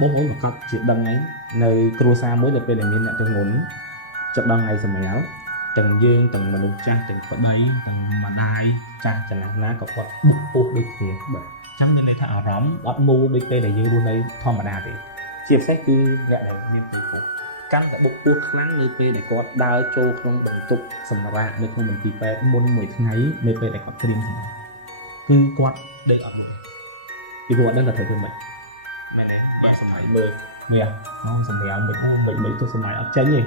bố mỗi một cái chuyện đăng ấy nơi cua sa mỗi lần bên này miền lại từng ngốn chợ đăng ngày sầm méo từng dương từng mà được cha từng có đây từng mà đai cha chẳng là ná có quạt bút bút đi thì chẳng nên thay ở rõm bắt mua đi đây để dương luôn đây thon mà đà thì chia sẻ cứ gạ này miền tây phụ căn tại bút bút kháng nơi bên này có đai trâu không đồng tục sầm ra nơi không mình tìm về môn 10 ngày nơi bên này có tiền cứ quạt đây ở luôn thì quạt đây là thời mình mày đến ba sầm mày mười mười à nó sầm mày mình cho sầm mày ở trên gì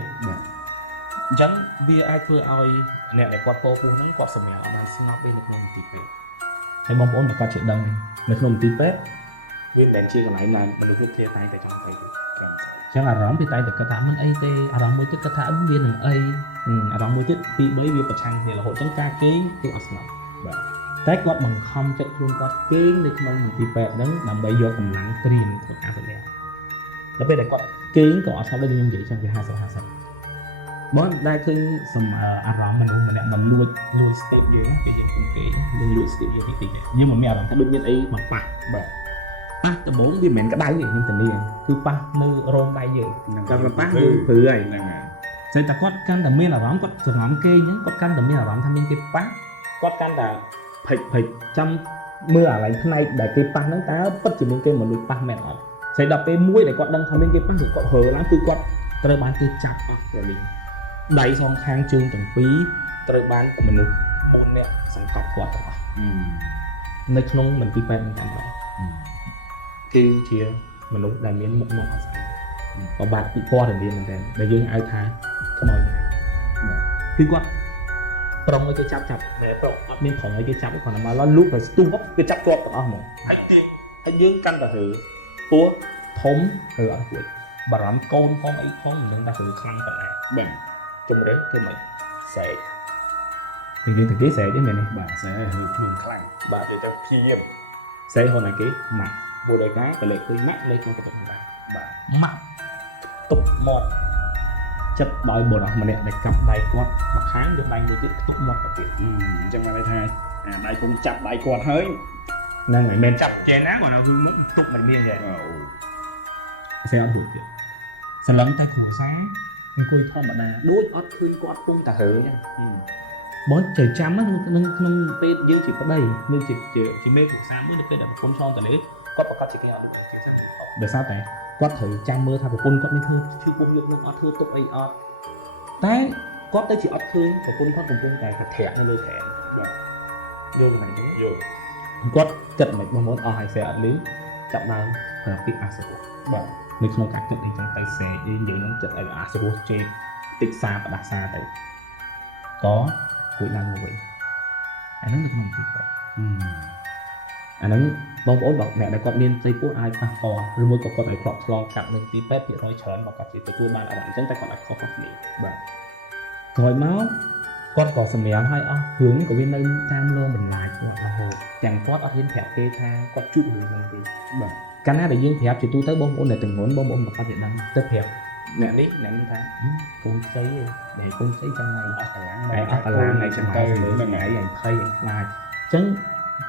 chẳng vì ai thưa ai nè để quạt po phu nó quạt sầm mày ở bàn snap bên được một tí pet hay bom bóng là có chuyện đằng này không tí pet viên đèn chia còn lại là mình được lúc chia tay tại trong tay chẳng là rõm thì tay được cái thảm mình ai tê à rõm mới chết cái thảm viên là ai à rõm mới chết thì bởi vì bật chăng thì là hội chống ca ký cái ở snap cái quạt bằng không chạy luôn quạt kén để không mình bị bẹp đứng làm bây giờ cầm nặng tiền của cả sự này đó bây giờ quạt kén của sao đây như vậy trong cái hai sự bó đây khi sầm rõm mình nuôi step gì á thì cũng kỹ nuôi step gì thì nhưng mà mèo là cái bên nhân ấy mà pa từ 4 viên mệnh cái đáy gì nhưng tình đi cứ pa nơi rôm đáy gì cầm là pa như thử này xây ta quạt căn là miên là rõm quạt rõm kê nhá quạt căn là miên là rõm tham miên cái pa quạt căn là phịch trong mưa ở lại thế này để cái pan nó tá bất chỉ mình kêu mà lùi pan mẹ ở sẽ đập cái mũi để quạt đang tham bên cái pan thì quạt hờ lắm cứ quạt trời ban cái chặt rồi mình đẩy xong khang chương từng phí trời ban của mình môn nè sản phẩm quạt rồi nơi trong mình cái pan mình làm vậy cái chia mình lúc đại miến một và bạn bị qua thì mình để dương ai tha không mọi khi quạt trong cái chắp để trong miếngของcái chắp còn mà nó lúc là tung bóc cái chắp tuột ở một hãy tiên hãy dương căn là thử tua thống thử ở cuối bà làm con ấy con mình đang thử khăn cái này bằng chung đấy cái mình sẽ thì riêng cái sẽ cái này bà sẽ luôn khăn bà để cho phim sẽ hồi này cái mặt vô đây cái lệ cái mắt lấy con cái này bà mắt tục một chất đói bột mà nè để cầm tay quạt mà kháng được tay mới chứ không một đặc biệt trong ngày thay đây cũng chặt đại quạt hơi nên người men chặt che nát mà nó hư mức tục mình miên vậy xe ăn buổi kìa xe lấn tay khổ sáng mình cười thon mà này đuôi ót khơi quạt tung tà hở nha bó trời chăm á nông tên dưới chỉ có đây nên chỉ mê khổ sáng mới được cái đợt con son tại đấy quạt vào chỉ cái ăn được để sao tại quát thử trang mơ thay của quân quát mới thưa chưa quân dụng nó thưa tục ấy tại quát tới chỉ ấp thương của quân quát cùng quân cài phải thẻ nó lôi thẻ vô cái này đúng vô quát chật mạch mong muốn hai xe ở lý chậm nào phải cái ác bảo mình không cả tự hình trong tay xe đi như nó chật ở ác trên tích xa và đặt xa đấy có cuối năm như vậy anh nói được không anh nói bóng ổn bảo mẹ đã có nên dây phút ai pa phò rồi mới có thể clock lo cặp lên tí pet thì nói chớn và cặp chỉ từ tua ban ở bản chân tay còn lại khó phát lý và rồi máu con có sầm méo hay hướng của viên nâng tham lô mình lại của hồ chẳng có ở trên thẻ kê tha có chút hướng năng gì và cái này để dương thẻ chỉ tu tới bóng ổn để từng ngón bóng ổn mà phát hiện đang tất thẻ nè ní nè như thế con thấy để con thấy trong này ở cả làng này trong tay để ngày dành thay lại chứng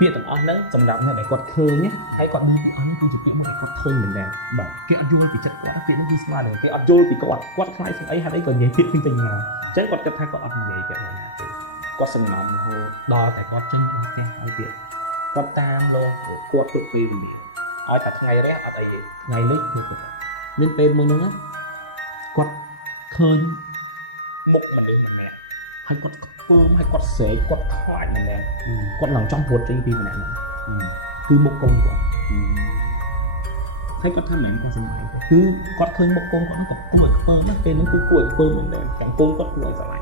việc tụi anh đấy tầm đậm là để quạt khơi nhé thấy quạt như cái anh con chỉ một quạt thôi mình đẹp bảo cái anh vui thì chặt quá chuyện nó vui smart rồi cái anh vui thì có quạt khai xong ấy hay đấy còn nhảy chuyện kinh tình mà chắc quạt cái thay có anh nhảy cái này nè quạt sừng nằm hồ đo tại quạt chân cái anh chuyện quạt tam luôn quạt cực kỳ mình ai thật ngày đấy ở đây ngày lít thì nên tên mưa nữa quạt khơi mục mình đi mình nè hay quạt bơm hay quạt sấy quạt thoại này nè quạt lòng trong hột trên pin này cứ một công quạt thấy quạt tham mệnh con sừng mày cứ quạt khơi một công quạt nó còn tuổi bơm nó tên nó cứ tuổi bơm mình để càng công quạt tuổi trở lại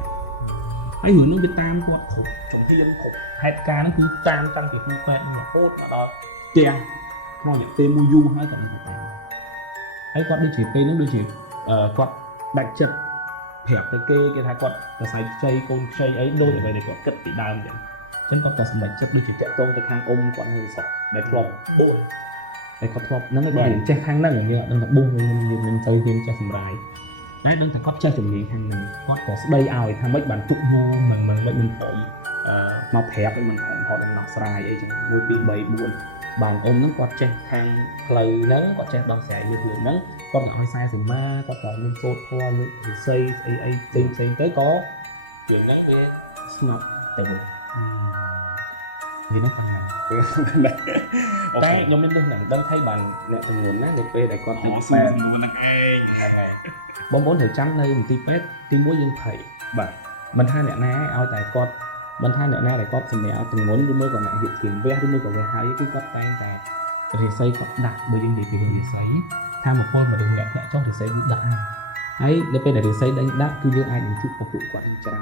hãy hướng nó bị tam quạt khủng chống thiên khủng hai ca nó cứ tam tăng thì không quen mà cốt mà đó kèm coi những tên mua du hay còn hãy quạt đi chỉ tên nó đi chỉ quạt đại chất hẹp cái thái quạt là sai chơi con chơi ấy đôi để về để quạt cất bị đau vậy chân con còn sạch chất đi chỉ chạy tôn cái thang ôm quạt người sọc để lọc bôi để có lọc nó mới bền che khang năngอย่างเงี้ยđang là bung mình chơi game cho sầm rải đấy đang quạt chơi chuẩn bị thằng mình quạt có đây ao thằng mấy bạn tụng vu mình phổi màu hẹp mình họ đang nọc sài ấy chẳng nuôi bị bầy buồn bạn ôm nó quạt trên hàng lời nắng quạt trên đòn xẻ như thường nắng con ngạo hay sai sừng ma con còn lên sốt hoa lên thì xây xây tới có chuyện nắng về snap từ vì nó còn này cái nhóm đến tôi là đang thấy bạn nè từng nguồn nát được về để con Ủa, tự sao bạn luôn là cái bóng bốn thử trăm đây một tí pet tí muối dân thầy bạn mình hai nè ná ao tại con mình hai nè ná để con sừng mèo từng nguồn mới còn lại hiện tiền về mới còn về hai cái con tay và thì xây con đặt bởi vì thì hình xây tham một phôi mà đừng ngẹt ngẹt trong thì xây đặt ấy nó bên này thì xây đánh đáp cứ như ai cũng chụp một tụ quản chào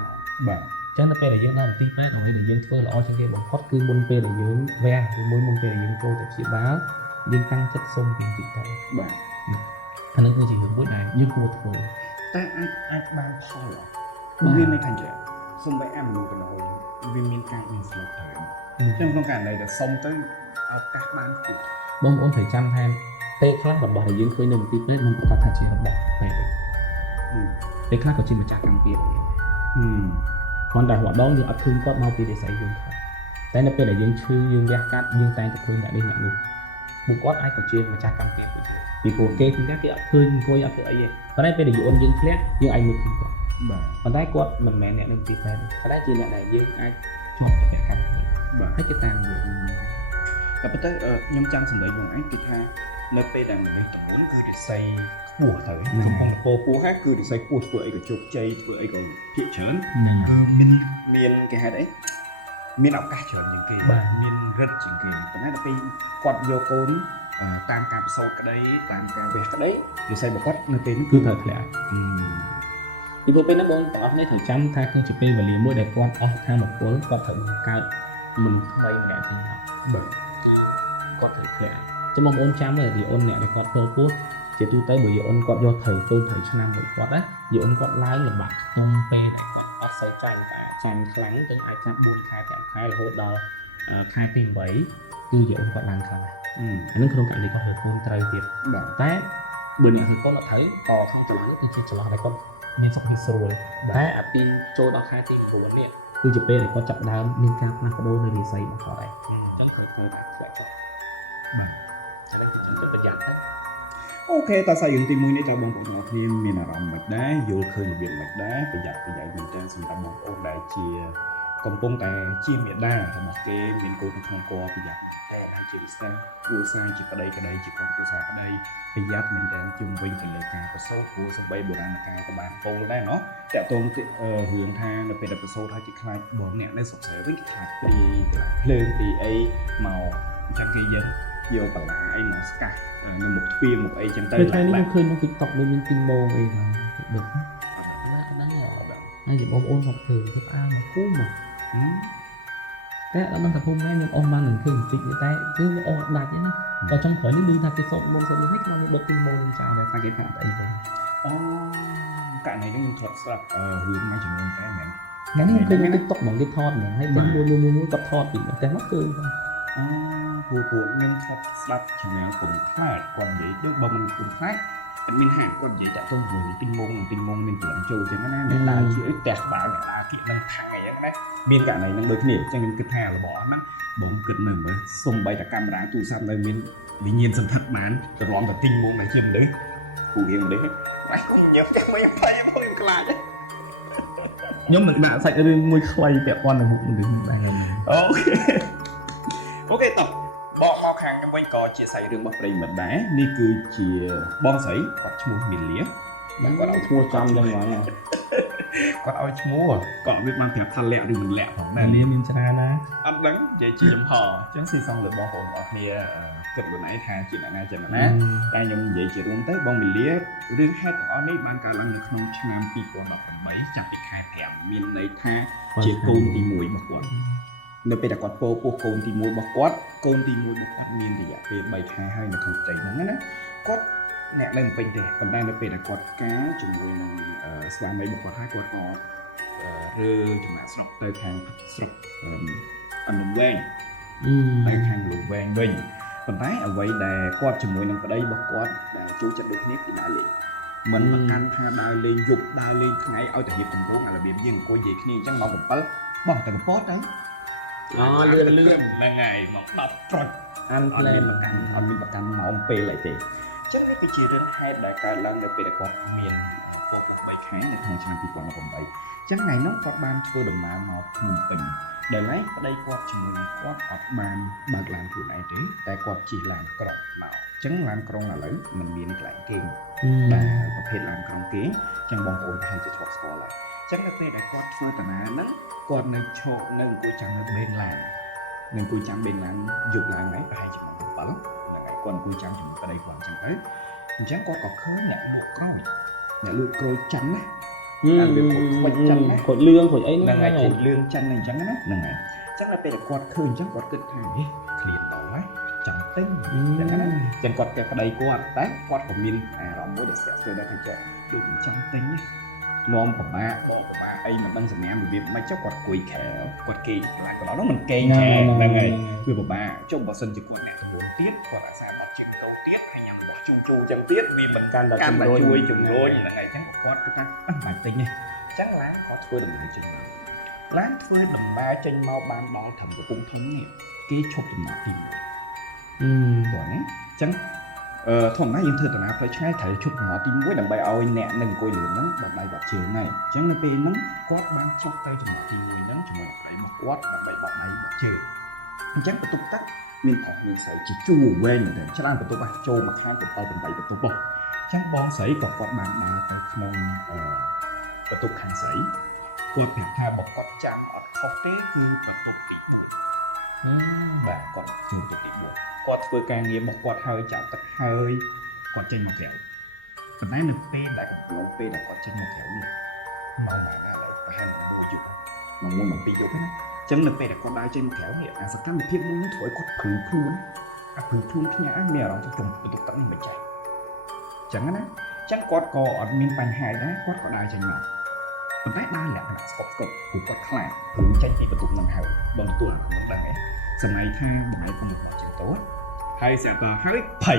bạn chắc nó bên này dân đang tí pet rồi để dân phơi lọ cho cái bằng phốt cứ môn bên để dân ve môn môn bên để dân cô tập chỉ báo dân tăng chất sông tiền trị tay bạn anh ấy chỉ hướng buổi này dân cô thường ta ai ban thôi viên này thành chuyện xong vậy em luôn cái đó viên miên cay in sập thời trong con cảnh này là xong tới ao các ban của bông ôn phải chăm thêm tê khác bật bỏ để dân khơi nồng tí pet mình có thể chỉ bật bỏ về tê khác có chỉ một chạc cầm tiền còn đại hoạt động như ấp thương có mau vì để xảy dân khácแต่ในเป็นยังชื่อยังยากกัดยังแต่งกับเพื่อนได้ได้อย่างนี้บุกวัดไอ้ของเชียร์มาจากกำแพงปีโป้เกย์ที่นักที่อัพเพื่อนโวยอัพตัวไอ้ยังตอนนั้นเป็นอยู่อันยังเคลียร์ยังไอ้มือขึ้นก่อนตอนได้กวดมันแม่เนี่ยนึงตีแฟนตอนได้จีนเนี่ยยังไอ้ชอบแต่กับให้จะตามอยู่แต่พอtới nhung chăm sừng đấy bằng ấy thì tha nơi pe đang mình tổng muốn cứ để xây của thời không không cô cú hát cứ để xây của ấy cái chụp chay của ấy còn phía chớn cứ miên cái hai đấy miên ọc cá chớn những cái miên rất những cái còn nói là pe quạt vô cốn tam cam sâu cái đấy tam cam về cái đấy để xây một cách nơi pe nó គឺត្រូវធ្លាក់ពីព្រោះពេលហ្នឹងបងប្រអប់នេះត្រូវចាំថាគឺជាពេលវេលាមួយដែលគាត់អស់ថាមពលគាត់ត្រូវបង្កើតមនុស្សថ្មីម្នាក់ចេញមកបាទគាត់ត្រូវធ្លាក់ចាំបងប្អូនចាំមើលយីអូនអ្នកដែលគាត់ចូលពោះជាទូទៅបើយីអូនគាត់យកត្រូវចូលត្រូវឆ្នាំមួយគាត់ណាយីអូនគាត់ឡើងលំបាក់ក្នុងពេលដែលគាត់អត់សូវចាញ់តែចាញ់ខ្លាំងទាំងអាចចាំ4ខែ5ខែរហូតដល់ខែទី8គឺយីអូនគាត់ឡើងខ្លាំងហ្នឹងក្នុងករណីគាត់ធ្វើកូនត្រូវទៀតតែបើអ្នកធ្វើកូនអត់ត្រូវតក្នុងចន្លោះនេះគឺជាចន្លោះដែលគាត់មានសុខភាពស្រួលតែអាពីចូលដល់ខែទី9នេះគឺជាពេលដែលគាត់ចាប់ដើមមានការផ្លាស់ប្ដូរនៅវិស័យរបស់គាត់ដែរអញ្ចឹងត្រូវតែធ្លាក់ចុះបាទចាំតែប្រយ័ត្នទៅ ok ta xây dựng team này cho bọn bọn ngọc nhiên miền nào mạch đá vô khơi biển mạch đá phải dạy mình trên sân tập bọn ôn đại chia còn công tài chia miền đá thì một cái miền cô không qua bây giờ anh chị sang chỉ có đây chỉ còn cô sang ở đây bây giờ mình đang chung vinh thành lời ca có số của số bay bộ đàn ca của bạn cô đây nó để tôn hướng tha là về đập số thôi chỉ khai bộ nhẹ lên sụp sẻ với khai thì lên thì ấy màu cho cây dân vô còn lại ấy nó sky như một phim một ấy chân tay ពេលថ្ងៃនេះខ្ញុំឃើញក្នុង TikTok មានទីម៉ូអីហ្នឹងដូចហ្នឹងហើយបងប្អូនគាត់ធ្វើទៅអានគូមកតែអត់ដឹងថាភូមិណាខ្ញុំអស់បាននឹងឃើញបន្តិចតែគឺអស់ដាច់ណាក៏ចង់ក្រោយនេះឮថាគេសុំមុនសុំនេះខ្ញុំបិទទីម៉ូនឹងចោលតែគេប្រាប់អីទៅអូកាលនេះខ្ញុំធ្លាប់ស្ដាប់រឿងមួយចំនួនតែមែន ថ្ងៃនេះខ្ញុំឃើញក្នុង TikTok ហ្មងគេថតហ្មងហើយទាំងមួយគាត់ថតពីតែមកឃើញអូព្រោះខ្ញុំធ្លាប់ស្ដាប់ចំណងគុំខ្លែគាត់និយាយទៅបើមិនគុំខ្លែមានហាគាត់និយាយតាក់ទងជាមួយទីម៉ងមានប្រឡំចូលចឹងណាអ្នកដើរជាអីផ្ទះក្បាលអ្នកដើរគៀកនឹងថៃអញ្ចឹងណាមានករណីនឹងដូចគ្នាចឹងខ្ញុំគិតថារបស់ហ្នឹងបងគិតមើលសំបីតាកាមេរ៉ាទូរស័ព្ទនៅមានវិញ្ញាណសន្តិបានទៅរំតែទីម៉ងតែជាមនុស្សគូរៀងមនុស្សហើយខ្ញុំញ៉ាំតែមិនភ័យមកខ្ញុំខ្លាចខ្ញុំនឹងដាក់សាច់រឿងមួយខ្លីពាក់ព័ន្ធនឹងមនុស្សដែរអូខេតោះបងមកខាងខ្ញុំវិញក៏ជាស្អីរឿងរបស់ប្រិមិត្តដែរនេះគឺជាបងស្រីគាត់ឈ្មោះមីលីគាត់ឲ្យឈ្មោះចំចឹងហ្មងគាត់ឲ្យឈ្មោះគាត់វាបានប្រាប់ថាលាក់ឬមិនលាក់ផងដែរលាមានច្រើនណាអត់ដឹងនិយាយជាចំហអញ្ចឹងស៊ីសងលើបងប្អូនរបស់គ្នាគិតខ្លួនឯងថាជាអ្នកណាតែខ្ញុំនិយាយជារួមទៅបងមីលីរឿងហេតុទាំងអស់នេះបានកើតឡើងនៅក្នុងឆ្នាំ2018ចាប់ពីខែ5មានន័យថាជាកូនទី1របស់គាត់នៅពេលដែលគាត់ពោះកូនទី1របស់គាត់កូនទី1របស់គាត់មានរយៈពេល3ខែហើយនៅក្នុងផ្ទៃហ្នឹងណាគាត់អ្នកនៅពេញទេប៉ុន្តែនៅពេលដែលគាត់ការជាមួយនឹងស្វាមីរបស់គាត់ហើយគាត់អត់ឬចំណាក់ស្រុកទៅខាងស្រុកអនុវែងតែខាងលូវែងវិញប៉ុន្តែអ្វីដែលគាត់ជាមួយនឹងប្តីរបស់គាត់ដែលចូលចិត្តដូចគ្នាគឺដើរលេងមិនប្រកាន់ថាដើរលេងយប់ដើរលេងថ្ងៃឲ្យតែរៀបតម្រងអារបៀបយើងអង្គុយនិយាយគ្នាអញ្ចឹងម៉ោង7បោះទៅកពតទៅ เลื่อน là ngày mà đọc trật អាន អ ផ្លែ ត់ ម មានប្រកាន់អត់មានប្រកាន់ម៉ោងពេលអីទេអញ្ចឹងនេះគឺជារឿងហេតុដែលកើតឡើងនៅពេលដែលគាត់មានពក3ខែនៅក្នុងឆ្នាំ2018អញ្ចឹងថ្ងៃនោះគាត់បានធ្វើដំណើរមកភ្នំពេញដែលឡែកប្តីគាត់ជាមួយនឹងគាត់អត់បានបើកឡានខ្លួនឯងទេតែគាត់ជិះឡានក្រុងមកអញ្ចឹងឡានក្រុងឥឡូវมันមានកន្លែងគេងដែលប្រភេទឡានក្រុងគេងអញ្ចឹងបងប្អូនប្រហែលជាធ្លាប់ស្គាល់ហើយអញ្ចឹងនៅពេលដែលគាត់ធ្វើដំណើរហ្នឹងគាត់នៅឈរនៅអង្គុយចាំនៅបេនឡាននឹងអង្គុយចាំបេនឡានយប់ឡើងហ្នឹងប្រហែលជាម៉ោង7ហ្នឹងហើយគាត់អង្គុយចាំជាមួយប្តីគាត់អញ្ចឹងទៅអញ្ចឹងគាត់ក៏ឃើញអ្នកលក់ក្រូចចិនណាអាវាខូចខ្វិចចិនណា ខូចលឿងខូចអី ហ្នឹងហើយខូចលឿងចិនអញ្ចឹងណាហ្នឹងហើយអញ្ចឹងដល់ពេលគាត់ឃើញអញ្ចឹងគាត់គិតថាឃ្លានដល់ហើយចាំទិញអញ្ចឹងណាអញ្ចឹងគាត់ប្តីគាត់តែគាត់ក៏មានអារម្មណ៍មួយដែលស្ទាក់ស្ទើរដែរថាចាគឺចាំទិញណានាំប្រមាបងប្រមាអីមិនដឹងសម្ញាំរបៀបមិនចុះគាត់គួយខែគាត់គេកន្លះកន្លោនោះមិនគេងខែហ្នឹងហើយវាពិបាកចុះបើសិនជាគាត់អ្នកចំនួនទៀតគាត់អាសាបាត់ជាងទៅទៀតហើយញ៉ាំរបស់ជូអញ្ចឹងទៀតវាមិនកាន់តែជួយជំរុញហ្នឹងហើយអញ្ចឹងគាត់គិតថាអត់បាច់ទិញទេអញ្ចឹងឡានគាត់ធ្វើដំណើរចេញមកឡានធ្វើដំណើរចេញមកបានដល់ត្រឹមកំពង់ធំនេះគេឈប់ដំណើរទី1តោះណាអញ្ចឹងធម្មតាយើងធ្វើដំណើរផ្លូវឆ្ងាយត្រូវឈប់ដំណើរទី1ដើម្បីឲ្យអ្នកនឹងអង្គុយលឿនហ្នឹងបាត់ដៃបាត់ជើងហើយអញ្ចឹងនៅពេលហ្នឹងគាត់បានចុះទៅដំណើរទី1ហ្នឹងជាមួយប្តីរបស់គាត់ដើម្បីបាត់ដៃបាត់ជើងអញ្ចឹងបន្ទប់ទឹកមានអស់មានស្អីជាជួរវែងមែនទេច្រើនបន្ទប់ហ្នឹងចូលមួយខែទៅ8បន្ទប់ហ្នឹងអញ្ចឹងបងស្រីក៏គាត់បានដើរទៅក្នុងបន្ទប់ខាងស្រីគាត់ប្រាប់ថាបើគាត់ចាំអត់ខុសទេគឺបន្ទប់ទី4បាទគាត់ចូលបន្ទប់ទី4គាត់ធ្វើការងាររបស់គាត់ហើយចាប់ទឹកហើយគាត់ចេញមកក្រៅប៉ុន្តែនៅពេលដែលកំឡុងពេលដែលគាត់ចេញមកក្រៅនេះមកបានដែរប្រហែល1យប់1 2យប់ណាអញ្ចឹងនៅពេលដែលគាត់ដើរចេញមកក្រៅនេះអាសកម្មភាពមួយនោះធ្វើឲ្យគាត់ព្រឺខ្លួនភ្ញាក់មានអារម្មណ៍ថាចំបន្ទប់ទឹកនេះមិនចាស់អញ្ចឹងណាអញ្ចឹងគាត់ក៏អត់មានបញ្ហាដែរគាត់ក៏ដើរចេញមកប៉ុន្តែដើរលក្ខណៈស្កប់ព្រោះគាត់ខ្លាចព្រឺចេញពីបន្ទប់នឹងហើយបងទទួលមិនដឹងទេសម័យថាបំលែងក្នុងគាត់ចិត្តតោះហើយស្រាប់តែហើយភ័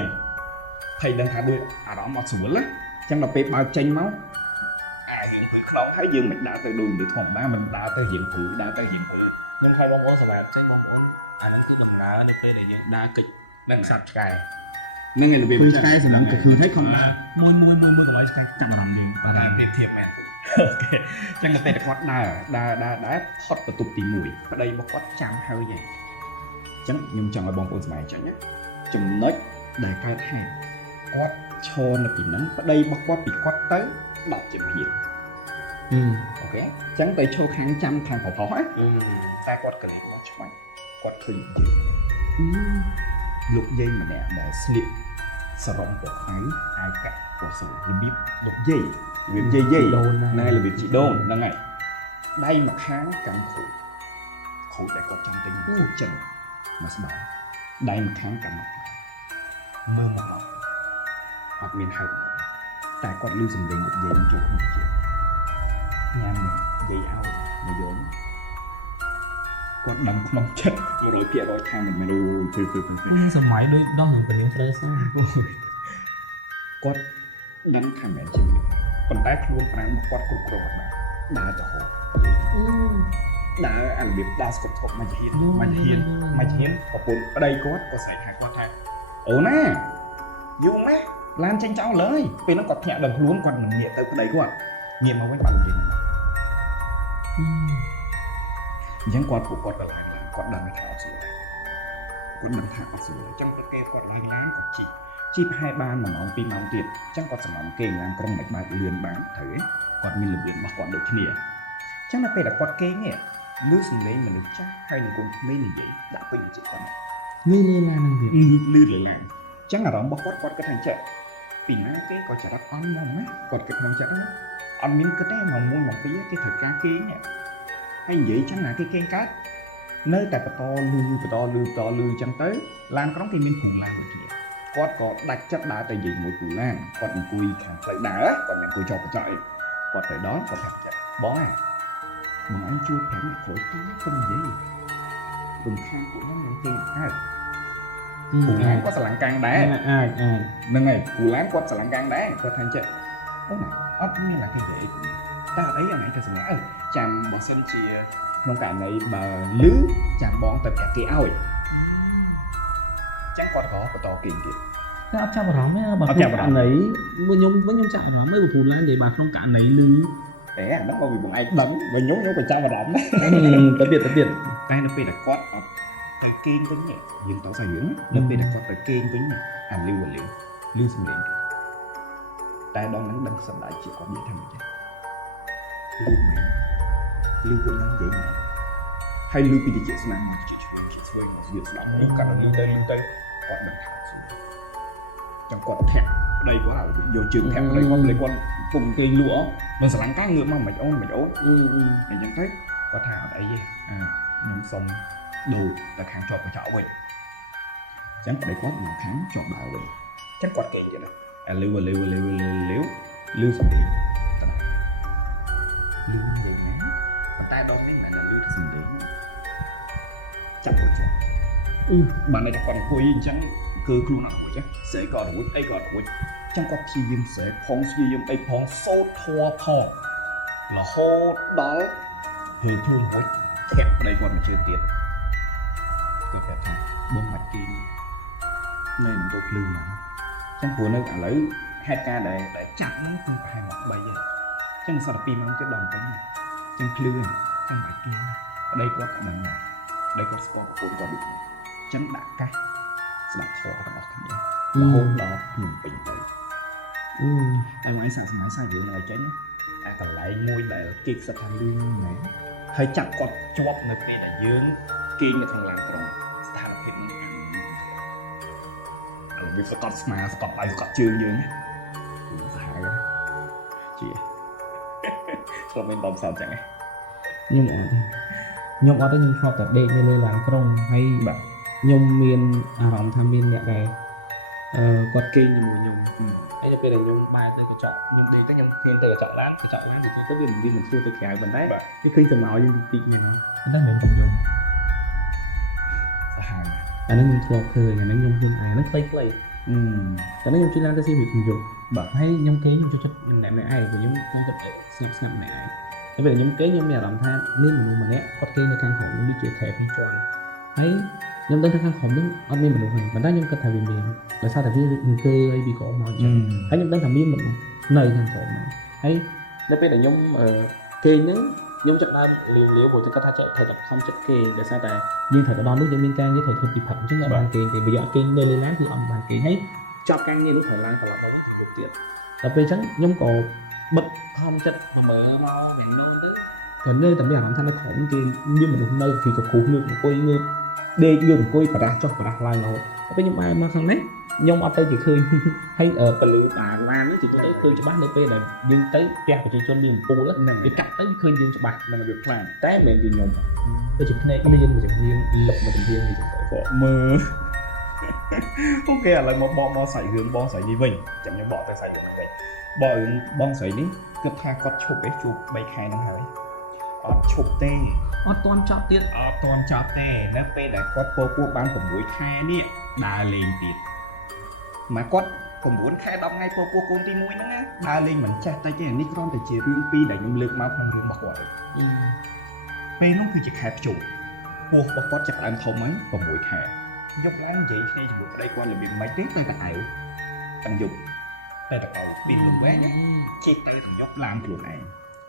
យដឹងថាដូចអារម្មណ៍អត់ស្រួលណាអញ្ចឹងដល់ពេលបើកចេញមកអាយើងព្រឺខ្លោងហើយយើងមិនដើរទៅដូចមនុស្សធម្មតាមិនដើរទៅរៀងព្រឺដើរទៅរៀងព្រឺខ្ញុំឲ្យបងប្អូនសម្រាប់ចេញបងប្អូនអាហ្នឹងគឺដំណើរនៅពេលដែលយើងដើរកិច្ចនឹងសត្វឆ្កែនឹងឯរបៀប គឺឆ្កែសម្លឹងក៏គឺឲ្យខំដើរ មួយកន្លែងឆ្កែចាប់អារម្មណ៍យើងបាទប្រៀបធៀបមែនអូខេអញ្ចឹងតែគាត់ដើរផុតបន្ទប់ទី1ប្តីរបស់គាត់ចាំហើយហីអញ្ចឹងខ្ញុំចង់ឲ្យបងប្អូនសម្ដែងចឹងណាចំណុចដែលកើតហេតុគាត់ឈរនៅពីហ្នឹងប្តីរបស់គាត់ពីគាត់ទៅ10ជំហានអូខេអញ្ចឹងទៅឈរខាងចាំខាងប្រផុសណាតែគាត់កលិចមកឆ្វាញ់គាត់ឃើញលោកយាយម្នាក់ដែលស្លៀកសរងពណ៌ខ្មៅអាវកាត់ពណ៌សរបៀបលោកយាយដូនហ្នឹងរបៀបជីដូនហ្នឹងហើយដៃម្ខាងកាន់គ្រូដែលគាត់ចាំទិញគ្រូចិនមកស្បែកដៃម្ខាងកាន់មកមើលមកអត់មានហៅតែគាត់ឮសំឡេងលោកយាយចូលក្នុងជាញ៉ាំយាយឲ្យមកយកគាត់ដឹងក្នុងចិត្ត 100% ថាមិនមែនគឺសម័យដូចដោះនឹងពលាហ្វ្រេសគាត់ដឹងថាមិនមែនជាមនុស្សប៉ុន្តែខ្លួនប្រាណរបស់គាត់គ្រប់គ្រងអត់បានដើរទៅហោដើរអារបៀបដើរស្គប់ឈប់មកជាហ៊ានប្រពន្ធប្តីគាត់ក៏ស្រែកហៅគាត់ថាអូណាយូរម៉េះឡានចេញចោលលើយពេលហ្នឹងគាត់ភ្ញាក់ដល់ខ្លួនគាត់មិនងាកទៅប្តីគាត់ងាកមកវិញបាត់លំវិញអញ្ចឹងគាត់ពួកគាត់ក៏ឡើងគាត់ដឹងថាអត់ស្រួលគាត់ដឹងថាអត់ស្រួលអញ្ចឹងតែគេគាត់ឡើងឡានគាត់ជីប្រហែលបាន1ម៉ោង2ម៉ោងទៀតអញ្ចឹងគាត់សម្ងំគេងឡានក្រុងមិនបើកលឿនបានត្រូវទេគាត់មានរបៀបរបស់គាត់ដូចគ្នាអញ្ចឹងនៅពេលដែលគាត់គេងនេះលឺសំឡេងមនុស្សចាស់ហើយនឹងកូនក្មេងនិយាយដាក់ពេញចិត្តគាត់នេះឡានហ្នឹងទៀតលឺឡើងអញ្ចឹងអារម្មណ៍របស់គាត់គិតថាចេះពីណាគេក៏ចរិតអន់មកណាគាត់គិតក្នុងចិត្តណាអត់មានគិតទេមក1មក2គេត្រូវការគេងនេះហើយនិយាយចឹងណាគេគេងកើតនៅតែបន្តលឺអញ្ចឹងទៅឡានក្រុងគេមានព្រំឡានមួយគ្នាគាត់ក៏ដាច់ចិត្តដើរទៅនិយាយមួយព្រំឡានគាត់អង្គុយខាងផ្លូវដើរគាត់មិនអង្គុយជាប់កញ្ចក់អីគាត់ទៅដល់គាត់ប្រាប់បងអញជួយប្រាប់អ្នកគ្រួសារខ្ញុំនិយាយព្រំខាងពួកហ្នឹងនឹងគេងកើតព្រំឡានគាត់ស្រឡាញ់កាំងដែរអាចហ្នឹងហើយព្រំឡានគាត់ស្រឡាញ់កាំងដែរគាត់ថាចេះអូណាអត់មានឡាគេនិយាយតែអីហ្នឹងទៅសម្រាប់ចាំបើសិនជា ក្នុងករណីបើលឺចាំបងទៅប្រាប់គេឲ្យចឹងគាត់ក៏បន្តគេទៀត តែអត់ចាប់អារម្មណ៍ទេបើក្នុងករណីខ្ញុំចាប់អារម្មណ៍ទេព្រោះឡើងនិយាយបើក្នុងករណីលឺ តែអាហ្នឹងបងឯងដឹងបើខ្ញុំក៏ចាប់អារម្មណ៍ដែរ ទៅទៀត តែនៅពេលដែលគាត់អត់ទៅគេងវិញយើងតោះសាយើងនៅពេលដែលគាត់ទៅគេងវិញអាលឺសំឡេងតែដល់ហ្នឹងដឹងសម្ដៅជាគាត់និយាយថាម៉េចលឺគាត់ហ្នឹងនិយាយណាហើយលឺពីតិចស្នាមមកជាឆ្វេងមកវាស្ដាប់នេះគាត់លឺទៅគាត់ដឹងថាចឹងគាត់ធាក់ប្តីគាត់យកជើងធាក់ប្តីគាត់ពុំគេលក់មិនស្រឡាញ់ការងើបមកមិនអូនអញ្ចឹងទៅគាត់ថាអត់អីទេខ្ញុំសុំដូរទៅខាងជាប់កញ្ចក់វិញអញ្ចឹងប្តីគាត់មកខាងជាប់ដើរវិញអញ្ចឹងគាត់គេងទៀតណាលឺសំឡេងលឺវិញណាតែដងនេះមិនមែនលឺថាសំឡេងចាប់គាត់បានតែគាត់អង្គុយអញ្ចឹងគឺខ្លួនអត់រួចស្អីក៏រួចអីក៏រួចចឹងគាត់ព្យាយាមស្រែផងព្យាយាមអីផងសូត្រធម៌ផងរហូតដល់ហើយខ្លួនរួចធាក់ប្តីគាត់មកជឿទៀតគឺគាត់ថាបងបាច់គេនៅនឹងទៅភ្លឺមកចឹងព្រោះនៅឥឡូវហេតុការណ៍ដែលចាក់ហ្នឹងគឺប្រហែលមក3ហើយចឹងសត2ម៉ោងទៀតដល់ពេញចឹងភ្លឺចឹងបាច់គេប្តីគាត់ដឹងដែរប្តីគាត់ស្គាល់ខ្លួនគាត់ដូចចឹងដាក់កាសស្ដាប់ធម៌របស់គ្នារហូតដល់ខ្ញុំពេញទៅតែវាសាកសម័យសាយើងនៅចេញអាកន្លែងមួយដែលគេខ្សឹកថាលឿនមែនហើយចាប់គាត់ជាប់នៅពេលដែលយើងគេងនៅក្នុងឡានក្រុងស្ថានភាពនេះឥឡូវវាសកត់ស្មាសកត់ដៃសកត់ជើងយើងសាហាវជាឆ្លងមានដល់ផ្សារចឹងខ្ញុំអត់ទេខ្ញុំធ្លាប់តែដេកនៅលើឡានក្រុងហើយបាទខ្ញុំមានអារម្មណ៍ថាមានអ្នកដែលគាត់គេងជាមួយខ្ញុំហើយទៅពេលដែលខ្ញុំបែរទៅកញ្ចក់ខ្ញុំដេកទៅខ្ញុំឃើញទៅកញ្ចក់ឡានទៅវាមិនធ្វើទៅក្រៅប៉ុន្តែវាឃើញចំណោយយើងតិចហ្នឹងហ្នឹងមិនខ្ញុំសាហាវអាហ្នឹងខ្ញុំធ្លាប់ឃើញអាហ្នឹងខ្ញុំខ្លួនឯងហ្នឹងខ្លីៗតែខ្ញុំជិះឡានទៅស៊ីវិខ្ញុំយប់បាទហើយខ្ញុំគេងខ្ញុំចូលចិត្តម្នាក់ឯងព្រោះខ្ញុំចូលចិត្តស្ងាត់ម្នាក់ឯងតែពេលខ្ញុំគេងខ្ញុំមានអារម្មណ៍ថាមានមនុស្សម្នាក់គាត់គេងនៅខាងក្រោមខ្ញុំដូចជាថែពីជាន់ហើយខ្ញុំដឹងថាខាងក្រោមហ្នឹងអត់មានមនុស្សទេប៉ុន្តែខ្ញុំគិតថាវាមានដោយសារតែវាអង្គើអីពីក្រោមមកអញ្ចឹងហើយខ្ញុំដឹងថាមានមនុស្សនៅខាងក្រោមហ្នឹងហើយនៅពេលដែលខ្ញុំគេងហ្នឹងខ្ញុំចាប់ដើមលាវព្រោះខ្ញុំគិតថាត្រូវតែខំចិត្តគេដោយសារតែយើងត្រូវទៅដល់នោះយើងមានការងារត្រូវធ្វើពីផឹកអញ្ចឹងអត់បានគេងទេបើយកគេងនៅលើឡានគឺអត់បានគេងហើយចប់ការងារនោះត្រូវឡើងត្រឡប់មកវិញទៅទៀតដល់ពេលអញ្ចឹងខ្ញុំក៏បិទខំចិត្តមកមើលមកហ្នឹងទៅក៏នៅតែមានអារម្មណ៍ថានៅក្រោមគេមានមនុស្សនៅគឺក៏គ្រូងើបអង្គុយងើបដេកងើបអង្គុយបរះចុះបរះឡើងរហូតដល់ពេលខ្ញុំបែរមកខាងនេះខ្ញុំអត់ទៅជាឃើញហើយពលឺបានឡាននេះជាទៅឃើញច្បាស់នៅពេលដែលយើងទៅផ្ទះប្រជាជនមានអំពូលហ្នឹងវាកាត់ទៅឃើញយើងច្បាស់នឹងវាផ្លាតតែមិនមែនជាខ្ញុំទៅជាភ្នែកលៀនមួយចំហៀងលឹកមួយចំហៀងនេះចឹងទៅក៏មើលអូខេឥឡូវមកសាច់រឿងបងស្រីនេះវិញចាំខ្ញុំបកទៅសាច់រឿងវិញបងស្រីនេះគិតថាគាត់ឈប់ឯងជួប3ខែហ្នឹងហើយអត់ឈប់ទេអត់ទាន់ចប់ទៀតនៅពេលដែលគាត់ពោះបាន6ខែនេះដើរលេងទៀតមកគាត់9ខែ10ថ្ងៃពោះកូនទី1ហ្នឹងណាដើរលេងមិនចេះតិចទេនេះគ្រាន់តែជារឿងពីរដែលខ្ញុំលើកមកក្នុងរឿងរបស់គាត់ពេលនោះគឺជាខែភ្ជុំពោះរបស់គាត់ចាប់ដើមធំហ្នឹង6ខែយកឡើងនិយាយគ្នាជាមួយប្តីគាត់របៀបម៉េចទេតែតែអៅទាំងយប់តែតែអៅពីលំវែងជិះទៅទាំងយប់ឡើងខ្លួនឯង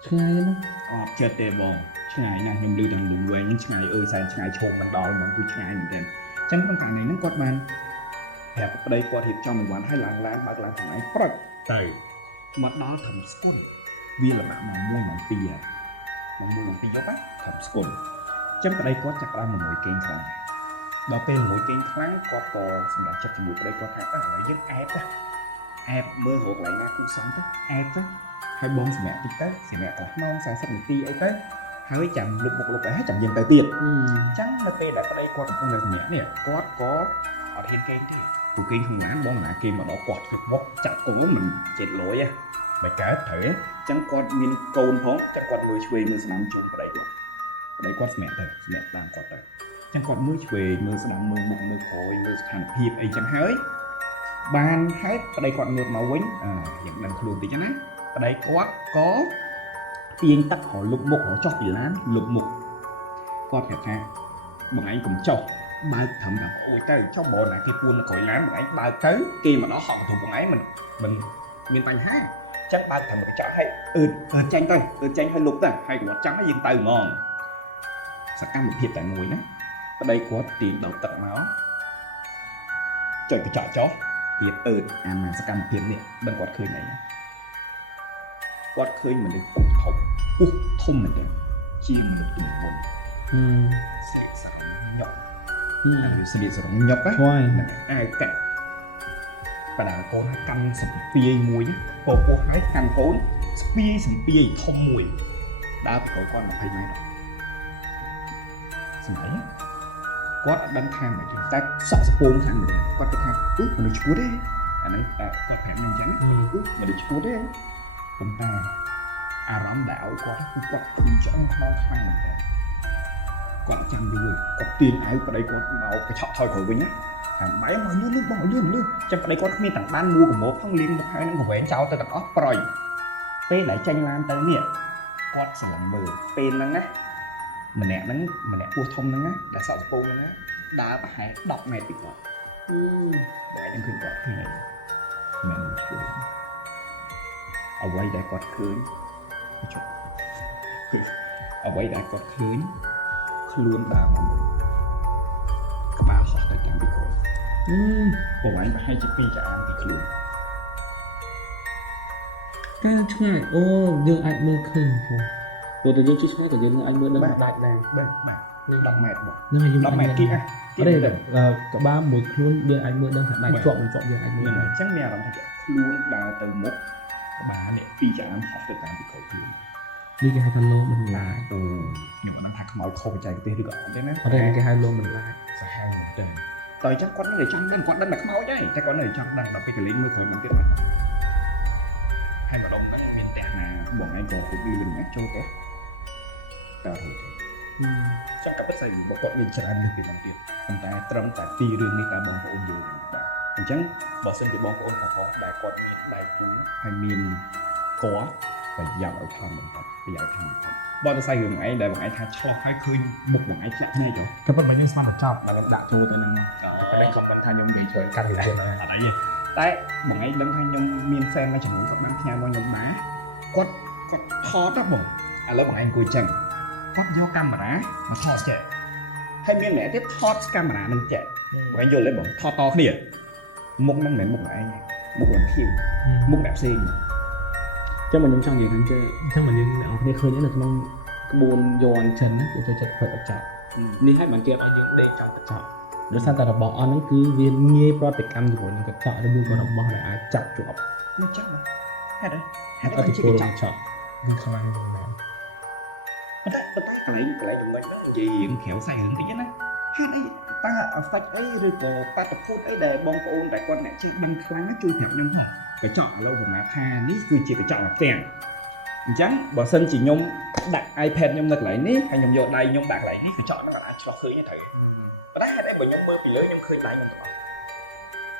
ឆ្ងាយណាស់អត់ចិត្តទេបងឆ្ងាយណាស់ខ្ញុំឮទាំងលំវែងហ្នឹងឆ្ងាយអើយសែនឆ្ងាយឈោមមិនដល់ហ្មងគឺឆ្ងាយមែនទែនអញ្ចឹងក្នុងករណីហ្នឹងគាត់បានប្រាប់ប្តីគាត់រៀបចំមួយវ៉ាន់ឲ្យឡើងឡានបើកឡើងខ្លួនឯងព្រឹកទៅមកដល់ត្រឹមស្គុនវាល្បាក់មក1ម៉ោង2ហើយមក1ម៉ោង2យប់ត្រឹមស្គុនអញ្ចឹងប្តីគាត់ចាប់ដើមមួយគេងខ្លាំងដល់ពេលមួយគេងខ្លាំងគាត់ក៏សម្រាប់ចិត្តជាមួយប្តីគាត់ថាឥឡូវយើងអែបមើលរកកន្លែងណាគូសំទៅអែបទៅហើយបងសម្រាប់តិចទៅសម្រាប់ដល់ម៉ោង40នាទីអីទៅហើយចាំលុបមុខលុបអីហើយចាំយើងទៅទៀតអញ្ចឹងនៅពេលដែលប្តីគាត់កំពុងតែសម្រាប់នេះគាត់ក៏អត់ហ៊ានគេងទេព្រោះគេងក្នុងឡានបងណាគេមកដល់គាត់ធ្វើវក់ចាក់កូនមិនចិត្តលយហ៎មិនកើតត្រូវអញ្ចឹងគាត់មានកូនផងចាក់គាត់មើលឆ្វេងមើលស្ដាំជុំប្តីគាត់សម្រាប់ទៅសម្រាប់តាមគាត់ទៅអញ្ចឹងគាត់មើលឆ្វេងមើលស្ដាំមើលមុខមើលក្រោយមើលស្ថានភាពអីចឹងហើយបានហើយប្តីគាត់ងើបមកវិញយ៉ាងដឹងខ្លួនតិចណាប្តីគាត់ក៏ទាញទឹករលុបមុខរចុះពីឡានលុបមុខ គាត់ប្រាប់ថាបងឯងកុំចុះបើកត្រឹមតែអូយទៅចុះបងណាគេពួនក្រោយឡានបងឯងបើកទៅគេមកដល់ហក់កន្ទោបងឯងមិនមានបញ្ហាចឹងបើកត្រឹមតែចុះឲ្យអឺចាញ់ទៅចាញ់ឲ្យលុបទៅហើយគាត់ចង់ឲ្យយើងទៅហ្មងសកម្មភាពតែមួយណាប្តីគាត់ទាញដោទឹកមកចុចកញ្ចក់ចុះទៀតអានសកម្មភាពនេះបើគាត់ឃើញអីគាត់ឃើញមនុស្សពុះធំមែនទេជាមនុស្សទំមុនស្លៀកសាញប់ស្លៀកស្រងញប់ហ្នឹងអាវកាច់បដាកូនកាន់សំពាយមួយពោះហើយកាន់កូនស្ពាយសំពាយធំមួយដើរប្រកគាត់20ម៉ែត្រសម័យគាត់អត់ដឹងថាមិនតែសក់ស្ពងខាងនេះគាត់ទៅថាមនុស្សឈួតទេអានេះតែគាត់ប្រាប់ខ្ញុំអញ្ចឹងមនុស្សឈួតទេប៉ុន្តែអារម្មណ៍ដែលឲ្យគាត់គឺគាត់ឃើញឆ្អឹងខ្នងខ្លាំងមែនតើគាត់ចាំយូរគាត់ទាញឲ្យប្តីគាត់មកកញ្ឆក់ថយក្រោយវិញណាតាមបែរមកយូរលឿនបងយូរលឿនចាំប្តីគាត់គ្មានទាំងបានមួកម៉ោផងលៀងមកហើយនឹងកវែងចោលទៅទាំងអស់ប្រយពេលដែលចាញ់ឡានទៅនេះគាត់ស្រឡំមើលពេលហ្នឹងណាម្នាក់ពោះធំហ្នឹងណាដែលសក់ស្ពងហ្នឹងណាដើរប្រហែល10ម៉ែត្រពីគាត់តែខ្ញុំឃើញគាត់ឃើញមែនជួយអ្វីដែលគាត់ឃើញអ្វីដែលគាត់ឃើញខ្លួនដើរមកក្បាលហោះទៅតាមពីគាត់ប្រហែលប្រហែលជា2ចានពីខ្លួន cái chuyện ô dương anh mơ khơi rồi từ dương chưa khai từ dương anh mơ đang đại đàn bạn nên 10 mét bỏ nhưng mà dương 10 mét kia ở đây là cả ba một luôn dương anh mơ đang đại chọn dương anh mơ này chắc mẹ làm thật luôn đào từ một bà này pi chả ăn học được cả bị khổ luôn đi cái hai thân lô mình lại nhưng mà nó thật mỏi khổ chạy cái đi gọi thế đấy ở đây cái hai lô mình lại phải hai một đời tới chắc con này trong quán đang đặt máu chứ chắc con này trong đang đọc cái lính mới khỏi mình tiếp mặt hai bà đông nó miền tẻ mà bọn anh có cũng đi đường ác châu thế cao thôi chắc cả bất xây bộ quận mình sẽ ăn được tiền bằng tiền còn ta trâm ta ti đường đi ta bóng của ôn dù chẳng bỏ sân thì bóng của ôn ta có đại quận đại cú hay miền có và giàu ở thầm mình thật giàu thầm bọn ta xây đường ấy để bọn anh tha cho hay khơi một bọn anh lại ngay rồi cái phần mình nhưng mà chọc mà đã châu tới năng ở đây không mình thay nhung gì chơi căn gì ở đây gì tại bọn anh đang thay nhung miền sen là chẳng muốn các bạn theo bao nhung má có khó đó bọn lớp bọn anh cùi chừng có vô camera mà thò chạy hay miền mẹ tiếp thò camera nâng chạy bọn anh vô lấy bọn thò to kia một năng mẹ một lại anh một lần khiêu một đẹp xinh cho mình những trong gì thằng chơi cho mình những ở đây khơi nhớ là mong buồn giòn chân á để cho phải chặt đi hai bạn kia bao nhiêu đây trong chặt rồi sao ta là bỏ nó cứ viên nghe project cam thì mình có chọn để mua còn bỏ lại ai chặt chuột nó chắc mà hết đấy hết ở đấy thì chỉ chọn chọn nhưng không ăn được nào cái lấy chúng mình đó gì hiện khéo xài hướng tí nhất á hết đấy ta phách ấy rồi có ta tập phút ấy để bong của ôn tại con này chỉ bằng kháng chui theo nhau thôi cái chọn lâu của má tha ní cứ chỉ cái chọn là tiền chẳng bỏ sân chỉ nhung đặt iPad nhung đặt lại ní hay nhung vô đây nhung đặt lại ní cái chọn nó là cho khơi như thế và đấy đây bởi nhung mơ bị lớn nhung khơi lại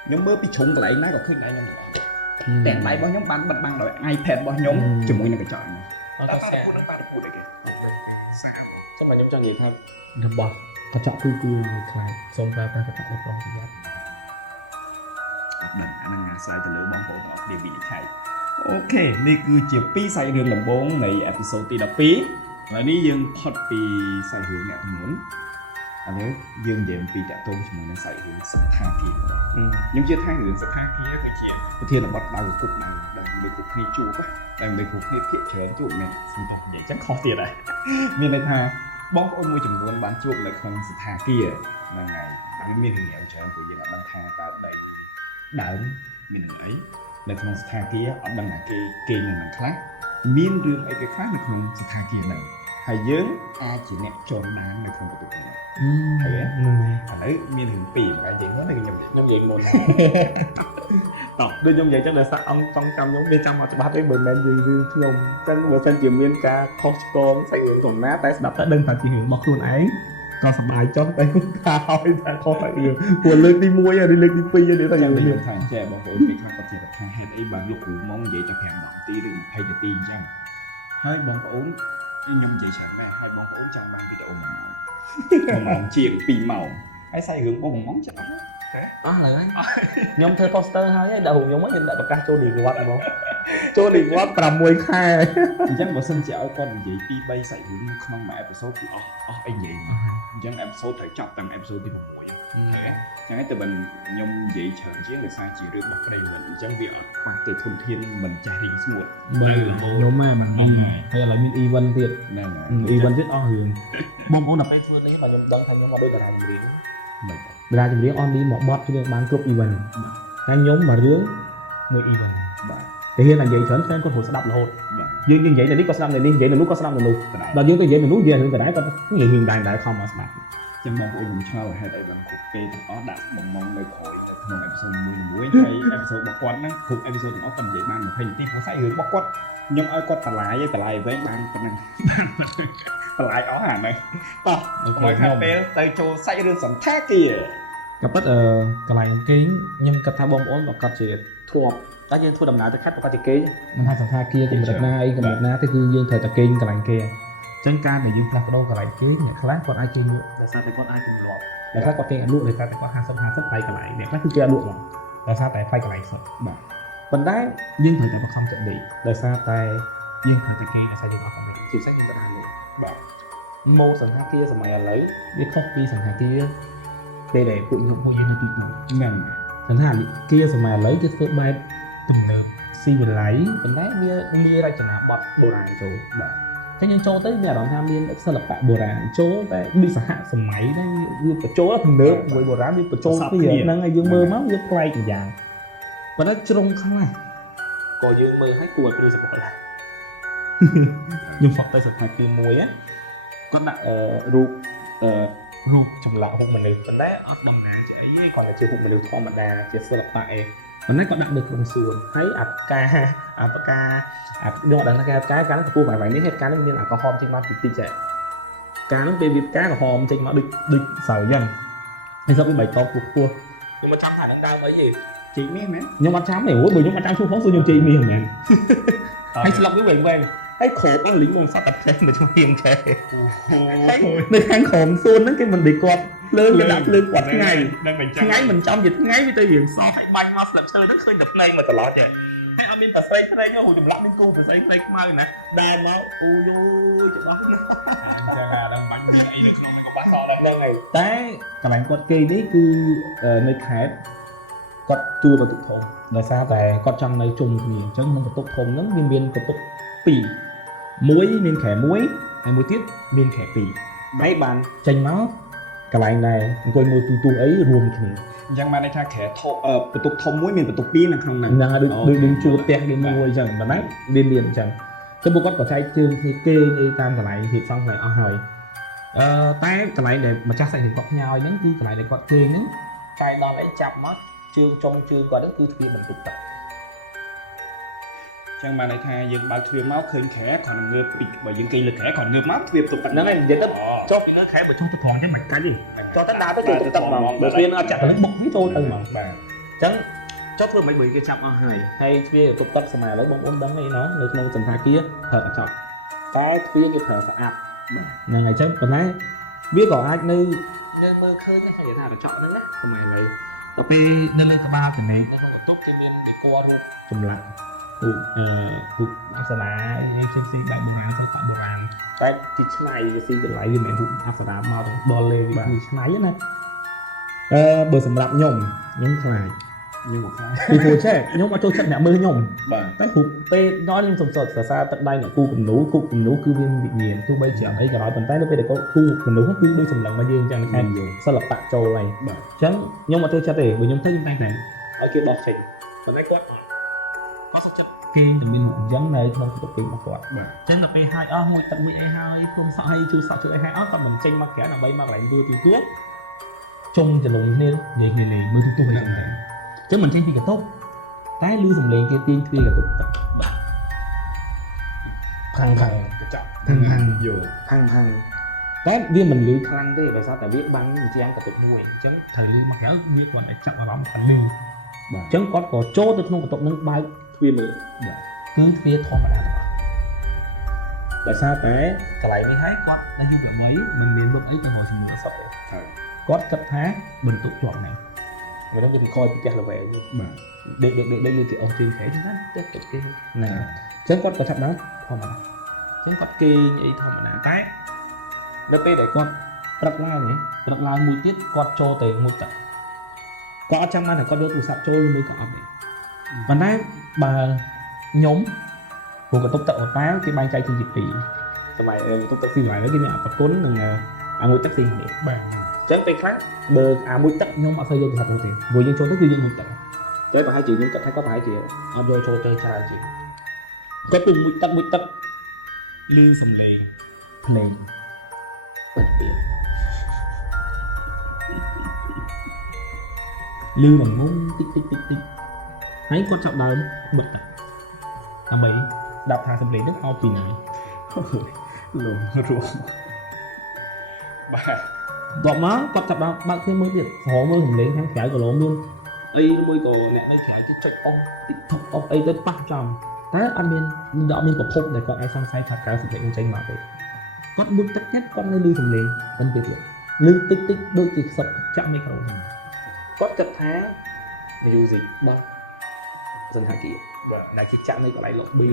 nhung mơ bị trúng lại nó là khơi lại nhung đèn lại bao nhung bắn bật băng rồi iPad bao nhung chỉ muốn là cái chọn này ta phút nó ta phút đấy kìa sao chắc mà nhung cho gì thôi được bỏ có chọn cứ lại xong ra ta có chọn được không thì đừng anh ngã sai từ lửa bóng của nó đều bị thay ok đây cứ chiều pi sai đường làm bốn này episode tí đọc pi và đi dương hot pi sai hướng ngã muốn anh ấy dương dệm pi trả tôn cho mình nó sai hướng sự tha kia nhưng chưa tha hướng sự tha kia cái thiên là bắt đầu cục này đây cục này chua quá đây mình cục này thiện chớn chụp này xin thôi vậy chắc khó tiền này miền này tha bóng ôn môi trường luôn bán chuột là không sự tha kia là ngày với miền hình nghèo chớn của dương ở ban tha ta đây đợi mình ấy là không thà kia ở đằng này kia là mình khác miên đường ấy cái khác là không thà kia này hay nhớ ai chỉ nè tròn đá được không có tụi này thấy đấy đấy miên hình pì cái gì nó là nhầm vậy một tỏ đưa nhầm vậy chắc là sao ông trong trong giống bên trong mà bắt cái bờ men gì không chân bờ chân chiều miên ca Costco sẽ những tổn nát tay đập tại đơn phải chỉ hiểu bọc luôn ấy còn sập bài cho tay cũng cao ra không phải được buồn lên đi mua đi lên đi phi để ta nhận được thằng trẻ bảo vệ việc học tập thằng hay ấy bằng lúc cũng mong vậy cho thèm đỏ tí đừng hay cho tiền chăng hơi bọn có uống nhung vậy chẳng này hai bọn có uống trong ban cái chỗ mình 1 ម៉ោងជាង 2 ម៉ោងហើយសាច់រឿងបងម៉ោងចិត្តអស់ អស់ហើយខ្ញុំធ្វើ poster ហើយដាក់រូបខ្ញុំខ្ញុំដាក់ប្រកាសចូលនិវត្តន៍ហ្មងចូលនិវត្តន៍6 ខែ អញ្ចឹងបើសិនជាឲ្យគាត់និយាយ 2-3 សាច់រឿងក្នុងមួយអេពីសូតគឺអស់អីនិយាយអញ្ចឹងអេពីសូតត្រូវចប់តាំងអេពីសូតទី 6 អញ្ចឹងតែបើខ្ញុំនិយាយច្រើនជាងដោយសារជារឿងរបស់ក្តីវិញអញ្ចឹងវាអត់ខ្វះទៅធនធានមិនចាស់រីងស្ងួត ខ្ញុំហ្នឹងហើយឥឡូវមាន event ទៀត ហ្នឹង event ទៀតអស់រឿងបងប្អូនដល់ពេលធ្វើនេះបើខ្ញុំដឹងថាខ្ញុំមកដូចតារាចម្រៀង មិន តារាចម្រៀងអនលីមកបត់ច្រៀងបានគ្រប់ event ហើយខ្ញុំមករឿងមួយ event បាទ តែហ៊ានតែនិយាយច្រើនតែគាត់ហៅស្ដាប់រហូត បាទ យើងនិយាយតែនេះក៏ស្ដាប់តែនេះនិយាយតែនោះក៏ស្ដាប់តែនោះដល់យើងទៅនិយាយទៅនោះនិយាយរឿងតែដែរគាត់និយាយរឿងដែរខំមកស្ដាប់ ចឹងបងប្អូនខ្ញុំឆ្ងល់ហេតុអីបានគ្រប់គេទាំងអស់ដាក់បំងនៅក្រោយនៅក្នុងអេពីសូតមួយហើយអេពីសូតរបស់គាត់ហ្នឹងគ្រប់អេពីសូតទាំងអស់គាត់និយាយបាន20នាទីព្រោះសាច់រឿងរបស់គាត់ខ្ញុំឲ្យគាត់បន្លាយវិញបានប៉ុណ្ណឹងបន្លាយអស់អាហ្នឹងតោះមួយខាងពេលទៅចូលសាច់រឿងសន្តាគារ ក៏ប៉ិតកន្លែងគេងខ្ញុំគិតថាបងប្អូនប្រកាសជាធ្លាប់តែយើងធ្វើដំណើរទៅខេត្តប្រកាសជាគេងមិនថាសន្តាគារកម្រិតណាអីកម្រិតណាទេគឺយើងត្រូវតែគេងកន្លែងគេអញ្ចឹងការដែលយើងផ្លាស់ប្ដូរកន្លែងគេងអ្នកខ្លះគាត់អាចគេងលក់ដោយសារតែគាត់អាចទម្លាប់ដោយសារគាត់គេងអត់លក់ដោយសារតែគាត់50 ថ្លៃកន្លែងអ្នកខ្លះគឺគេអត់លក់ហ្មងដោយសារតែថ្លៃកន្លែងសុទ្ធបាទប៉ុន្តែយើងត្រូវតែបង្ខំចិត្តដេកដោយសារតែយើងត្រូវតែគេងដោយសារយើងអត់អីជាពិសេសខ្ញុំទៅអាននេះបាទម៉ូដសន្តាគារសម័យឥឡូវវាខុសពីសន្តាគារពេលដែលពួកខ្ញុំពួកយើងនៅទីនោះ ហ្នឹង សន្តាគារសម័យឥឡូវគេធ្វើបែបទំនើបស៊ីវិល័យប៉ុន្តែវាមានរចនាបថបុរាណចូលបាទអញ្ចឹងយើងចូលទៅមានអារម្មណ៍ថាមានសិល្បៈបុរាណចូលតែដូចសហសម័យដែរវាបញ្ចូលទំនើបមួយបុរាណវាបញ្ចូលគ្នាហ្នឹងហើយយើងមើលមកវាប្លែកម្យ៉ាងប៉ុន្តែជ្រុងខ្លះក៏យើងមើលឲ្យគួរឲ្យព្រឺសពដែរខ្ញុំផុសទៅសន្តាគារមួយគាត់ដាក់រូបចម្លាក់រូបមនុស្សប៉ុន្តែអត់តំណាងជាអីទេគាត់តែជារូបមនុស្សធម្មតាជាសិល្បៈឯងប៉ុន្តែគាត់ដាក់នៅក្នុងសួនហើយអាផ្កាខ្ញុំអត់ដឹងថាគេផ្កាកាលនោះពូបែបនេះហេតុការណ៍នេះមានអាក្រហមចេញមកតិចតិចចាកាលនោះពេលវាផ្កាក្រហមចេញមកដូចស្រូវអញ្ចឹងហើយសពវាបៃតងខ្ពស់ខ្ញុំមិនចាំថានឹងដើមអីទេ ជីកមាសមែន ខ្ញុំអត់ចាំទេអូបើខ្ញុំអត់ចាំជួបផងគឺខ្ញុំជិះមាសមែនហើយស្លឹកវាវែងហើយខោបលីងមកសត្វតែផ្សេងមកឈ្មោះហៀងខែនៅខាងក្រោមសួនហ្នឹងគេមិនដេកគាត់ភ្លើងគេដាក់ភ្លើងគាត់ថ្ងៃថ្ងៃមិនចំជាថ្ងៃវាទៅរៀងសហើយបាញ់មកស្លឹកឈើហ្នឹងឃើញតែភ្នែកមកត្រឡប់ចេះហើយអត់មានតែស្រីភ្នែកហូរចម្លាក់មានគូប្រស័យភ្នែកខ្មៅណាដើរមកអូយច្បាស់ណាស់អញ្ចឹងអាបាញ់មានអីនៅក្នុងកបាសដែរហ្នឹងហើយតែកន្លែងគាត់គេនេះគឺនៅខេត្តគាត់ជួបន្ទុកធំដោយសារតែគាត់ចង់នៅជុំគ្នាអញ្ចឹងក្នុងបន្ទុកធំហ្នឹងវាមានបន្ទុក2មួយមានខែ1ហើយមួយទៀតមានខែ2ហើយបានចេញមកកន្លែងដែរអង្គុយមើលទូអីរួមគ្នា អញ្ចឹងបានន័យថាក្រែធំបន្ទុកធំមួយមានបន្ទុក2នៅក្នុងហ្នឹង ហ្នឹងហើយដូចជួផ្ទះគេមួយអញ្ចឹងប៉ុន្តែមានអញ្ចឹងទៅពួកគាត់ក៏ចែកជើងគ្នាគេអីតាមកន្លែងហេតុសង្ឃអស់ហើយតែកន្លែងដែលម្ចាស់សាច់រឿងគាត់ផ្ញើហ្នឹងគឺកន្លែងដែលគាត់ជើងហ្នឹងកាយដល់អីចាប់មកជើងចុងជើងគាត់ហ្នឹងគឺទ្វារបន្ទុកទឹក ចឹងបានន័យថាយើងបើកទ្វារមកឃើញក្រែគ្រាន់តែងើបពីបើយើងគេងលើក្រែគ្រាន់ងើបមកទ្វារបន្ទុកទឹកហ្នឹងហើយនិយាយទៅចុះពីខែបើចុះទៅត្រង់ចឹងមិនកាច់ទេចុះទៅដើរទៅចូលទឹកហ្មងបើទ្វារអត់ចាក់ទៅបុកវាចូលទៅហ្មងបាទអញ្ចឹងចុះធ្វើមិនបើគេចាប់អស់ហើយទ្វារបន្ទុកទឹកសម័យឥឡូវបងប្អូនដឹងទេណោះនៅក្នុងសន្តាគារប្រើកញ្ចក់តែទ្វារគេប្រើស្អាតហ្នឹងហើយចឹងប៉ុន្តែវាក៏អាចនៅមើលឃើញដែរថាកញ្ចក់ហ្នឹងណាសម័យឥឡូវដល់ពេលនៅលើក្បាលចំណេញនៅក្នុងបន្ទប់គេមានដេករូបចម្លាក់ រូបអប្សរាអីផ្សេងៗបែបបុរាណសិល្បៈបុរាណតែទីឆ្នៃវាស៊ីកន្លែងវាមិនរូបអប្សរាមកដល់លេវាឆ្នៃណាបើសម្រាប់ខ្ញុំខ្លាចខ្ញុំមកខ្លាចពីព្រោះចេះខ្ញុំអត់ចូលចិត្តអ្នកមើលខ្ញុំបាទតែរូបពេលដល់ខ្ញុំសំសត់សរសើរទឹកដៃអ្នកគូគំនូគឺវាវិញ្ញាណទោះបីជាអត់អីក៏ដោយប៉ុន្តែនៅពេលដែលគាត់គូគំនូគឺដូចសម្លឹងមកយើងអញ្ចឹងខាងសិល្បៈចូលហើយបាទអញ្ចឹងខ្ញុំអត់ចូលចិត្តទេបើខ្ញុំទៅខ្ញុំតែងតែឲ្យគេបោះចេញប៉ុន្តែគាត់សុខចិត្តគេតែមានអញ្ចឹងនៅក្នុងបន្ទប់ពេញរបស់គាត់បាទអញ្ចឹងដល់ពេលហើយអស់មួយទឹកមួយអីហើយព្រមសក់ហើយជួយសក់ជួយអីហើយអស់គាត់មិនចេញមកក្រៅដើម្បីមកកន្លែងទូជុំចលងគ្នានិយាយគ្នាលេងមើលទូអីចឹងតែអញ្ចឹងមិនចេញពីកតុបតែឮសំឡេងគេទាញទ្វារកតុបទឹកបាទផាំងកញ្ចក់ផាំងយល់ផាំងតែវាមិនលឺខ្លាំងទេដោយសារតែវាបាំងជាងកតុបមួយអញ្ចឹងត្រូវលឺមកក្រៅវាគាត់ឲ្យចាប់អារម្មណ៍ថាលឺបាទអញ្ចឹងគាត់ក៏ចូលទៅក្នុងកតុបនឹងបើកទ្វារមើលបាទគឺទ្វារធម្មតាទាំងអស់ ដោយសារតែកន្លែងនេះហើយគាត់នៅយុគ8មិនមានរត់អីទៅមកសម្រាប់សក់ទេ ហើយ គាត់គិតថាបន្ទុកជាប់ហ្នឹងមិនដឹងពីខ້ອຍពីផ្ទះល្វែង បាទ ដេកលើគេអស់ជើងខែចឹងណាទៅគេណាអញ្ចឹងគាត់ក៏ចាប់ដើមធម្មតាអញ្ចឹងគាត់គេងអីធម្មតាតែដល់ពេលដែលគាត់ព្រឹកឡើងនេះព្រឹកឡើងមួយទៀតគាត់ចូលទៅមួយទឹកគាត់អត់ចាំបានថាគាត់យកទូរស័ព្ទចូលឬមួយក៏អត់ទេប៉ុន្តែបើខ្ញុំព្រោះកតុកទឹកអត់តាគេបែងចែកជាពីរសម័យកតុកទឹកស៊ីឡាយគេមានអបគុណនិងអាមួយទឹកស៊ីនេះ បាទ អញ្ចឹងពេលខ្លះបើអាមួយទឹកខ្ញុំអត់សូវយកទូរស័ព្ទនោះទេព្រោះយើងចូលទៅគឺយើងមួយទឹកតែប្រហែលជាខ្ញុំគិតថាគាត់ប្រហែលជាអត់យកចូលទៅច្រើនជាងគាត់ទៅមួយទឹកលឺសំឡេងភ្លេងបាច់ទៀតលឺនឹងងុំតិចហើយគាត់ចាប់ដើមបិទទឹកដើម្បីស្ដាប់ថាសំឡេងនេះអត់ពីណា លងរស់បាទ តបមកគាត់ចាប់ដើមបើកគ្នាមើលទៀតស្រោមើលសំឡេងខាងក្រៅក៏លោមានអីមួយក៏អ្នកនៅក្រៅចុចអុស TikTok អុសអីទៅប៉ះចំតែអត់មានប្រភពដែលគាត់អាចសង្ស័យថាក្រៅសំឡេងនឹងចេញមកទេគាត់មុតទឹកទៀតគាត់នៅលឺសំឡេងមិនពីទៀតលឺតិចដូចជាខ្សឹបចាក់មីក្រូហ្នឹងគាត់គិតថា music បាទសន្តាគារ បាទ ណាគេចាក់នៅកន្លែងលោកប៊ី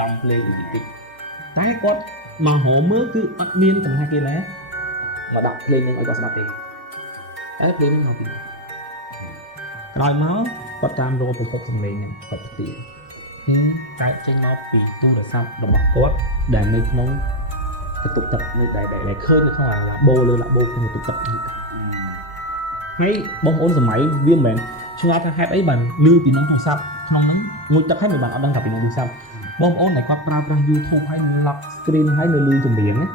ដំភ្លេងតិចតែគាត់មកហៅមើលគឺអត់មានសន្តាគារណាមកដាក់ភ្លេងនឹងឲ្យគាត់ស្ដាប់ទេតែភ្លេងនឹងមកពីក្រោយមកគាត់តាមរកប្រភពសំឡេងហ្នឹងគាត់ទៅទៀតកើតចេញមកពីទូរស័ព្ទរបស់គាត់ដែលនៅក្នុងកតុកទឹកនៅដែលឃើញនៅក្នុងអាឡាបូក្នុងកតុកទឹកហើយបងប្អូនសម័យវាមិនមែនឆ្ងល់ថាហេតុអីបានលឺពីក្នុងទូរស័ព្ទក្នុងហ្នឹងមួយទឹកហើយមិនបានអត់ដឹងថាពីក្នុងទូរស័ព្ទបងប្អូនដែលគាត់ប្រើប្រាស់ YouTube ហើយ lock screen ហើយនៅលឺចម្រៀងណា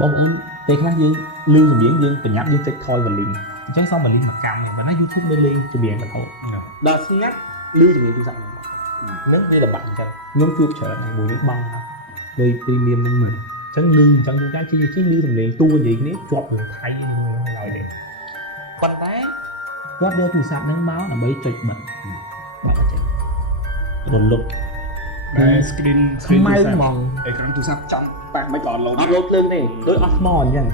បងប្អូនពេលខ្លះយើងលឺចម្រៀងយើងប្រញាប់យើងចុច ថយ volume អញ្ចឹងសម volume មួយកម្មហ្នឹងបើណា YouTube នៅលេងចម្រៀងរហូតដល់ស្ងាត់លឺចម្រៀងទូរស័ព្ទហ្នឹងវាលំបាកអញ្ចឹងខ្ញុំជួបច្រើនហើយមួយយើងបង់ដោយ premium ហ្នឹងមើលអញ្ចឹងលឺអញ្ចឹងយើងចាជាលឺសម្លេងតួនិយាយគ្នាជាប់នឹងថៃហ្នឹងហើយទេប៉ុន្តែគាត់យកទូរស័ព្ទហ្នឹងមកដើម្បីចុចបិទបាត់អញ្ចឹងរលត់ តែ screen ខ្មៅហ្មង អេក្រង់ទូរស័ព្ទចំប៉ះមិនក៏អត់លោត អត់លោតភ្លើងទេដូចអស់ថ្មអញ្ចឹង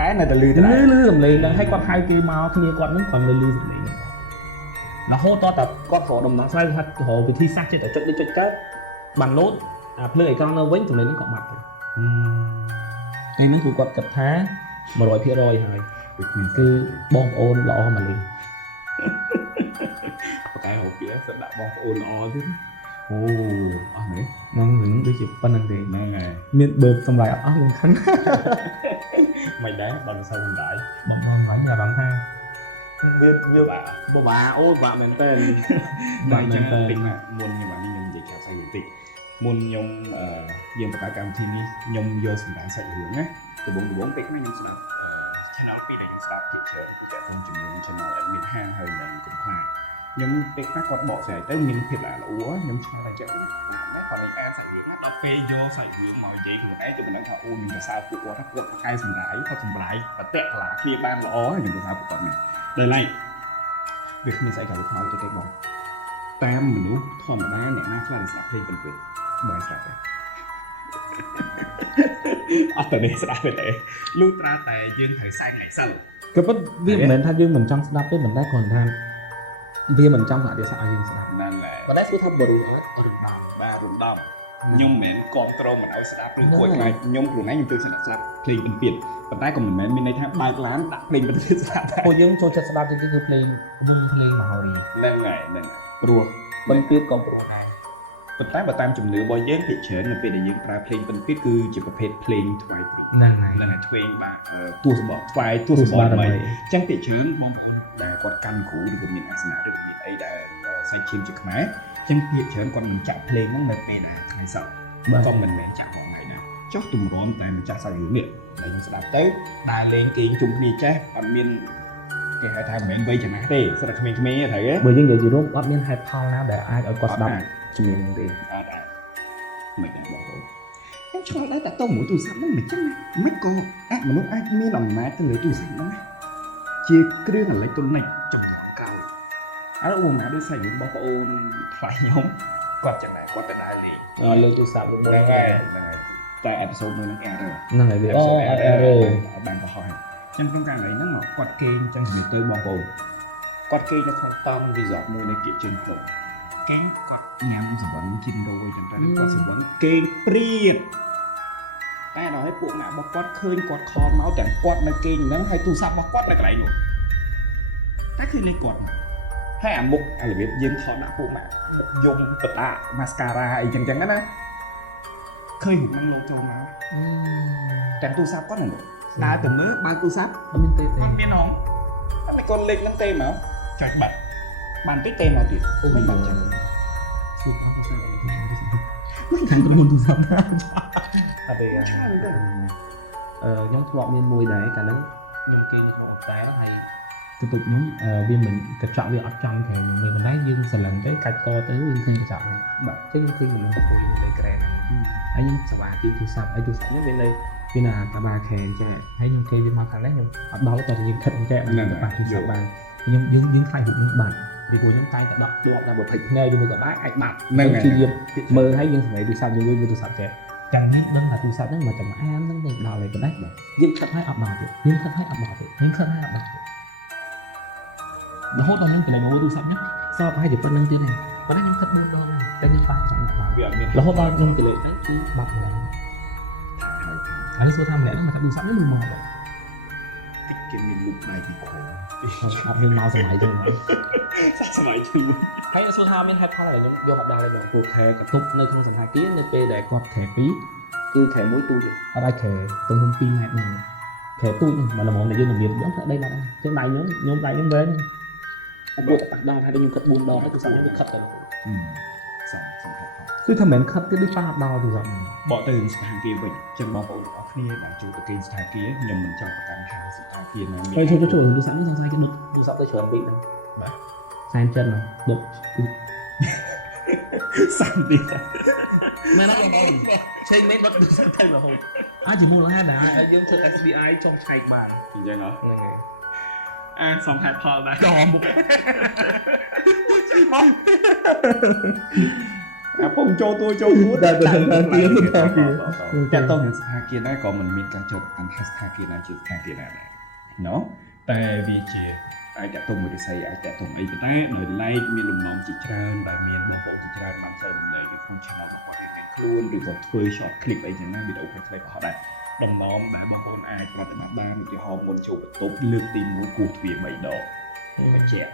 តែនៅតែលឺទៅដែរ លឺសំឡេងហ្នឹងហើយគាត់ហៅគេមកគ្នាគាត់ហ្នឹងគាត់នៅលឺសំឡេងហ្នឹងរហូតតតែគាត់ក៏ដំណោះស្រាយថារកវិធីសាស្ត្រចិត្តតែចុចដូចចុចកើតបានលោតអាភ្លើងអេក្រង់នៅវិញសំឡេងហ្នឹងក៏បាត់ទៅហើយហ្នឹងគឺគាត់គិតថា 100% ហើយគឺបងប្អូនល្អមកលេង បកែហូបវាសិតដាក់បងប្អូនល្អទៀតអូអស់មែន ហ្នឹងវិញដូចជាប៉ុណ្្នឹងទេ ហ្នឹងហើយ មានបើសម្រាប់អស់មិនខាន មិនដែរបើមិនសូវមិនដែរ បងប្អូនវិញអារម្មណ៍ថា វាបាក់ បបាអូបាក់មែនតើ បាទអញ្ចឹងតិចមកមុនខ្ញុំអានេះខ្ញុំនិយាយចាប់សាច់បន្តិចមុនខ្ញុំយើងបង្កើតកម្មវិធីនេះខ្ញុំយកសម្រាប់សាច់រឿងណាដំបូងពេលខ្លះខ្ញុំស្ដាប់ channel ពីរដែលខ្ញុំស្ដាប់ជាច្រើនគឺចាក់ក្នុងជំនួយ channel admin ហាងហើយនឹងកំផ្លាខ្ញុំពេលខ្លះគាត់បកស្រាយទៅមានភាពល្អខ្ញុំឆ្លងតែចិត្តណាស់គាត់នឹងអានសាច់រឿងណាដល់ពេលយកសាច់រឿងមកនិយាយខ្លួនឯងទៅមិនដឹងថាអូខ្ញុំទៅសើពួកគាត់ថាគាត់កែសម្រាយគាត់សម្រាយបតៈកលាគ្នាបានល្អខ្ញុំទៅសើពួកគាត់នេះដល់ឡៃវាគ្មានស្អីត្រូវខ្មៅទៅគេបងតាមមនុស្សធម្មតាអ្នកណាខ្លះស្ដាប់ភ្លេងពិតៗបើស្ដាប់ទេអត់ទៅស្ដាប់ទេលុះត្រាតែយើងត្រូវសែងឯសិន ក៏ប៉ុន្តែវាមិនមែនថាយើងមិនចង់ស្ដាប់ទេមិនដែរគ្រាន់តែវាមិនចង់ថាវាស្អាតយើងស្ដាប់ ហ្នឹងហើយ ប៉ុន្តែគឺថាបរិយាកាស បាទរំដំខ្ញុំមិនមែនគ្រប់គ្រងមិនឲ្យស្ដាប់ឬគួរខ្លាចខ្ញុំខ្លួនឯងខ្ញុំចូលស្ដាប់ភ្លេងពិនពាទ្យប៉ុន្តែក៏មិនមែនមានន័យថាបើកឡានដាក់ភ្លេងពិនពាទ្យស្ដាប់ដែរ ពួកយើងចូលចិត្តស្ដាប់ជាងគឺភ្លេងវងភ្លេងមហោរី ហ្នឹងហើយព្រោះ មិនពៀបក៏ព្រោះដែរ ប៉ុន្តែបើតាមជំនឿរបស់យើងភាគច្រើននៅពេលដែលយើងប្រើភ្លេងពិនពាទ្យគឺជាប្រភេទភ្លេងថ្វាយព្រះ ហ្នឹងហើយ ហ្នឹងហើយធ្វេងបាទទស្សបកថ្វាយទស្សបកមិនអញ្ចឹងភាគច្រើនបងប្អូនដែលគាត់កាន់គ្រូឬក៏មានអាសនៈឬក៏មានអីដែលសាច់ឈាមជាខ្មែរអញ្ចឹងភាគច្រើនគាត់មិនចាក់ភ្លេងហ្នឹងនៅពេលណាថ្ងៃសៅរ៍ក៏មិនមែនចាក់រាល់ថ្ងៃដែរចុះទម្រាំតែម្ចាស់សាច់រឿងនេះដែលយើងស្ដាប់ទៅដែលលេងគេងជុំគ្នាចេះអត់មានគេហៅថាមិនមែនវ័យចំណាស់ទេស្រាប់តែក្មេងៗទេត្រូវទេ បើយើងនិយាយជារួមអត់មានហេតុផលណាដែលអាចឲ្យគាត់ស្ដាប់ជំនាញហ្នឹងទេ អត់មិនដឹងបងប្អូនខ្ញុំឆ្លងដែរតែតមួយទូរស័ព្ទហ្នឹងមិនចឹងមិនក៏មនុស្សអាចមានអំណាចទៅលើទូរស័ព្ទហ្នឹងជាគ្រឿងអេឡិចត្រូនិកចំនួនក្រោយអើអូម៉ាដូចសាច់រឿងបងប្អូនថ្លៃខ្ញុំគាត់ចឹងដែរគាត់ទៅដើរលេង លើទូរស័ព្ទរបស់ ហ្នឹងហើយតែ តែ episode មួយហ្នឹង error ហ្នឹងហើយវា episode error បានក៏ហើយចឹងក្នុងករណីហ្នឹងគាត់គេងចឹងនិយាយទៅបងប្អូនគាត់គេងនៅក្នុងតង់ resort មួយនៅគៀកជើងភ្នំគេងគាត់ញ៉ាំសវណ្ណជីនរយចឹងតែគាត់សវណ្ណគេងព្រាតតែដល់ឲ្យពួកអ្នករបស់គាត់ឃើញគាត់ខំមកទាំងគាត់នៅគេងហ្នឹងហើយទូរស័ព្ទរបស់គាត់នៅកន្លែងនោះតែឃើញលេខគាត់ហើយអាមុខអារបៀបយើងថតដាក់ពួកម៉ាក់មុខយំបតា mascara អីចឹងណាឃើញរូបហ្នឹងលោកចូលមកតែទូរស័ព្ទគាត់ហ្នឹងដើរទៅមើលបើទូរស័ព្ទ អត់មានទេ អត់មានហងតែមិនគាត់លេខហ្នឹងទេមកចុចបាត់បានតិចទេមកទៀតអូមិនបានចឹង គឺខាងក្រុមហ៊ុនទូរស័ព្ទណាអត់ទេខ្ញុំធ្លាប់មានមួយដែរកាលហ្នឹងខ្ញុំគេងនៅក្នុងអូតែលហើយទៅពុកខ្ញុំវាមិនកញ្ចក់វាអត់ចំតែខ្ញុំមិនដែរយើងស្រឡឹងទៅកាច់កទៅយើងឃើញកញ្ចក់ហ្នឹងបាទអញ្ចឹងខ្ញុំឃើញមនុស្សអង្គុយនៅក្រែហ្នឹងហើយខ្ញុំសប្បាយទីទូរស័ព្ទហើយទូរស័ព្ទខ្ញុំវានៅវានៅកាបាខែអញ្ចឹងហើយខ្ញុំគេវាមកខាងនេះខ្ញុំអត់ដល់តែយើងខិតអញ្ចឹងបានទៅប៉ះទូរស័ព្ទបានយើងខ្លាចរូបនេះបាត់ពីព្រោះខ្ញុំតែងតែដកដួលដល់20ភ្នែកជាមួយក្បាលអាចបាត់ហ្នឹងគឺយើងមើលហើយយើងសម្រាប់ទូរស័ព្ទយើងវាទូរស័ព្ទចេះចាំនេះដឹងថាទូរស័ព្ទហ្នឹងមកចំអានហ្នឹងទៅដល់ហើយក៏ដែរយើងខិតឲ្យអត់ដល់ទៀតយើងខិតឲ្យអត់ដល់ទៀតយើងខិតឲ្យអត់ដល់ទៀតរហូតដល់ខ្ញុំទៅមើលទូរស័ព្ទខ្ញុំសល់ប្រហែលជាប៉ុណ្្នឹងទៀតទេប៉ុន្តែខ្ញុំខិត4ដងតែខ្ញុំបាត់ចំដល់វាអត់មានរហូតដល់ខ្ញុំទៅលេខទៅគឺបាត់ហើយហើយសួរថាម្នាក់ហ្នឹងមកទូរស័ព្ទនេះមកតិចគេមានលុបដៃពីខោអត់មានមកសម័យចឹងហ្នឹងសម័យជឿហើយសួរថាមានហេតុផលอะไรខ្ញុំយកអត់ដល់ទេបងព្រោះខែកតុបនៅក្នុងសន្តាគារនៅពេលដែលគាត់ខែ2គឺខែ1ទូចអត់អាចខែទំហំ2ម៉ែត្រហ្នឹងខែទូចហ្នឹងមកល្មមតែយើងមានយើងដាក់ដីបាត់ហ្នឹងចឹងដៃខ្ញុំដៃខ្ញុំវែងពួកអត់ដល់ថាខ្ញុំគិត4ដងហើយទូរស័ព្ទខ្ញុំវាខិតទៅសំខាន់គឺថាមិនខិតទេដូចប៉ះអត់ដល់ទូរស័ព្ទហ្នឹងបកទៅរឿងស្ថានភាពវិញចឹងបងប្អូនទាំងអស់គ្នាដែលជួបទៅគេងស្ថានភាពខ្ញុំមិនចង់ប្រកាន់ថាស្ថានភាពណាមានហើយចូលទូរស័ព្ទនេះសង្ស័យគេដុតទូរស័ព្ទទៅច្រើនពេកហ្នឹងបាទសែនចិត្តហ្នឹងដុតសាំទៀតមែនទេឆេកមិនដុតទូរស័ព្ទទៅរហូតអាចជាមូលហេតុដែរយើងធ្វើ FBI ចុងឆែកបានអញ្ចឹងហ៎ហ្នឹងហើយសំហេតុផលដែរដមុខអាពងចូលទួតែទៅស្ថានភាពចាត់ទៅនឹងស្ថានភាពដែរក៏មិនមានការចុះអានថាស្ថានភាពណាជាស្ថានភាពណាដែរណូតែវាជាអាចតទៅមួយវិស័យអាចតទៅអីប៉ុន្តែដោយឡែកមានលំនាំជាច្រើនដែលមានបងប្អូនជាច្រើនបានចែករំលែកនៅក្នុង channel របស់គាត់រៀងខ្លួនឬក៏ធ្វើ short clip អីចឹងណាវីដេអូខ្លីៗក៏ហត់ដែរដំណំដែលបងប្អូនអាចប្រតិបត្តិបានឧទាហរណ៍មុនចូលបន្ទប់លើកទី1គោះទ្វារ3ដងបញ្ជាក់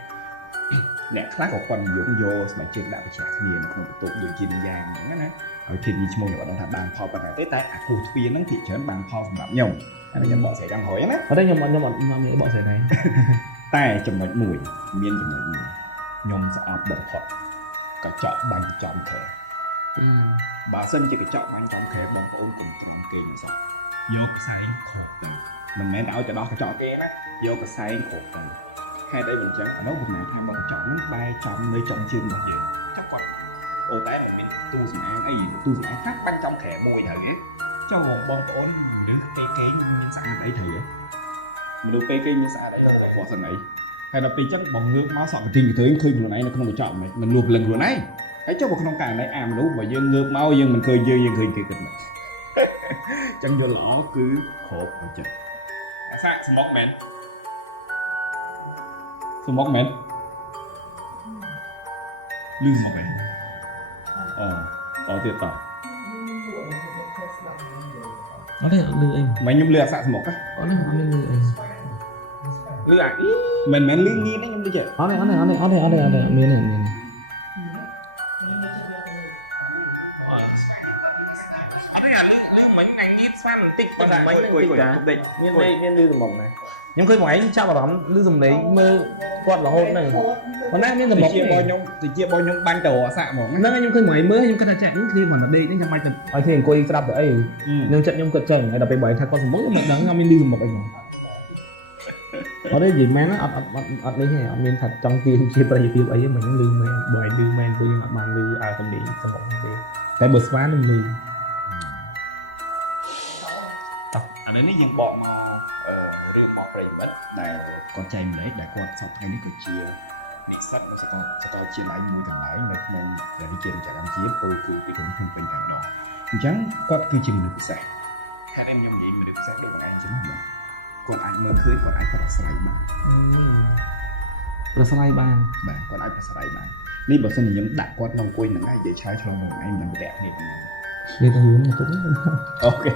អ្នកខ្លះក៏គាត់និយមយកស្បែកជើងដាក់បញ្ជាក់គ្នានៅក្នុងបន្ទប់ដូចជាយ៉ាងហ្នឹងណាហើយគិតនេះឈ្មោះខ្ញុំអត់ដឹងថាបានផលប៉ុណ្ណាទេតែអាគោះទ្វារហ្នឹងភាគច្រើនបានផលសម្រាប់ខ្ញុំអានេះខ្ញុំបកស្រាយយ៉ាងហួយណាអត់ទេខ្ញុំអត់មានបកស្រាយដែរតែចំណុចមួយមានចំណុចមួយខ្ញុំស្អប់បំផុតកញ្ចក់បាញ់ចំខែបើសិនជាកញ្ចក់បាញ់ចំខែបងប្អូនកុំជ្រុំគេមិនសោះយកខ្សែគ្របទៅមិនមែនឲ្យទៅដោះកញ្ចក់គេណាយកខ្សែគ្របទៅហេតុអីមិនចឹងអានោះបំណែថាបងកញ្ចក់ហ្នឹងបែរចំនៅចំជើងរបស់យើងចាំគាត់អូតែមិនមានទូសម្អាងអីទូសម្អាងខ្លះបាញ់ចំខែមួយហើយចុះបងប្អូនរឿងពេលគេមានស្អាតអីត្រូវមនុស្សពេលគេមានស្អាតអីនៅតែគាត់ស្អីហើយដល់ពេលចឹងបងងើបមកសក់កន្ទិញទៅឃើញខ្លួនឯងនៅក្នុងកញ្ចក់មិនលួសព្រលឹងខ្លួនឯងហើយចុះក្នុងករណីអាមនុស្សបើយើងងើបមកយើងមិនឃើញយើងឃើញគេគិតមកចឹងយល់ល្អគឺគ្រប់មកចិត្តអាសាស្មុកមែនស្មុកមែនលឺមកមែនតទៀតតអត់ទេលឺអីមិនខ្ញុំលឺអាសាស្មុកអត់ទេអត់មានលឺអីលឺអាមិនមែនលឺងាយទេខ្ញុំលឺចេះអត់ទេមានលឺមិនងាយស្វាបន្តិចប៉ុន្តែមិនតិចមានលឺសម្មុខដែរខ្ញុំឃើញបងឯងចាប់អារម្មណ៍លឺសំឡេងមើលគាត់រហូតហ្នឹងប៉ុន្តែមានសម្មុខជាបងខ្ញុំបាញ់ទៅអាសាហ្មងហ្នឹងខ្ញុំឃើញបងឯងមើលខ្ញុំគិតថាចាក់នេះគ្នាគាត់ដេកហ្នឹងចាំបាច់ទៅឲ្យគ្នាអង្គុយស្ដាប់ទៅអីនឹងចិត្តខ្ញុំគិតចឹងហើយដល់ពេលបងឯងថាគាត់សម្មុខខ្ញុំមិនដឹងថាមានលឺសម្មុខអីហ្មងអត់ទេនិយាយមែនអត់នេះទេអត់មានថាចង់ទាញជាប្រយោជន៍អីទេមិនហ្នឹងលឺមែនបងឯងលឺមែនព្រោះយើងអត់បានលឺសំឡេងសម្មុខទេតែបើស្វានឹងលឺអានេះយើងបកមករឿងមកប្រិយមិត្តដែលគាត់ចែកម្លែកដែលគាត់សពថ្ងៃនេះក៏ជានិស្សិតនៅសាកលវិទ្យាល័យមួយទាំងឡាយនៅក្នុងវិទ្យាល័យកម្ពុជាពលគឺទីក្រុងភ្នំពេញតែម្ដង អញ្ចឹងគាត់គឺជាមនុស្សពិសេសហេតុអីខ្ញុំនិយាយមនុស្សពិសេសដូចបងឯងចឹងណាគាត់អាចមើលឃើញគាត់អាចប្រស្រ័យបាន ប្រស្រ័យបាន បាទគាត់អាចប្រស្រ័យបាននេះបើសិនជាខ្ញុំដាក់គាត់នៅអង្គុយហ្នឹងឯងនិយាយឆាយឆ្លងបងឯងមិនប្រែគ្នាប៉ុណ្ណា វាទៅយូរណាស់ទុក អូខេ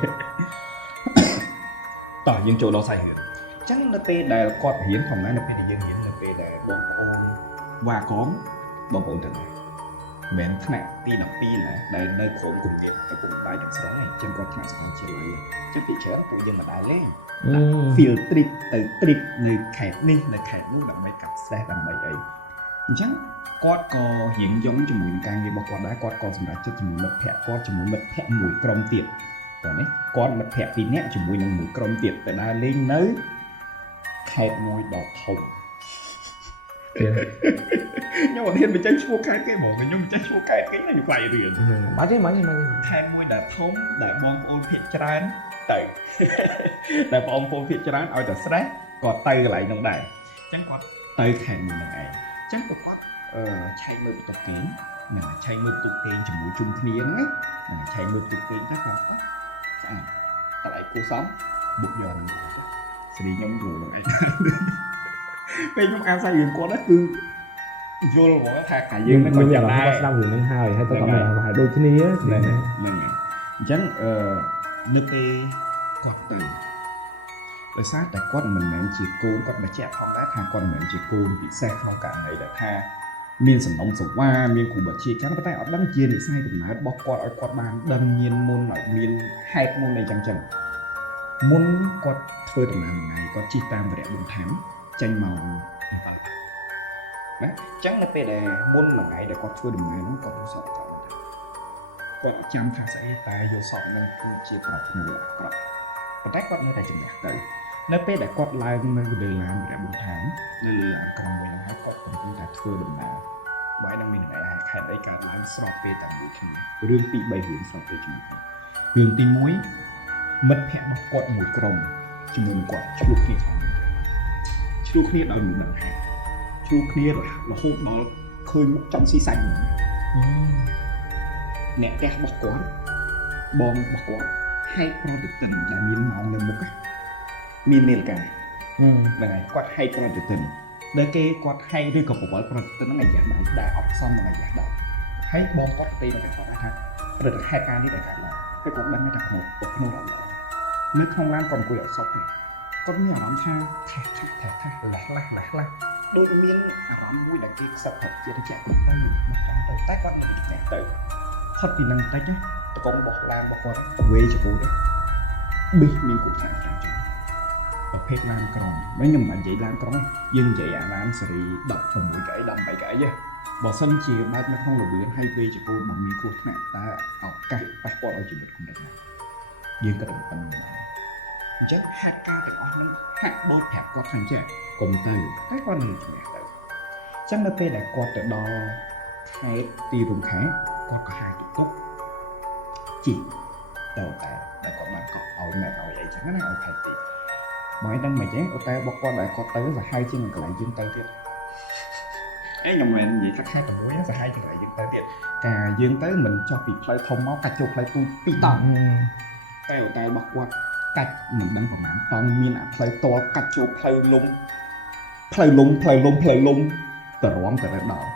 តោះយើងចូលដល់សាច់រឿងអញ្ចឹងនៅពេលដែលគាត់រៀនធម្មតានៅពេលដែលយើងរៀននៅពេលដែលបងប្អូនវ៉ាកងបងប្អូនទាំងឡាយមិនថ្នាក់ទី12ណាដែលនៅក្រុមគុំយើងកំពុងតែទឹកស្រែអញ្ចឹងគាត់ថ្នាក់សាលាជាឡើយអញ្ចឹងពីច្រើនពួកយើងមិនដែរលេង field trip ទៅ trip នៅខេត្តនេះនៅខេត្តនោះដើម្បីកាត់ stress ដើម្បីអីអញ្ចឹងគាត់ក៏រៀងយំជាមួយនឹងការងាររបស់គាត់ដែរគាត់ក៏សម្រាប់ចិត្តជាមួយមិត្តភ័ក្តិគាត់ជាមួយមិត្តភ័ក្តិមួយក្រុមទៀតតោះនេះគាត់មិត្តភ័ក្តិពីរនាក់ជាមួយនឹងមួយក្រុមទៀតទៅដើរលេងនៅខេត្តមួយដ៏ធំខ្ញុំអត់ហ៊ានបញ្ចេញឈ្មោះខេត្តគេហ្មងខ្ញុំបញ្ចេញឈ្មោះខេត្តគេខ្ញុំខ្លាចរឿង មកទេខេត្តមួយដែលធំដែលបងប្អូនភាគច្រើនទៅតែបងប្អូនភាគច្រើនឲ្យតែ stress គាត់ទៅកន្លែងនោះដែរអញ្ចឹងគាត់ទៅខេត្តមួយហ្នឹងឯងអញ្ចឹងគាត់ឆែកមើលបន្ទប់គេងហ្នឹងឆែកមើលបន្ទប់គេងជាមួយជុំគ្នាហ្នឹងហ្នឹងឆែកមើលបន្ទប់គេងទៅគាត់ស្អាតកន្លែងគូសំបុកយកហ្នឹងស្រីខ្ញុំយល់ហ្នឹងឯងពេលខ្ញុំអានសាច់រឿងគាត់ហ្នឹងគឺយល់ហ្មងថាកាយយើងមិនគាត់យ៉ាងណាគាត់ស្ដាប់រឿងហ្នឹងហើយទៅគាត់ប្រហែលដូចគ្នាហ្នឹងអញ្ចឹងនៅពេលគាត់ទៅដោយសារតែគាត់មិនមែនជាគូគាត់បញ្ជាក់ផងដែរថាគាត់មិនមែនជាគូពិសេសក្នុងករណីដែលថាមានសំណុំសង្វាមានគ្រូបាជាចឹងប៉ុន្តែអត់ដឹងជានិស័យកំណើតរបស់គាត់ឲ្យគាត់បានដឹងមានមុនឲ្យមានហេតុមុនអីចឹងមុនគាត់ធ្វើដំណើរមួយថ្ងៃគាត់ជិះតាមរយៈប៊ុនឋានចេញមកពីបាល់ណាអញ្ចឹងនៅពេលដែលមុនមួយថ្ងៃដែលគាត់ធ្វើដំណើរនោះគាត់សក់គាត់ចាំថាស្អីតែយកសក់នឹងគឺជាប្រផ្នូលអាក្រក់ប៉ុន្តែគាត់នៅតែជំនះទៅនៅពេលដែលគាត់ឡើងនៅលើឡានរយៈប៊ុនឋាននៅលើអាក្រង់វិញហើយគាត់កំពុងតែធ្វើដំណើរបើនឹងមានថ្ងៃខែអីកើតឡើងស្របពេលតែមួយគ្នារឿងទី3រឿងស្របពេលជាមួយគ្នារឿងទី1មិត្តភក្តិរបស់គាត់មួយក្រុមជាមួយនឹងគាត់ឆ្លោះគ្នាឆ្លោះគ្នាដោយមិនដឹងហេតុឆ្លោះគ្នារហូតដល់ឃើញមុខចំស៊ីសាច់អ្នកផ្ទះរបស់គាត់បងរបស់គាត់ហែកប្រតិទិនដែលមានម៉ោងនៅមុខមាននាឡិកាហ្នឹងហើយគាត់ហែកប្រតិទិនដែលគេគាត់ហែកឬក៏ប្រវល់ប្រតិទិនហ្នឹងអាយ៉ាដល់ដែលអត់សមនឹងអាយ៉ាដល់ហើយបងគាត់ទេនៅគាត់ថាព្រឹត្តិហេតុការណ៍នេះដែលកើតឡើងគឺគាត់ដឹងថាក្នុងពុកក្នុងរំលងនៅក្នុងឡានគាត់អង្គុយអត់សុខទេគាត់មានអារម្មណ៍ថាថាលះដូចមានអារម្មណ៍មួយដែលគេខ្សឹបទៅជាទៅចាក់ទៅបោះចាំទៅតែគាត់មិនចេះទៅផុតពីនឹងតិចណាតកងរបស់ឡានរបស់គាត់វេចំពោះទេប៊ីមានគូថាចាំចាំប្រភេទឡានក្រុងមិនខ្ញុំមិននិយាយឡានក្រុងទេយើងនិយាយអាឡានស៊េរី16កៅអី18កៅអីទេបើសិនជាបើកនៅក្នុងរបៀងហើយវេចំពោះមិនមានគ្រោះថ្នាក់តើឱកាសប៉ះពាល់ឲ្យជីវិតគំនិតណាយើងក៏ต้องប៉ុណ្្នឹងដែរអញ្ចឹងហេតុការណ៍ទាំងអស់ហ្នឹងហាក់ដូចប្រាប់គាត់ថាចេះកុំទៅតែគាត់នឹងជំនះទៅអញ្ចឹងនៅពេលដែលគាត់ទៅដល់ខេត្តទីរំខានគាត់ក៏ហាតុកជីទៅតែគាត់បានគាត់ឲ្យណែឲ្យអីចឹងណាឲ្យខេត្តទីបើឲ្យដឹងមិនចេះអូតែរបស់គាត់ដែលគាត់ទៅសាហាវជាងកន្លែងយើងទៅទៀតអេខ្ញុំមិននិយាយថាខេត្តតែមួយសាហាវជាងកន្លែងយើងទៅទៀតការយើងទៅមិនចុះពីផ្លូវធំមកកាច់ចូលផ្លូវទូ2តង់តែអូតែរបស់គាត់កាច់មិនដឹងប្រហែលតង់មានអាផ្លូវតកាច់ចូលផ្លូវលំទៅរំទៅដល់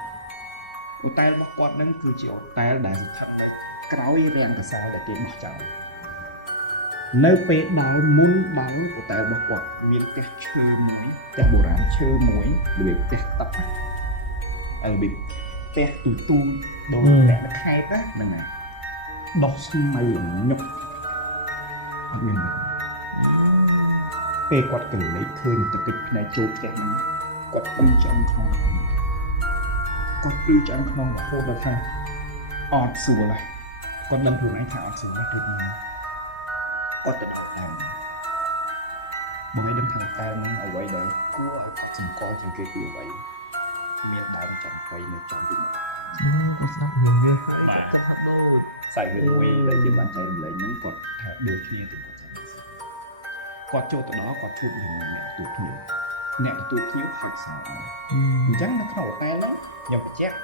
អូតែលរបស់គាត់នឹងគឺជាអូតែលដែលស្ថិតនៅក្រោយរាំងកសលដែលគេបោះចោលនៅពេលដល់មុនដល់អូតែលរបស់គាត់មានផ្ទះឈើមួយផ្ទះបុរាណឈើមួយរបៀបផ្ទះទឹករបៀបផ្ទះទូដល់ផ្ទះខេត្តហ្នឹងហើយដោះស្មៅញឹកអត់មានពេលគាត់កលេចឃើញទឹកទឹកផ្នែកចូលផ្ទះហ្នឹងគាត់ពឹងចំក្នុងគាត់គឺចាំក្នុងរហូតដល់ថាអត់ស្រួលហើយគាត់ដឹងខ្លួនឯងថាអត់ស្រួលទេគាត់ទៅដល់តាមបងឯងដឹងថាតែហ្នឹងអ្វីដែលគួរឲ្យសម្គាល់ជាងគេគឺអ្វីមានដើមចំបៃនៅចំពីគាត់ស្ដាប់រឿងនេះហើយគាត់ហាក់ដូចសាច់មួយដែលជាបានចែករំលែកហ្នឹងគាត់ថាដូចគ្នាទៅគាត់ចូលទៅដល់គាត់ជួបជាមួយអ្នកទទួលភ្ញៀវហុចសោអញ្ចឹងនៅក្នុងហូតែលហ្នឹងខ្ញុំបញ្ជាក់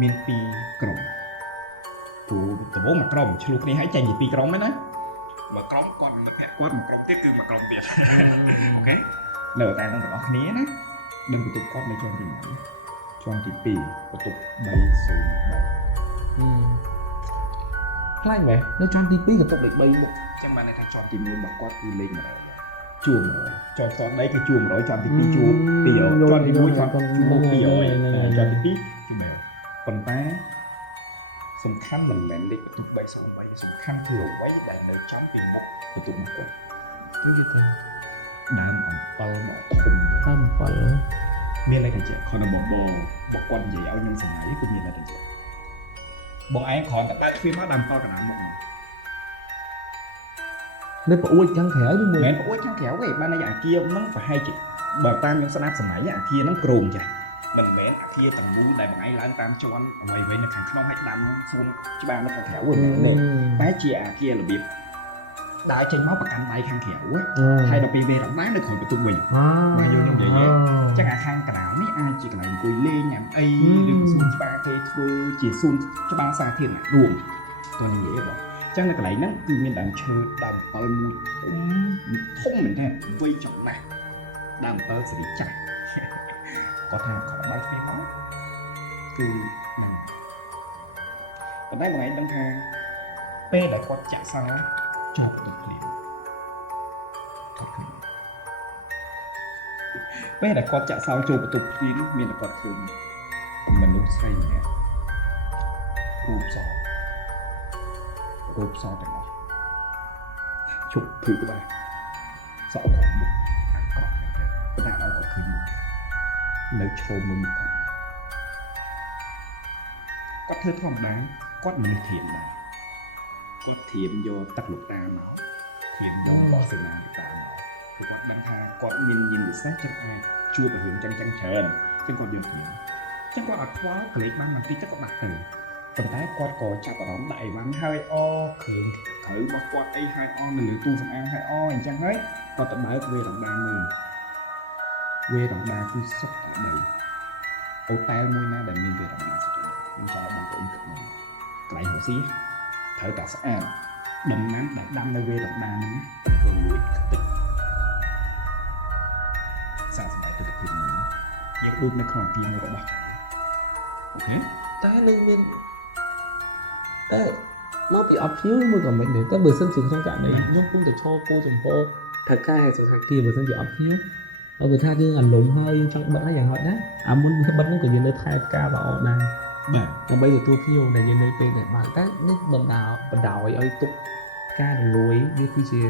មាន2ក្រុម គ្រូដំបូងមកក្រុមឆ្លុះគ្នាឲ្យចេញពីក្រុមហ្នឹងណាមកក្រុមគាត់មិត្តភក្តិគាត់មកក្រុមទៀតគឺមកក្រុមទៀតអូខេនៅតែនឹងទាំងអស់គ្នាណានឹងបន្ទប់គាត់នៅជាន់ទី1ជាន់ទី2បន្ទប់303 ខ្លាញ់មែននៅជាន់ទី2ក៏ទុកលេខ3មុខ ចឹងបានន័យថាជាន់ទី1របស់គាត់គឺលេខ100ជួរ100ជាន់ស្ទដីគឺជួរ100ជាន់ទី2ជួរ200ជាន់ទី1ជាន់200ជាន់ទី2ជួរ100ប៉ុន្តែសំខាន់មិនមែនលេខបន្ទប់303សំខាន់គឺអ្វីដែលនៅចំពីមុខបន្ទប់របស់គាត់ គឺគេទៅ ដើមអំពិលមកធំ តាម7 មានន័យថាជាខនបងគាត់និយាយឲ្យខ្ញុំសម្ងាយគឺមានន័យថាជាបងឯងគ្រាន់តែបើកទ្វារមកដើមអំពិលកណ្ដាលមុខ នៅប្អួយខាងក្រៅឬ មិន មួយ មែនប្អួយខាងក្រៅទេបានន័យអាគារហ្នឹងប្រហែលជាបើតាមខ្ញុំស្ដាប់សម័យអាគារហ្នឹងក្រោមចាស់មិនមែនអាគារទាំងមូលដែលបងឯងឡើងតាមជាន់អ្វីៗនៅខាងក្នុងហើយដាំសួនច្បារនៅខាងក្រៅហ្នឹងតែជាអាគាររបៀបដើរចេញមកប្រកាន់ដៃខាងក្រៅហើយដល់ពេលវេរបាននៅក្រោយបន្ទប់វិញមកយល់ខ្ញុំនិយាយចឹងអាខាងកណ្ដាលនេះអាចជាកន្លែងអង្គុយលេងញ៉ាំអីឬក៏សួនច្បារគេធ្វើជាសួនច្បារសាធារណៈរួមតើនិយាយបងចឹងនៅកន្លែងហ្នឹងគឺមានដើមឈើដើមអំពិលមួយធំមែនទេវ័យចំណាស់ដើមអំពិលសេរីចាស់គាត់ថាគាត់បើកគ្នាមកគឺហ្នឹងប៉ុន្តែបងឯងដឹងថាពេលដែលគាត់ចាក់សោជាប់ទឹកភ្លៀងគាត់ឃើញពេលដែលគាត់ចាក់សោចូលបន្ទប់ភ្លៀងមានតែគាត់ឃើញមនុស្សស្រីម្នាក់រូបសទាំងអស់ជប់ព្រឺក្បាលសក់គាត់មុខអាក្រក់តែឲ្យគាត់ឃើញនៅឈោមមួយមុខគាត់ធ្វើធម្មតាគាត់មនុស្សធៀមដែរគាត់ធៀមយកទឹកលោកតាមកធៀមយកបោះសេនាលោកតាមកគឺគាត់ដឹងថាគាត់មានញាណវិសេសចឹងអាចជួបរឿងចឹងច្រើនចឹងគាត់យកធៀមចឹងគាត់អត់ខ្វល់កលេចបានបន្តិចទៅគាត់ដាក់ទៅប៉ុន្តែគាត់ក៏ចាប់អារម្មណ៍ដាក់អីវ៉ាន់ហើយឃើញក្រៅរបស់គាត់អីហើយនៅលើទូសម្អាងហើយអញ្ចឹងហើយគាត់ទៅបើកវេរំដាមើលវេរំដាគឺសុខទីដីអូតែលមួយណាដែលមានវេរំដាសុខទីដីខ្ញុំចង់ឲ្យបងប្អូនគិតមើលកន្លែងរស់ស៊ីត្រូវតែស្អាតដំណាំដែលដាំនៅវេរំដានេះក៏លួចខ្ទេចសាកសម្ដែងទៅពីនេះយើងដូចនៅក្នុងទីមួយរបស់អូខេ តែនឹងមានតែមកពីអត់ភៀវមួយក៏មិនដែរតែបើសិនជាក្នុងករណីខ្ញុំពុំតែឈរគោចំពោះថៅកែសថាគាបើសិនជាអត់ភៀវហើយបើថាយើងអាលំហើយចង់បិទហើយយ៉ាងហោចដែរអាមុនបិទហ្នឹងក៏យើងនៅថែការល្អដែរ បាទ ដើម្បីទទួលភ្ញៀវដែលយើងនៅពេលដែលបើកតែនេះបណ្ដោយឲ្យទុកការរលួយវាគឺជា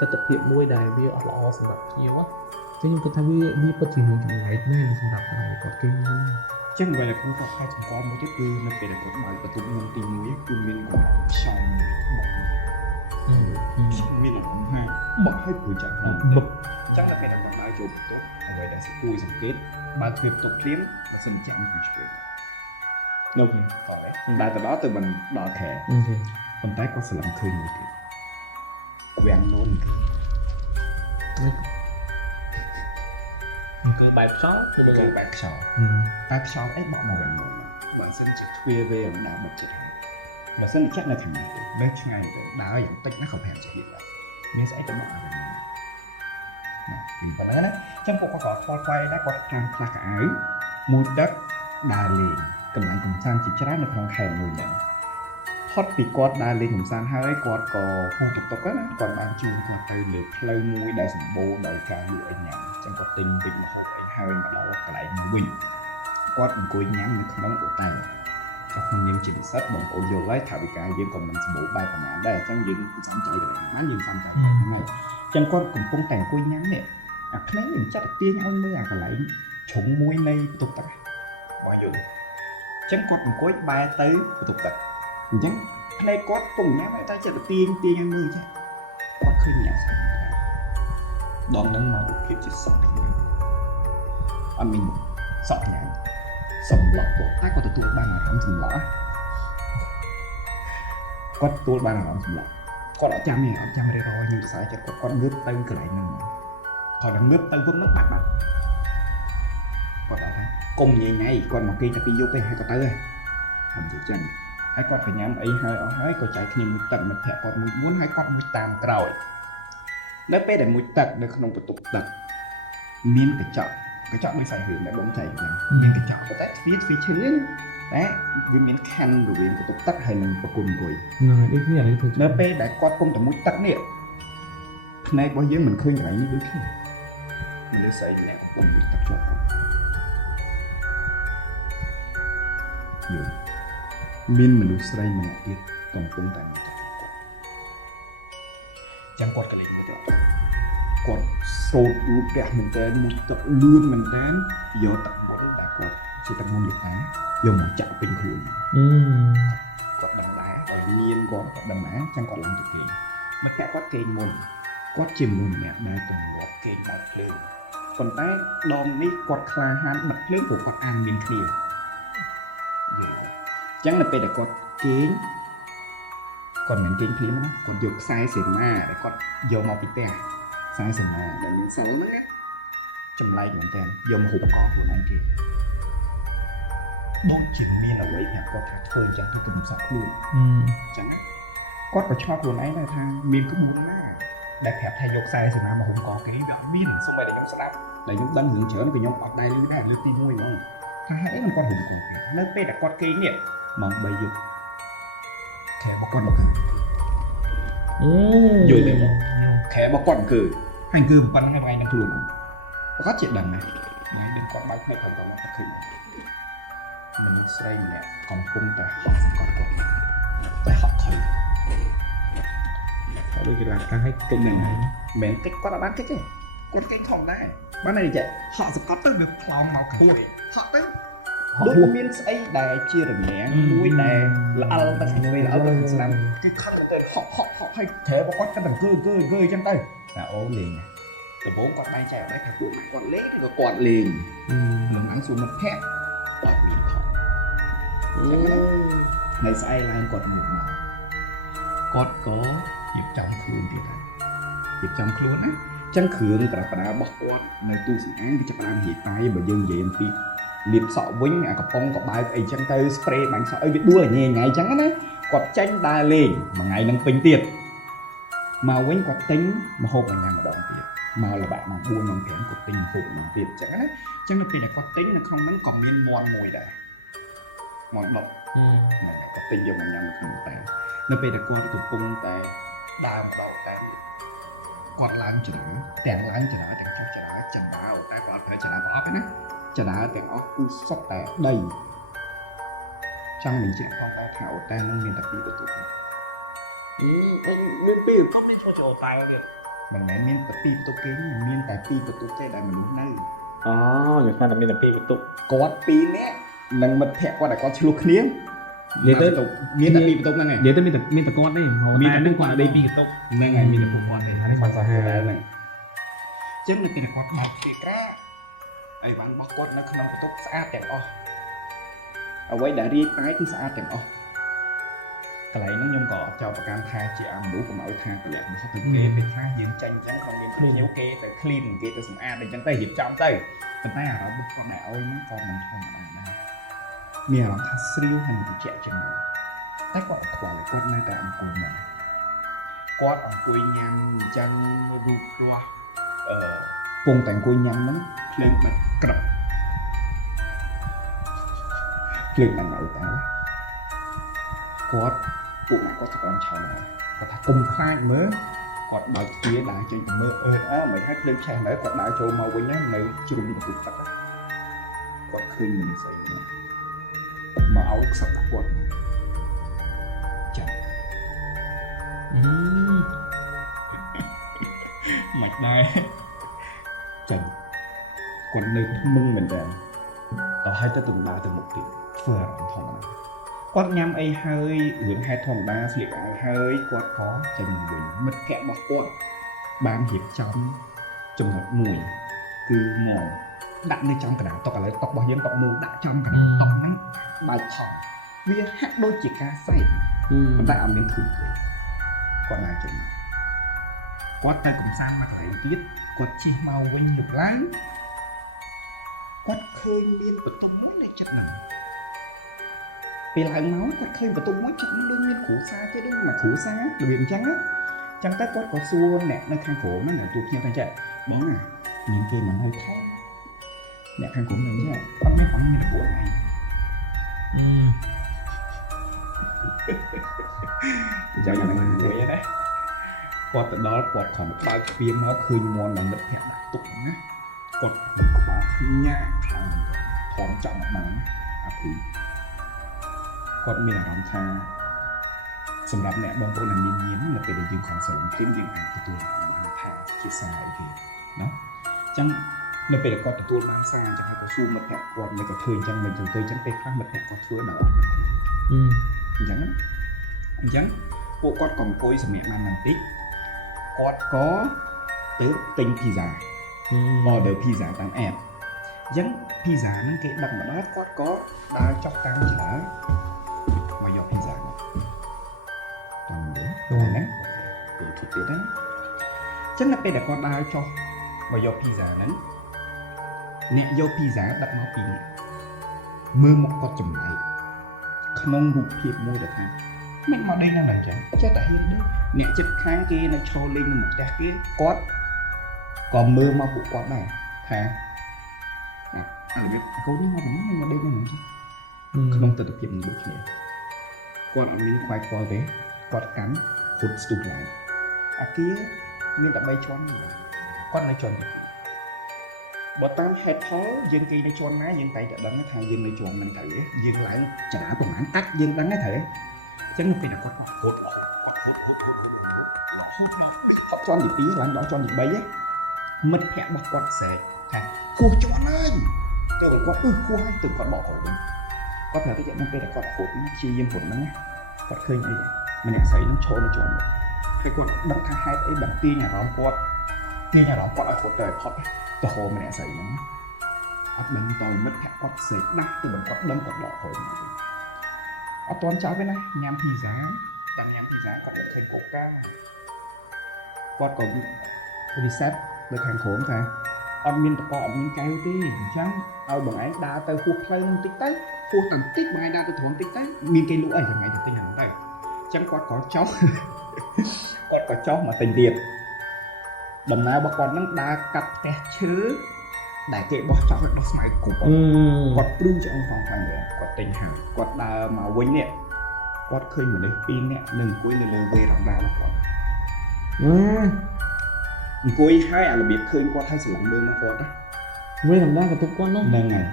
ទស្សនវិជ្ជាមួយដែលវាអត់ល្អសម្រាប់ភ្ញៀវចឹងខ្ញុំគិតថាវាពិតជាមានចំណែកមែនសម្រាប់គាត់គេ ចឹងបើតែខ្ញុំក៏ខែសម្គាល់មួយទៀតគឺនៅពេលដែលគាត់បើកបន្ទប់មុនទី1គឺមានកន្លែងខ្យល់មកមានហាបោះឲ្យព្រឺចាំងបឹកចឹងនៅពេលដែលគាត់បើកចូលបន្ទប់អ្វីដែលសួរសង្កេតបើទ្វារបន្ទប់ភ្លាមបើសិនជាមិនជួយនៅខ្ញុំតោះដែរទៅដល់ទៅមិនដល់ខែប៉ុន្តែគាត់ស្លឹមឃើញមួយទៀតវាំងនូន គឺបែបខ្យល់គឺ បែបខ្យល់តែខ្យល់អីបក់មកវិញមកបើសិនជាទ្វារវេរំដាបិទចិត្តបើសិនជានៅខាងនេះនៅឆ្ងាយទៅដើរយ៉ាងតិចណាក៏5នាទីដែរមានស្អីទៅបក់អាវិញប៉ុណ្ណឹងណាចាំពួកគាត់ក៏ខ្វល់ខ្វាយដែរគាត់តាមផ្លាស់កៅអៅមួយទឹកដើរលេងកន្លែងកំសាន្តជាច្រើននៅក្នុងខេត្តមួយហ្នឹងផុតពីគាត់ដើរលេងកំសាន្តហើយគាត់ក៏ហូបតុកណាគាត់បានជួលគាត់ទៅលើផ្លូវមួយដែលសម្បូរដោយការលក់អីញ៉ាំចឹងគាត់ទិញវិចម្ហូបអីហើយមកដល់កន្លែងមួយគាត់អង្គុយញ៉ាំនៅក្នុងអូតែលក្នុងនាមជានិស្សិតបងប្អូនយល់ហើយថាវិការយើងក៏មិនសម្បូរបែបប្រហែលដែរអញ្ចឹងយើងសំចៃទៅណាយើងសំចៃហ្នឹងចឹងគាត់កំពុងតែអង្គុយញ៉ាំនេះអាក្មេងនឹងចាត់ទាញឲ្យមើលអាកន្លែងជ្រុងមួយនៃបន្ទប់ទឹកបងយល់ចឹងគាត់អង្គុយបែរទៅបន្ទប់ទឹកអញ្ចឹងភ្នែកគាត់ពុំញ៉ាំតែចិត្តទាញឲ្យមើលចាគាត់ឃើញញ៉ាំស្អាតដល់នឹងមកភាពជាសក់អត់មានសក់ញ៉ាំសម្លក់គាត់តែគាត់ទទួលបានអារម្មណ៍សម្លក់គាត់ទទួលបានអារម្មណ៍សម្លក់គាត់អត់ចាំទេអត់ចាំរៀបរយខ្ញុំសរសើរចិត្តគាត់ងើបទៅកន្លែងហ្នឹងគាត់ងើបទៅវឹមហ្នឹងបាត់គាត់ថាគុំញ៉ៃញ៉ៃគាត់មកគេតែពីយប់ទេហើយគាត់ទៅហើយខ្ញុំនិយាយចឹង ហើយគាត់ក៏ញ៉ាំអីហើយអស់ហើយក៏ចែកគ្នាមួយទឹកមិត្តភក្តិគាត់មួយ4ហើយគាត់មួយតាមក្រោយនៅពេលដែលមួយទឹកនៅក្នុងបន្ទប់ទឹកមានកញ្ចក់ដូចសាច់រឿងដែលបងចែកអញ្ចឹងមានកញ្ចក់ប៉ុន្តែទ្វារឈើតែវាមានខណ្ឌរវាងបន្ទប់ទឹកហើយនិងប្រគុណអង្គុយ ដូចគ្នាឥឡូវធ្វើ នៅពេលដែលគាត់គុំតែមួយទឹកនេះផ្នែករបស់យើងមិនឃើញកន្លែងនេះដូចគ្នាមនុស្សស្អីម្នាក់កំពុងមួយទឹកជាប់យល់មានមនុស្សស្រីម្នាក់ទៀតកំពុងតែមួយទឹកចាំគាត់ក៏លេងមើលទៅគាត់សូត្ររូបព្រះមែនតើមួយទឹកលឿនមែនតើយកទឹកមុនដែលគាត់ជាទឹកមុនលោកតាយកមកចាក់ពេញខ្លួនគាត់ដឹងដែរឲ្យមានគាត់ដឹងដែរចាំគាត់ឡើងទៅគេមកតែគាត់គេងមុនគាត់ជាមនុស្សម្នាក់ដែលទម្លាប់គេងបោកភ្លើងប៉ុន្តែដងនេះគាត់ក្លាហានបិទភ្លើងព្រោះគាត់អានមានគ្នាយល់អញ្ចឹងនៅពេលដែលគាត់គេងគាត់មិនគេងភ្លាមណាគាត់យកខ្សែសេមាដែលគាត់យកមកពីផ្ទះខ្សែសេមាដែលមានសិលណាចម្លែកមែនតើយកមកហូបអស់ខ្លួនឯងគេដូចជាមានអ្វីប្រាប់គាត់ថាធ្វើអញ្ចឹងទៅកំសត់ខ្លួនអញ្ចឹងគាត់ក៏ឆ្ងល់ខ្លួនឯងដែរថាមានក្បួនណាដែលប្រាប់ថាយកខ្សែសេមាមកហូបកគេវាមានសូម្បីតែខ្ញុំស្ដាប់ដែលខ្ញុំដឹងរឿងច្រើនក៏ខ្ញុំអត់ដែរលើកទី1ហ្មងថាហេតុអីមិនគាត់ហូបកគេនៅពេលដែលគាត់គេងនេះម៉ោង3យប់ខែរបស់គាត់មកយល់ទេបងខែរបស់គាត់គឺហើយគឺប៉ុណ្្នឹងឯងនឹងខ្លួនប្រកាសជាដឹងណាស់ដឹងគាត់បាច់ភ្នែកផងគាត់ឃើញមនុស្សស្រីម្នាក់កំពុងតែហត់គាត់តែហត់ខឹងហើយដូចគេថាការឲ្យកិច្ចហ្នឹងហើយមិនកិច្ចគាត់អត់បានកិច្ចទេគាត់កិច្ចធម្មតាបានតែនិយាយហក់សកត់ទៅវាផ្លោងមកពួយហក់ទៅដូចមានស្អីដែលជារងាងមួយដែលល្អល់ទៅស្វ័យល្អល់ទៅស្ដាំគេខំទៅហក់ឲ្យត្រែរបស់គាត់កាន់តែគឺអញ្ចឹងទៅតែអូលេងដំបូងគាត់បែងចែកអត់ដែរថាគាត់លេងក៏គាត់លេងនឹងអង្គសួរមិត្តភក្តិអត់មានថតនៅស្អែកឡើងគាត់មើលមកគាត់ក៏រៀបចំខ្លួនទៀតហើយរៀបចំខ្លួនណាចឹងគ្រឿងប្រដារបស់គាត់នៅទូសម្អាងវាចាប់ផ្ដើមរៀបតាយបើយើងនិយាយអំពីលាបសក់វិញអាកំប៉ុងក៏បើកអីចឹងទៅ spray បាញ់សក់អីវាដួលញ៉ៃញ៉ៃចឹងណាគាត់ចេញដើរលេងមួយថ្ងៃនឹងពេញទៀតមកវិញគាត់ទិញម្ហូបញ៉ាំម្ដងទៀតមកល្បាក់មក4និង5គាត់ទិញហូបម្ដងទៀតចឹងណាចឹងនៅពេលដែលគាត់ទិញនៅក្នុងហ្នឹងក៏មានមាន់មួយដែរមាន់ដុតគាត់ទិញយកមកញ៉ាំនៅក្នុងតែនៅពេលដែលគាត់កំពុងតែដើរម្ដងតែគាត់ឡើងចរាទាំងឡើងចរាទាំងចុះចរាចណ្ដើតែគាត់ប្រើចរាប្រអប់ណាចរាទាំងអស់គឺសុទ្ធតែដីចង់បញ្ជាក់ផងតែថាអូតែនឹងមានតែ2បន្ទប់មាន2បន្ទប់នេះចូលតែទៀតមិនមែនមានតែ2បន្ទប់គេមានតែ2បន្ទប់ទេដែលមនុស្សនៅអូយើងថាតែមានតែ2បន្ទប់គាត់2នាក់និងមិត្តភក្តិគាត់ដែលគាត់ឆ្លោះគ្នានិយាយទៅមានតែ2បន្ទប់ហ្នឹងឯងនិយាយទៅមានតែគាត់ទេតែហ្នឹងគាត់អត់ដេក2បន្ទប់ហ្នឹងហើយមានតែពួកគាត់ទេនេះបានសាហាវហ្នឹងចឹងនៅពេលគាត់បើកទ្វារក្រាអីវ៉ាន់របស់គាត់នៅក្នុងបន្ទប់ស្អាតទាំងអស់អ្វីដែលរាយប៉ាយគឺស្អាតទាំងអស់កន្លែងហ្នឹងខ្ញុំក៏អត់ចោទប្រកាន់ថាជាអមនុស្សកុំឲ្យថាប្រលាក់មកទៅគេពេលខ្លះយើងចាញ់អញ្ចឹងក៏មានភ្ញៀវគេទៅ clean គេទៅសម្អាតអញ្ចឹងទៅរៀបចំទៅប៉ុន្តែអារម្មណ៍គាត់ណែអុយហ្នឹងក៏មិនធម្មតាដែរមានអារម្មណ៍ថាស្រាវហើយត្រជាក់ជាងតែគាត់អត់ខ្វល់គាត់នៅតែអង្គុយមកគាត់អង្គុយញ៉ាំអញ្ចឹងរូបរស់ពងតែអង្គុយញ៉ាំហ្នឹងភ្លើងបិទក្រឹបភ្លើងហ្នឹងឲ្យតាគាត់ពួកណាគាត់ចាប់ឆោមគាត់ថាគុំខ្លាចមើលគាត់បើកទ្វារដើរចេញទៅមើលមិនឲ្យភ្លើងឆេះនៅគាត់ដើរចូលមកវិញនៅជ្រុំបន្ទប់ទឹកគាត់ឃើញមនុស្សស្អីមកឲ្យខ្សឹបដាក់គាត់ចាមិនដែរចាគាត់នៅធ្មឹងមែនតើតោះឲ្យទៅទំដើរទៅមុខទៀតធ្វើអារម្មណ៍ធម្មតាគាត់ញ៉ាំអីហើយរឿងហេតុធម្មតាស្លៀកអាវហើយគាត់ក៏ចេញវិញមិត្តភក្តិរបស់គាត់បានរៀបចំចំណុចមួយគឺមកដាក់នៅចំកណ្ដាលតុឥឡូវតុរបស់យើងតុមូលដាក់ចំកណ្ដាលតុហ្នឹងបាយថងវាហាក់ដូចជាការស្រែកប៉ុន្តែអត់មានធុញទេគាត់ណាចេញគាត់ទៅកំសាន្តមកកន្លែងទៀតគាត់ជិះមកវិញលុបឡើងគាត់ឃើញមានបន្ទប់មួយនៅចិត្តហ្នឹង ពេលឡើងមកគាត់ឃើញបន្ទប់មួយចិត្តដូចមានគ្រូសាគេដូចមកគ្រូសារបៀបអញ្ចឹងណាចឹងតែគាត់ក៏សួរអ្នកនៅខាងក្រោមហ្នឹងទូខ្ញុំថាចេះបងណាមានគេមកឲ្យថែអ្នកខាងក្រោមហ្នឹងចេះអត់មានបងមានរបួសអីចាំយ៉ាងហ្នឹងមួយណាគាត់ទៅដល់គាត់ខំបើកទ្វារមកឃើញមន់ដល់មិត្តភក្តិទុកណាគាត់ក្បាលញ៉ាខ្លាំងធំចាប់មកបានណាអាភីគាត់មានអារម្មណ៍ថាសម្រាប់អ្នកបងប្អូនដែលមានញាណនៅពេលដែលយើងខំស្រឡាញ់ព្រាមយើងអាចទទួលបានថាជាសារអីគេណាអញ្ចឹងនៅពេលដែលគាត់ទទួលបានសារអញ្ចឹងគាត់សួរមិត្តភក្តិគាត់មិនក៏ធ្វើអញ្ចឹងមិនចឹងទៅអញ្ចឹងពេលខ្លះមិត្តភក្តិគាត់ធ្វើដល់អញ្ចឹងអញ្ចឹងពួកគាត់ក៏អង្គុយសម្រាប់បានបន្តិចគាត់ក៏ទៅទិញភីហ្សា order ភីហ្សាតាម app អញ្ចឹងភីហ្សាហ្នឹងគេដឹកមកដល់គាត់ក៏ដើរចុះតាមចរាមកយកភីហ្សាមកតាមនេះហ្នឹងគឺទីទៀតហ្នឹងអញ្ចឹងនៅពេលដែលគាត់ដើរចុះមកយកភីហ្សាហ្នឹងអ្នកយកភីហ្សាដឹកមកពីនេះមើលមកគាត់ចម្លែកក្នុងរូបភាពមួយដែលថាមិនមកដេញនៅចឹងចេះតែហ៊ានទេអ្នកចិត្តខាងគេនៅឈរលេងនៅផ្ទះគេគាត់ក៏មើលមកពួកគាត់ដែរថាអារបៀបកូននេះមកមិនមកដេញនៅហ្នឹងក្នុងទស្សនវិជ្ជានេះដូចគ្នាគាត់អត់មានខ្វាយខ្វល់ទេគាត់កាន់ហ៊ុតស្ទុះឡើងអាគារមានតែ3ជាន់គាត់នៅជាន់បើតាមហេតុផលយើងគេនៅជាន់ណាយើងតែតែដឹងថាយើងនៅជាន់មិនត្រូវទេយើងឡើងចរាប្រហែលតាច់យើងដឹងទេអញ្ចឹងពេលគាត់ហត់គាត់ហត់រហូតដល់ជាន់ទី2ឡើងដល់ជាន់ទី3ហ្នឹងមិត្តភក្តិរបស់គាត់ស្រែកថាគោះជាន់ហើយទៅគាត់គោះហើយទៅគាត់បកហូបវិញគាត់ប្រាប់ទៅនៅពេលដែលគាត់ហត់ព្យាយាមហត់ហ្នឹងគាត់ឃើញអីម្នាក់ស្រីហ្នឹងឈរនៅជាន់គឺគាត់ដឹងថាហេតុអីបានទាញអារម្មណ៍គាត់ឲ្យហត់ទៅផុតទៅហៅម្នាក់ស្រីហ្នឹងអត់ដឹងតើមិត្តភក្តិគាត់ស្រែកដាស់ទៅគាត់ដឹងគាត់បកហូបអត់ទាន់ចោលទេណាញ៉ាំភីហ្សាតាមញ៉ាំភីហ្សាគាត់ឃើញកូកាគាត់ក៏រីសេតនៅខាងក្រោមថាអត់មានតកអត់មានកែវទេអញ្ចឹងឲ្យបងឯងដើរទៅហួសផ្លូវនឹងតិចទៅហួសតាមតិចបងឯងដើរទៅត្រង់តិចទៅមានគេលក់អីថ្ងៃទៅទិញហ្នឹងទៅអញ្ចឹងគាត់ក៏ចុះមកទិញទៀតដំណើររបស់គាត់ហ្នឹងដើរកាត់ផ្ទះឈើដែលគេបោះចោលដោះស្មៅគ្រប់គាត់ព្រឺឆ្អឹងផងខ្លាំងគាត់ទិញហើយគាត់ដើរមកវិញនេះគាត់ឃើញមនុស្ស2នាក់នៅអង្គុយនៅលើវេរ៉ាន់ដារបស់គាត់អង្គុយហើយអារបៀបឃើញគាត់ហើយស្រឡំមើលមកគាត់វេរ៉ាន់ដាបន្ទប់គាត់នោះហ្នឹងហើយ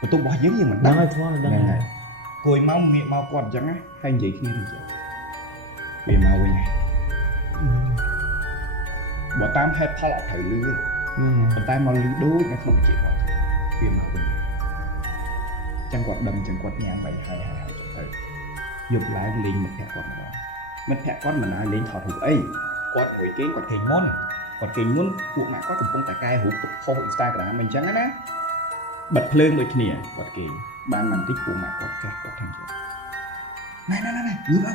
បន្ទប់របស់យើងមិនដឹងហើយធ្លាប់ដឹងហើយអង្គុយមកងាកមកគាត់អញ្ចឹងហើយនិយាយគ្នាទៅចឹងវាមកវិញហើយបើតាមហេតុផលអត់ត្រូវលឺប៉ុន្តែមកលឺដូចនៅក្នុងជីវិតវាមកវិញចឹងគាត់ដឹងចឹងគាត់ញ៉ាំបាញ់ហើយទៅយប់ឡើងលេងមិត្តភក្តិគាត់ម្ដងមិត្តភក្តិគាត់មិនឲ្យលេងថតរូបអីគាត់មួយគេគាត់គេងមុនពួកម៉ាក់គាត់កំពុងតែកែរូបផុស Instagram អញ្ចឹងណាបិទភ្លើងដូចគ្នាគាត់គេងបានមិនតិចពួកម៉ាក់គាត់គាត់ថាចឹងណែងើប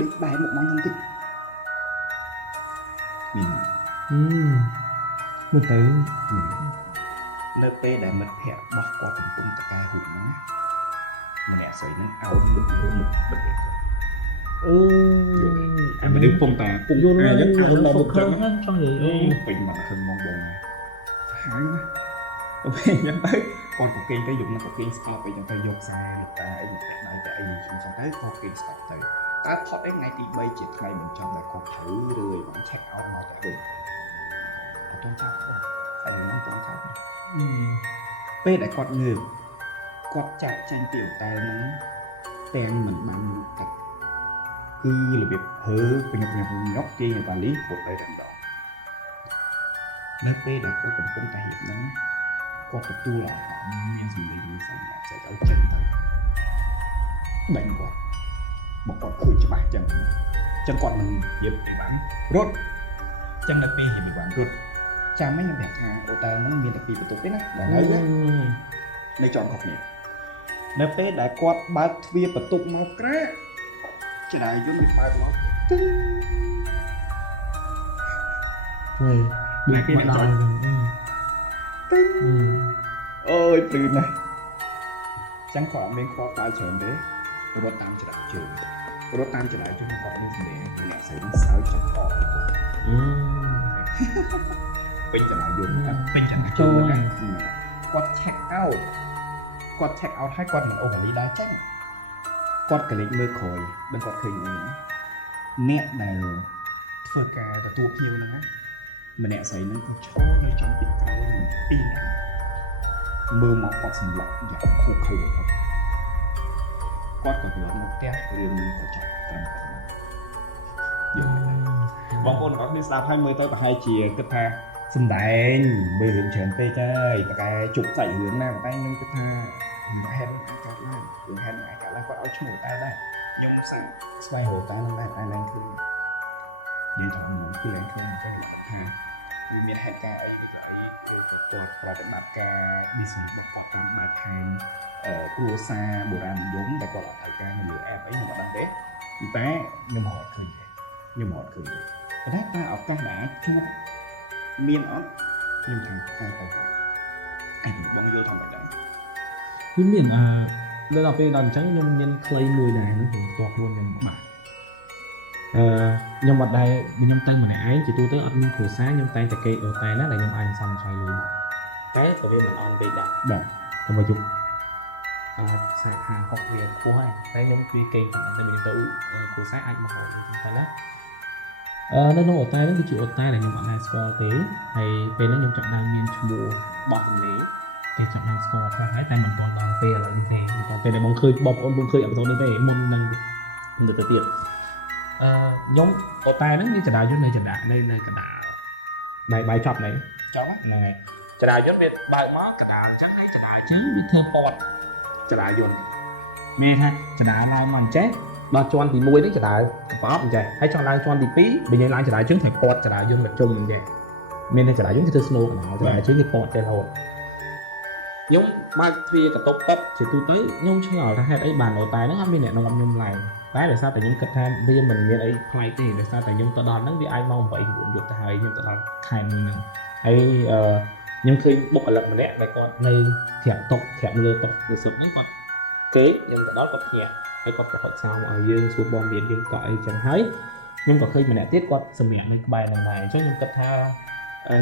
ដេកបែរមុខមកខ្ញុំតិចមើលទៅនៅពេលដែលមិត្តភក្តិរបស់គាត់កំពុងតែកែរូបហ្នឹងម្នាក់ស្រីហ្នឹងឲ្យមុខបិទគាត់អាមនុស្សពងតាពុកអាយ៉ាងថាដល់មុខហ្នឹងចង់និយាយពេញមកឃើញមកបងហើយណាពេលអញ្ចឹងទៅគាត់ក៏គេងទៅយប់ហ្នឹងក៏គេងស្លាប់អីចឹងទៅយកសារតាអីដៃតែអីចឹងទៅក៏គេងស្លាប់ទៅតើផុតឯថ្ងៃទី3ជាថ្ងៃបញ្ចប់ដែលគាត់ត្រូវរឿយបានឆែកអត់មកទៅវិញអត់ទាន់ចាប់ទេតែមិនទាន់ចាប់ទេពេលដែលគាត់ងើបគាត់ចាក់ចាញ់ពីតែហ្នឹងទាំងមិនបានកាត់គឺរបៀបហើពេញញ៉ុកគេប៉ាលីពុតទៅតែម្ដងនៅពេលដែលគាត់កំពុងតែហៀបហ្នឹងគាត់ទទួលអារម្មណ៍មានសម្លេងមួយសម្រាប់ចែកឲ្យចេញទៅដេញគាត់មកគាត់ឃើញច្បាស់ចឹងគាត់មិនហៀបអីបានរត់ចឹងនៅពេលហៀបអីបានរត់ចាំមិនខ្ញុំប្រាប់ថាអូតែហ្នឹងមានតែពីបន្ទប់ទេណាដល់ហើយនៅជាប់គ្រប់គ្នានៅពេលដែលគាត់បើកទ្វារបន្ទប់មកក្រាចរាយន្តវាបើកមកទឹ้งដូចមកដល់ទឹ้งអើយព្រឺណាស់ច ចឹងគាត់អត់មានខ្វល់ខ្វាយច្រើនទេរត់តាមចរាចរណ៍រត់តាមចរាចរណ៍គាត់មានសម្លេងអ្នកស្រីនឹងសើចចិត្តអត់ពេញចរាចរណ៍ពេញចរាចរណ៍ណាគាត់ check out ហើយគាត់មិនអូសលីដែរចឹងគាត់ក៏លេចមើលក្រោយដឹងគាត់ឃើញអីអ្នកដែលធ្វើការទទួលភ្ញៀវហ្នឹងម្នាក់ស្រីហ្នឹងក៏ឈរនៅចំពីក្រោយនឹងពីរនាក់មើលមកគាត់សម្លក់យ៉ាងខុសខើបំផុតគាត់ក៏យកមកផ្ទះរឿងនឹងក៏ចាប់ត្រឹមប៉ុណ្ណឹងយល់ទេបងប្អូនអត់មានស្ដាប់ហើយមើលទៅប្រហែលជាគិតថាសំដែងមើលរឿងច្រើនពេកហើយប្រកែជប់សាច់រឿងណាតែខ្ញុំគិតថាហេតុអាចកើតឡើងរឿងហេតុអាចកើតឡើងគាត់ឲ្យឈ្មោះតែដែរខ្ញុំសាក់ស្វែងរកតែនឹងដែរតែឡើងឃើញញ៉ាំតាមនឹងគឺឡើងឃើញតែថាវាមានហេតុការណ៍អីទៅអីគឺគាត់ប្រតិបត្តិការ business របស់គាត់តាមបែបខាងគ្រួសារបុរាណនិយមតែគាត់អត់ត្រូវការនៅលើ app អីខ្ញុំអត់ដឹងទេតែខ្ញុំរត់ឃើញទេខ្ញុំរត់ឃើញទេតែតែឱកាសដែលអាចជួបមានអត់ខ្ញុំថាតែទៅអញបងយល់ថាមិនដែរខ្ញុំមានលើដល់ពេលដល់អញ្ចឹងខ្ញុំមាន claim មួយដែរហ្នឹងខ្ញុំតបខ្លួនខ្ញុំបាទខ្ញុំអត់ដែរខ្ញុំទៅម្នាក់ឯងជាទូទៅអត់មានគ្រួសារខ្ញុំតែងតែគេអូតែណាដែលខ្ញុំអាចសំចៃលុយតែក៏វាមិនអន់ពេកដែរបាទតែមកយប់សាច់50-60វាខ្ពស់ហើយតែខ្ញុំគឺគេតែខ្ញុំទៅគ្រួសារអាចមកហើយចឹងទៅណានៅក្នុងអូតែហ្នឹងគឺជាអូតែដែលខ្ញុំអត់ដែរស្គាល់ទេហើយពេលហ្នឹងខ្ញុំចាប់ដើមមានឈ្មោះបោះសម្លេងគេចាប់ដើមស្គាល់ខ្លះហើយតែមិនទាន់ដល់ពេលឥឡូវនេះទេតែពេលដែលបងឃើញបងប្អូនបងឃើញអេពីសូតនេះទេមុននឹងទៅទៀតខ្ញុំអូតែហ្នឹងមានចរាយន្តនៅចរានៅកណ្ដាលបាយចប់ហ្នឹងចប់ហ្នឹងហើយចរាយន្តវាបើកមកកណ្ដាលអញ្ចឹងហើយចរាអញ្ចឹងវាធ្វើពតចរាយន្តមានថាចរាឡើងមកអញ្ចេះដល់ជាន់ទី1នេះចរាកប៉បអញ្ចេះហើយចង់ឡើងជាន់ទី2បើយើងឡើងចរាជើងត្រូវពតចរាយន្តមកជុំអញ្ចេះមានតែចរាយន្តគឺធ្វើស្នូកណ្ដាលចរាជើងគឺពតចេះរហូតខ្ញុំបើកទ្វារកតុកប៉ុកជាទូទៅខ្ញុំឆ្ងល់ថាហេតុអីបានអូតែហ្នឹងអត់មានអ្នកនាំខ្ញុំឡើងតែដោយសារតែខ្ញុំគិតថាវាមិនមានអីប្លែកទេដោយសារតែខ្ញុំទៅដល់ហ្នឹងវាអាចមក8-9យប់ទៅហើយខ្ញុំទៅដល់ខែមួយហ្នឹងហើយខ្ញុំឃើញបុគ្គលិកម្នាក់ដែលគាត់នៅក្រាបតុកក្រាបលើតុកនៅស្រុកហ្នឹងគាត់គេខ្ញុំទៅដល់គាត់ភ្ញាក់ហើយគាត់ក៏ហត់សោមឲ្យយើងសួរបងមានយើងក៏អីចឹងហើយខ្ញុំក៏ឃើញម្នាក់ទៀតគាត់សម្រាប់នៅក្បែរហ្នឹងដែរអញ្ចឹងខ្ញុំគិតថា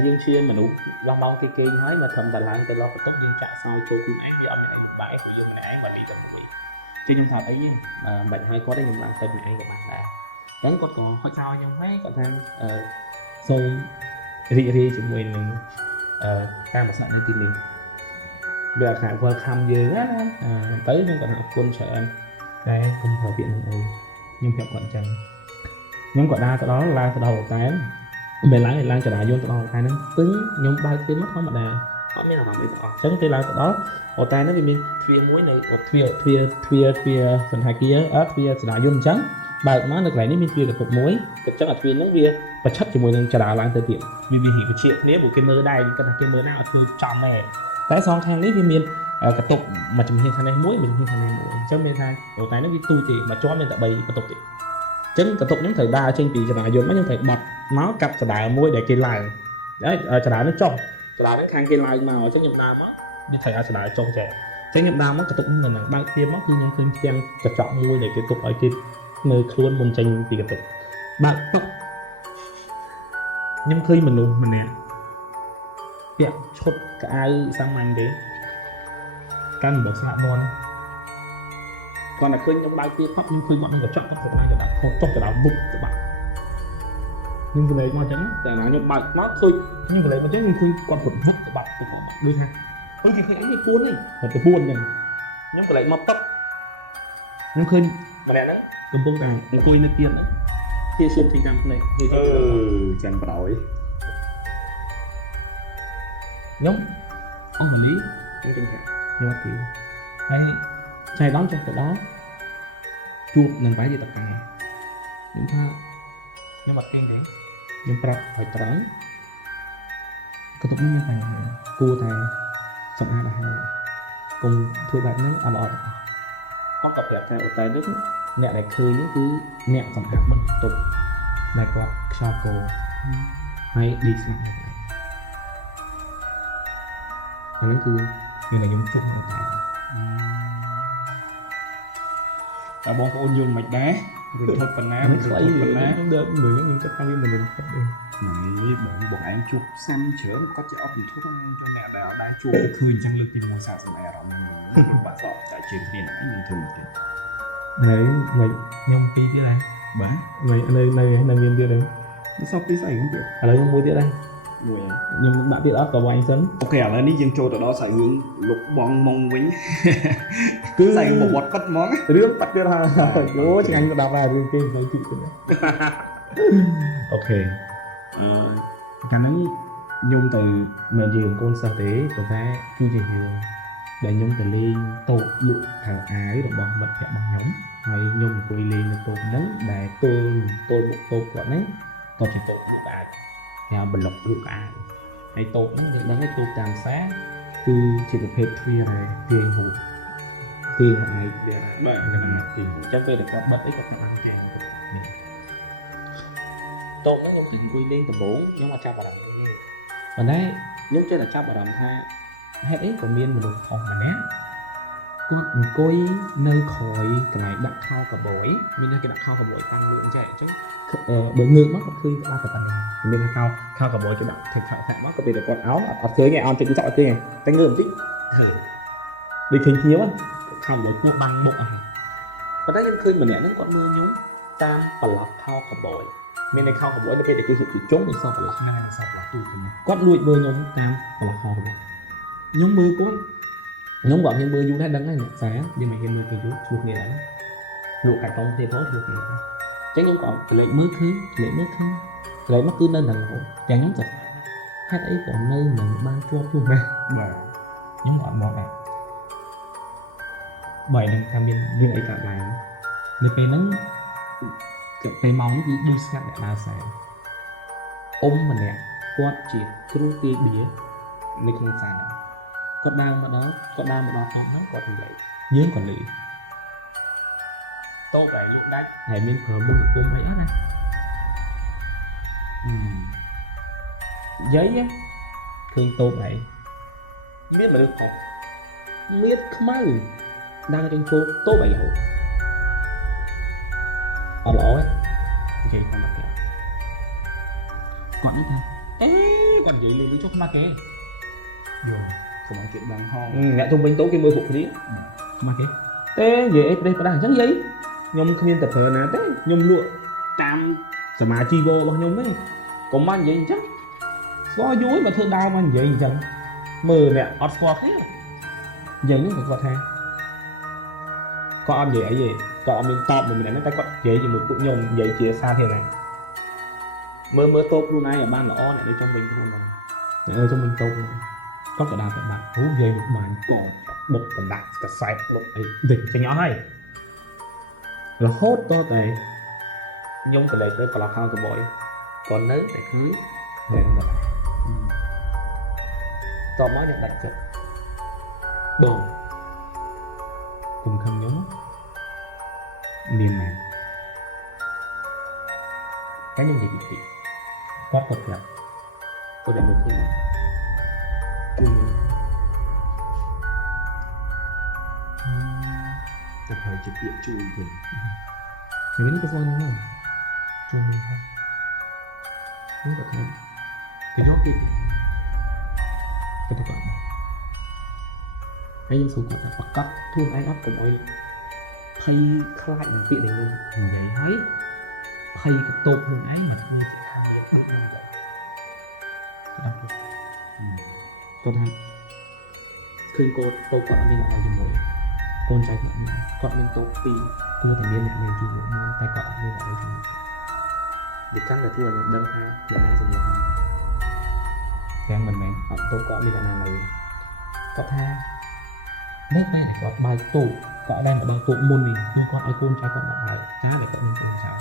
យើងជាមនុស្សឡោះម៉ោងគេគេហើយមកធ្វើតឡើងទៅឡោះបន្ទប់យើងចាក់សោចូលខ្លួនឯងវាអត់មានអីលំបាកព្រោះយើងម្នាក់ឯងមកនេះទៅមួយចឹងខ្ញុំថាអីហ្នឹងមិនឲ្យគាត់ទេខ្ញុំឡើងទៅម្នាក់ឯងក៏បានដែរតែគាត់ក៏ហត់សោខ្ញុំហើយគាត់ថាសូមរីករាយជាមួយនឹងការមកស្នាក់នៅទីនេះវាថា welcome យើងណាទៅខ្ញុំក៏អរគុណច្រើនតែគុំប្រើពាក្យនឹងអីខ្ញុំប្រាប់គាត់អញ្ចឹងខ្ញុំក៏ដើរទៅដល់ឡើងទៅដល់អូតែមិនឡើងចរាយន្តទៅដល់អូតែហ្នឹងពឹងខ្ញុំបើកទ្វារមកធម្មតាអត់មានអារម្មណ៍អីទាំងអស់អញ្ចឹងពេលឡើងទៅដល់អូតែហ្នឹងវាមានទ្វារមួយនៅទ្វារសន្តាគារទ្វារចរាយន្តអញ្ចឹងបើកមកនៅកន្លែងនេះមានទ្វារកតុកមួយក៏ចឹងអាទ្វារហ្នឹងវាប្រឆិតជាមួយនឹងចរាឡើងទៅទៀតវាវិជាគ្នាព្រោះគេមើលដែរគាត់ថាគេមើលណាអត់ធ្វើចំដែរតែសងខាងនេះវាមានកតុកមួយចំហៀងខាងនេះមួយចំហៀងខាងនេះមួយអញ្ចឹងមានថាអូតែហ្នឹងវាទូទេមួយជាន់មានតែ3កតុកទេអញ្ចឹងកតុកខ្ញុំត្រូវដើរចេញពីចរាយន្តមកខ្ញុំត្រូវបាត់មកកាប់ចរាមួយដែលគេឡើងហើយចរានេះចុះចរានេះខាងគេឡើងមកអញ្ចឹងខ្ញុំដើរមកខ្ញុំត្រូវឲ្យចរាចុះចេះអញ្ចឹងខ្ញុំដើរមកកតុកហ្នឹងបើកទ្វារមកគឺខ្ញុំឃើញផ្ទាំងកញ្ចក់មួយដែលគេទុកឲ្យគេមើលខ្លួនមុនចេញពីកតុកបើកតុកខ្ញុំឃើញមនុស្សម្នាក់ពាក់ឈុតកៅអៅសាមញ្ញទេកាន់បើស្លាប់មន់គាត់តែឃើញខ្ញុំបើកទ្វារផាប់ខ្ញុំឃើញគាត់នឹងកញ្ចក់ទៅខ្លួនឯងទៅដាក់ខុសចុះទៅដល់មុខទៅបាក់ខ្ញុំក៏លេចមកអញ្ចឹងតែខ្ញុំបើកមកឃើញខ្ញុំក៏លេចមកអញ្ចឹងខ្ញុំឃើញគាត់ពុតមុខទៅបាក់ទៅដូចថាអើគេឃើញអីនេះពួននេះតែពួនអញ្ចឹងខ្ញុំក៏លេចមកទឹកខ្ញុំឃើញម្នាក់ហ្នឹងកំពុងតែអង្គុយនៅទៀតគេសួរពីតាមភ្នែកចឹងបដ ாய் ខ្ញុំអង្គលីខ្ញុំគិតខ្ញុំអត់ពីហើយចៃដន្យចុះទៅដល់ជួបនឹងបាយយតកាខ្ញុំថាខ្ញុំអត់គេទេខ្ញុំប្រាប់ឲ្យត្រង់ក៏ទុកមានបញ្ហាគួរតែសម្អាតឲ្យហើយកុំធ្វើបែបហ្នឹងអត់ល្អទេគាត់ក៏ប្រាប់ថាអូតែនេះអ្នកដែលឃើញនេះគឺអ្នកសម្អាតបន្ទប់ដែលគាត់ខ្យល់កោហើយឌីស្មាត់អានេះគឺខ្ញុំជួបមកតែ តែបងប្អូនយល់មិនដែររន្ធត់ប៉ុណ្ណា មិន រ ខ្លី ន្ធត់ប៉ុណ្ណា ខ្ញុំដើរមើលខ្ញុំគិតថាវាមិនរន្ធត់ទេ នេះបងឯងជួបសាំច្រើនគាត់ចេះអត់រន្ធត់ហ្នឹងចាំអ្នកដែលអត់ដែរជួបឃើញអញ្ចឹងលើកទី1សាកសម្ដែងអារម្មណ៍ហ្នឹងបាក់សោកតែជាងគ្នាហ្នឹងឯងខ្ញុំធ្វើមិនទេ នៅខ្ញុំពីរទៀតដែរ បាទ នៅមានទៀតទេ នេះសោកពីស្អីហ្នឹងទៀត ឥឡូវខ្ញុំមួយទៀតដែរ មួយ ខ្ញុំដាក់ទៀតអត់ក៏វាយសិន អូខេឥឡូវនេះយើងចូលទៅដល់សាច់រឿងលោកបងមុងវិញ គឺ សាច់រឿងប្រវត្តិពិតហ្មង រឿងប៉ាត់ទៀតហើយអូឆ្ងាញ់ក៏ដល់ដែររឿងគេនិយាយទីទៀតអូខេកាលហ្នឹងខ្ញុំទៅមិនយើងកូនសិស្សទេប៉ុន្តែគឺជារឿងដែលខ្ញុំទៅលេងតូបលក់ខាងអាយរបស់មិត្តភក្តិរបស់ខ្ញុំហើយខ្ញុំអង្គុយលេងនៅតូបហ្នឹងដែលទល់មុខតូបគាត់ហ្នឹងក៏ជាតូបលក់អាយគេហៅប្លុកលក់អាយហើយតូបហ្នឹងយើងដឹងហើយតូបតាមផ្សារគឺជាប្រភេទទ្វារទាយហូបទាយហូបថ្ងៃវា បាទ នឹងមកទីអញ្ចឹងពេលតែគាត់បិទអីគាត់បានកែងទៅនេះតូបហ្នឹងខ្ញុំទៅអង្គុយលេងដំបូងខ្ញុំអត់ចាប់អារម្មណ៍ទេប៉ុន្តែខ្ញុំចេះតែចាប់អារម្មណ៍ថាហេតុអីក៏មានមនុស្សខុសម្នាក់គាត់អង្គុយនៅក្រោយកន្លែងដាក់ខោកាបយមានគេដាក់ខោកាបយតាំងលក់អញ្ចឹងបើងើបមកគាត់ឃើញក្បាលតែប៉ុណ្ណឹងមានថាខោកាបយគេដាក់ថេកឆាក់មកក៏ពេលតែគាត់អោនអត់ឃើញទេអោនចិត្តគឺចាប់អត់ឃើញទេតែងើបបន្តិចឃើញដូចឃើញភ្ញៀវហ្នឹងខោកាបយពួកបាំងមុខអស់ហើយប៉ុន្តែខ្ញុំឃើញម្នាក់ហ្នឹងគាត់មើលខ្ញុំតាមប្រឡប់ខោកាបយមាននៅខោកាបយទៅពេលតែគេជុំនេះសពលើឆ្នាំសពឡាទូទៅគាត់លួចមើលខ្ញុំតាមប្រឡប់ខោកាបយខ្ញុំមើលគាត់ខ្ញុំក៏មានមើលយូរដែរដឹងហើយអ្នកសាយើងមិនហ៊ានមើលគេយូរឈ្លោះគ្នាដែរលក់កាត់តង់ទៀតផងឈ្លោះគ្នាដែរអញ្ចឹងខ្ញុំក៏ក្លែកមើលឃើញក្លែកមកគឺនៅនឹងរហូតតែខ្ញុំទៅហេតុអីក៏នៅនឹងបានជាប់ជួបដែរ បាទ ខ្ញុំអត់មកដែរបើនឹងថាមានរឿងអីកើតឡើងនៅពេលហ្នឹងគឺពេលម៉ោងនេះគឺដូចស្ងាត់អ្នកដើរសារអ៊ំម្នាក់គាត់ជាគ្រូទាយបៀនៅក្នុងសាលគាត់ដើរមកដល់តោះហ្នឹងគាត់និយាយយើងក៏លឺតោតែលក់ដាច់ហើយមានប្រើមុខគុំអីណាយាយឃើញតោហើយមានមនុស្សអត់មានខ្មៅដើរចេញចូលតោហើយរហូតអត់ល្អទេនិយាយតាមមកគេគាត់និយាយថាអេគាត់និយាយលឺចុះខ្មាស់គេ យោសម្រាប់គេដឹងហង អ្នកជុំវិញតូគេមើលពួកគ្នាខ្មាស់គេទេនិយាយអីប្រេះប្រដាស់អញ្ចឹងយាយខ្ញុំគ្មានតែប្រើណាទេខ្ញុំលក់តាមសមាជីវរបស់ខ្ញុំទេកុំមកនិយាយអញ្ចឹងស្គាល់យូរមកធ្វើដើមមកនិយាយអញ្ចឹងមើលអ្នកអត់ស្គាល់គ្នាអញ្ចឹងគាត់ថាគាត់អត់និយាយអីទេគាត់អត់មានតបមួយម្នាក់ហ្នឹងតែគាត់និយាយជាមួយពួកខ្ញុំនិយាយជាសាធារណៈមើលតូបខ្លួនឯងឲ្យបានល្អអ្នកនៅជុំវិញខ្លួនហ្នឹងជុំវិញតូបហ្នឹងគាត់ក៏ដើរទៅបាក់អូនិយាយមកបានកោបុកបណ្ដាក់កសែតលុបអីតិចចេញអស់ហើយរហូតតតែខ្ញុំក៏លេចទៅប្រឡោះខោកបយcònនៅតែឃើញអ្នកមកតបមកខ្ញុំដាក់ចិត្តបងគុំខឹងខ្ញុំមានណាតែខ្ញុំនិយាយពីគាត់ក៏ប្រាប់គាត់តែមើលឃើញជួយតែប្រហែលជាពាក្យជួយវិញ Vì nó cái phone như này cho mình thôi không có thể cái gió kia cái gọi anh số của các cắt thun anh áp cùng anh thay khai bằng vị để luôn vậy thấy thay cái tột luôn ấy mà như tham gia bắt năm vậy tôi tham khi cô còn mình ở dùng người con trai còn mình tốt vì cô thành niên này mình chỉ muốn tay cọ như vậy thôi vì chắc là thua những đơn hai hiện nay thì nhiều gan mình tôi cọ đi cả này có tha nét này có bài tụ cọ đang ở đây tụ môn mình nhưng con ai con trai con đọc bài chứ để tụi mình cùng sao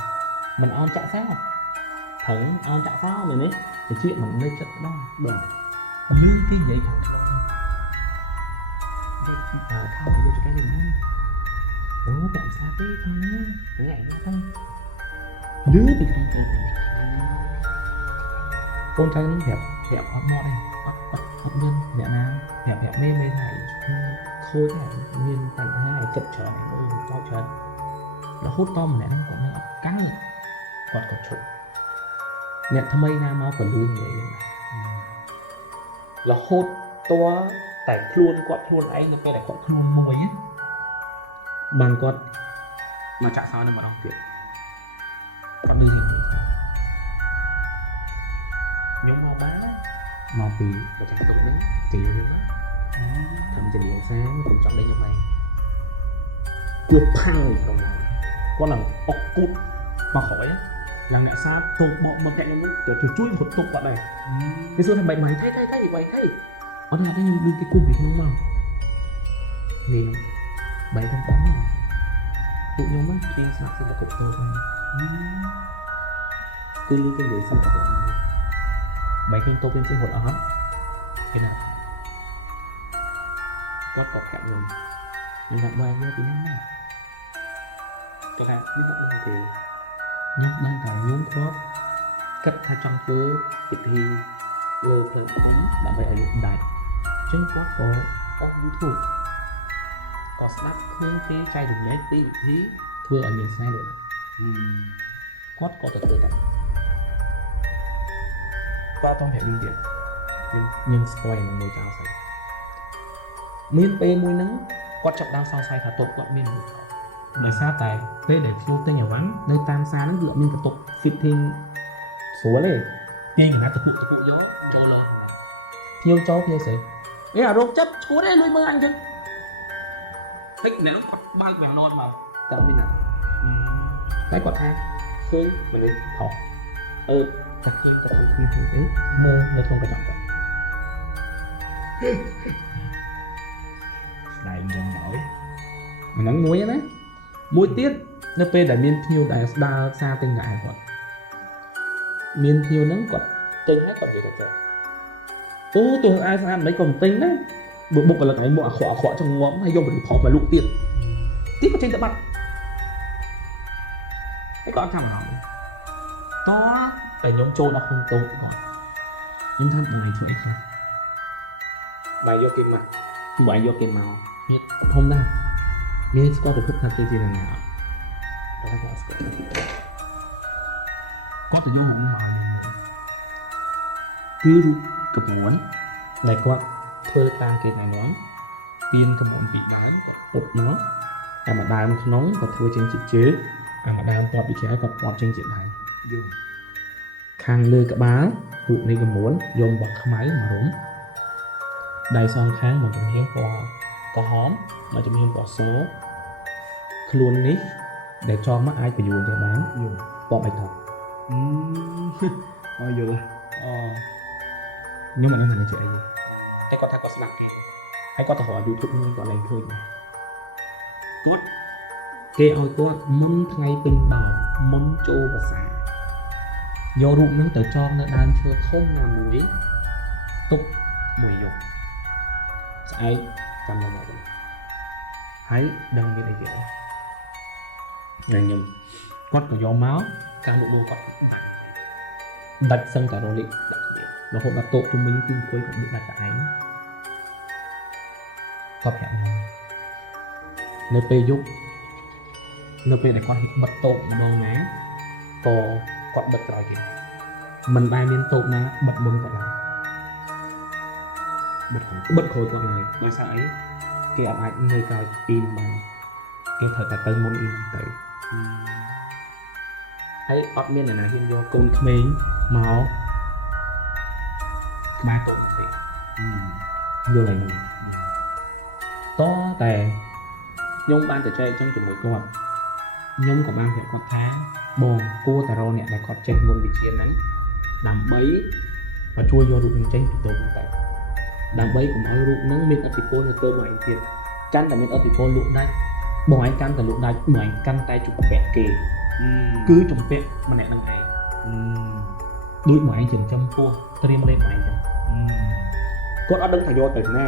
mình on chạy sao thẳng on chạy sao mình ấy thì chuyện mình nơi chất đó bởi như cái vậy thằng thao vô cho cái gì nữa ủa bạn sao thế con nữa tự ngại nó không đứa thì không cần con trai nó hẹp hấp mọ này hấp nhân mẹ nam hẹp mê mê này khôi này nên tặng hai chật trở này cho chân là hút to mà nè nó còn nó cắn này còn chụp nè tham ấy na mau còn lươn vậy là hút to tại luôn ấy nó phải là quạt luôn môi á bằng quạt mà chả sao nên mà đọc được còn đưa gì nhúng mau bá mau tì và chắc tụng đấy tì nữa thầm trình điện sáng cũng trong đây như vậy cướp phăng trong lòng có lần ốc cút mà khỏi á là ngã sát tụt bộ một cạnh nó kiểu chui một tục vào đây cái số thằng bệnh mày thấy vậy thấy ở đây cái như cái cung việc không mau nên bảy con bắn tụi nhau mất khi sao thì là cục tơ cứ liên cái người sao cả bọn bảy con tô bên trên hột ớt thế nào có cọc cạn rồi nhưng bạn bay nhớ tí nữa cái này như vậy thì nhóc đang cả nhún thuốc cấp hai trong cơ thì lơ phơi cúng đã vậy ở lúc đại chân quát có hữu thủ có snap khương cái chai được lấy tí thì thưa ở miền xa được quát có thật tự tại qua trong hệ liên điện nhưng square là người chào sao miền p mùi nắng quát chọc đang sao sai thả tục quát miền để xa tại để flow tên nhà vắng đây tam xa nó dựa miền cả tục fit thiên số này tiên người ta tập vụ gió cho lo thiêu cho thiêu sẽ nghe là rốt chất chúa đây lôi mơ anh chứ thích nếu nó bao mèo non mà cầm bên nào cái quạt hai khơi mình đi thọ chặt khơi tập vụ thiên thiên ấy mơ nơi không phải chọn vậy đại dòng nổi mà nắng muối đấy muối tiết nó p đại miên thiêu đại đa xa tinh ngại quạt miên thiêu nắng quạt tinh hết còn gì thật rồi tôi ai sang ăn mấy còn tinh đấy bụng là cái bọa khỏa trong ngõm hay vô mình khó mà lụ tiền tiếp vào trên tận mặt cái con thằng nào to để nhóm trôi nó không tốt còn nhóm thân của này chuỗi khác bài vô kim mặt bài vô kim màu biết không ra nên có được phức tạp cái gì là nào có thể vô hồng màu cứ cặp muốn này các bạn thưa ta cái này nó tiên có món vị bán ụt nó mà đàm nóng và thưa trên chị chế mà đàm tọt bị kéo gặp tọt trên chuyện này khang lư cả bá tụ này có muốn dùng bọt máy mà đúng đây son kháng mà chúng hiếm có hóm mà chúng hiếm có số luôn ní để cho mắt ai phải dùng cho bán dùng bỏ bài thật rồi nhưng mà em là chuyện gì cái có thể có snap hay có thể hỏi YouTube như còn này thôi cốt cái ôi có muốn thay pin đỏ muốn trô và xả do rụng nó tới cho nó đang chơi không làm mũi tục mùi dục ai cầm là mọi người hãy đăng như này vậy này nhầm quát của gió máu càng bộ đồ quát đặt sân cả đồ lịch nó hội đặt tổ của mình tin cuối cũng bị đặt cả ánh có hẹn nơi p giúp nơi p này con bật tổ đồ ná to quạt bật rồi kìa mình bay liên tục ná bật bưng quạt này bật khối quạt này bởi sao ấy cái áp ảnh nơi cao pin bằng cái thời cả tên môn in tới ấy ấp miên này là hiện do côn khmến máu ba tổ thì luôn là mình to tè nhung ban từ chơi trong chủng một câu nhung của ban hiện có tháng bòn cua tà rô nè là có trên môn bị chiến nắng đàm bấy và chui vô rụng tranh từ tổ tại đàm bấy cũng ở rụng nắng mình ở thì cô là cơ bản tiền chăn là mình ở thì cô lụn đây bỏ anh căn từ lụn đây mở anh căn tay chụp vẹn kì cứ trồng vẹn mà nè đằng này đuôi mở anh chừng trong cua trim lên mở anh chừng cốt ở đứng phải vô tỉnh nè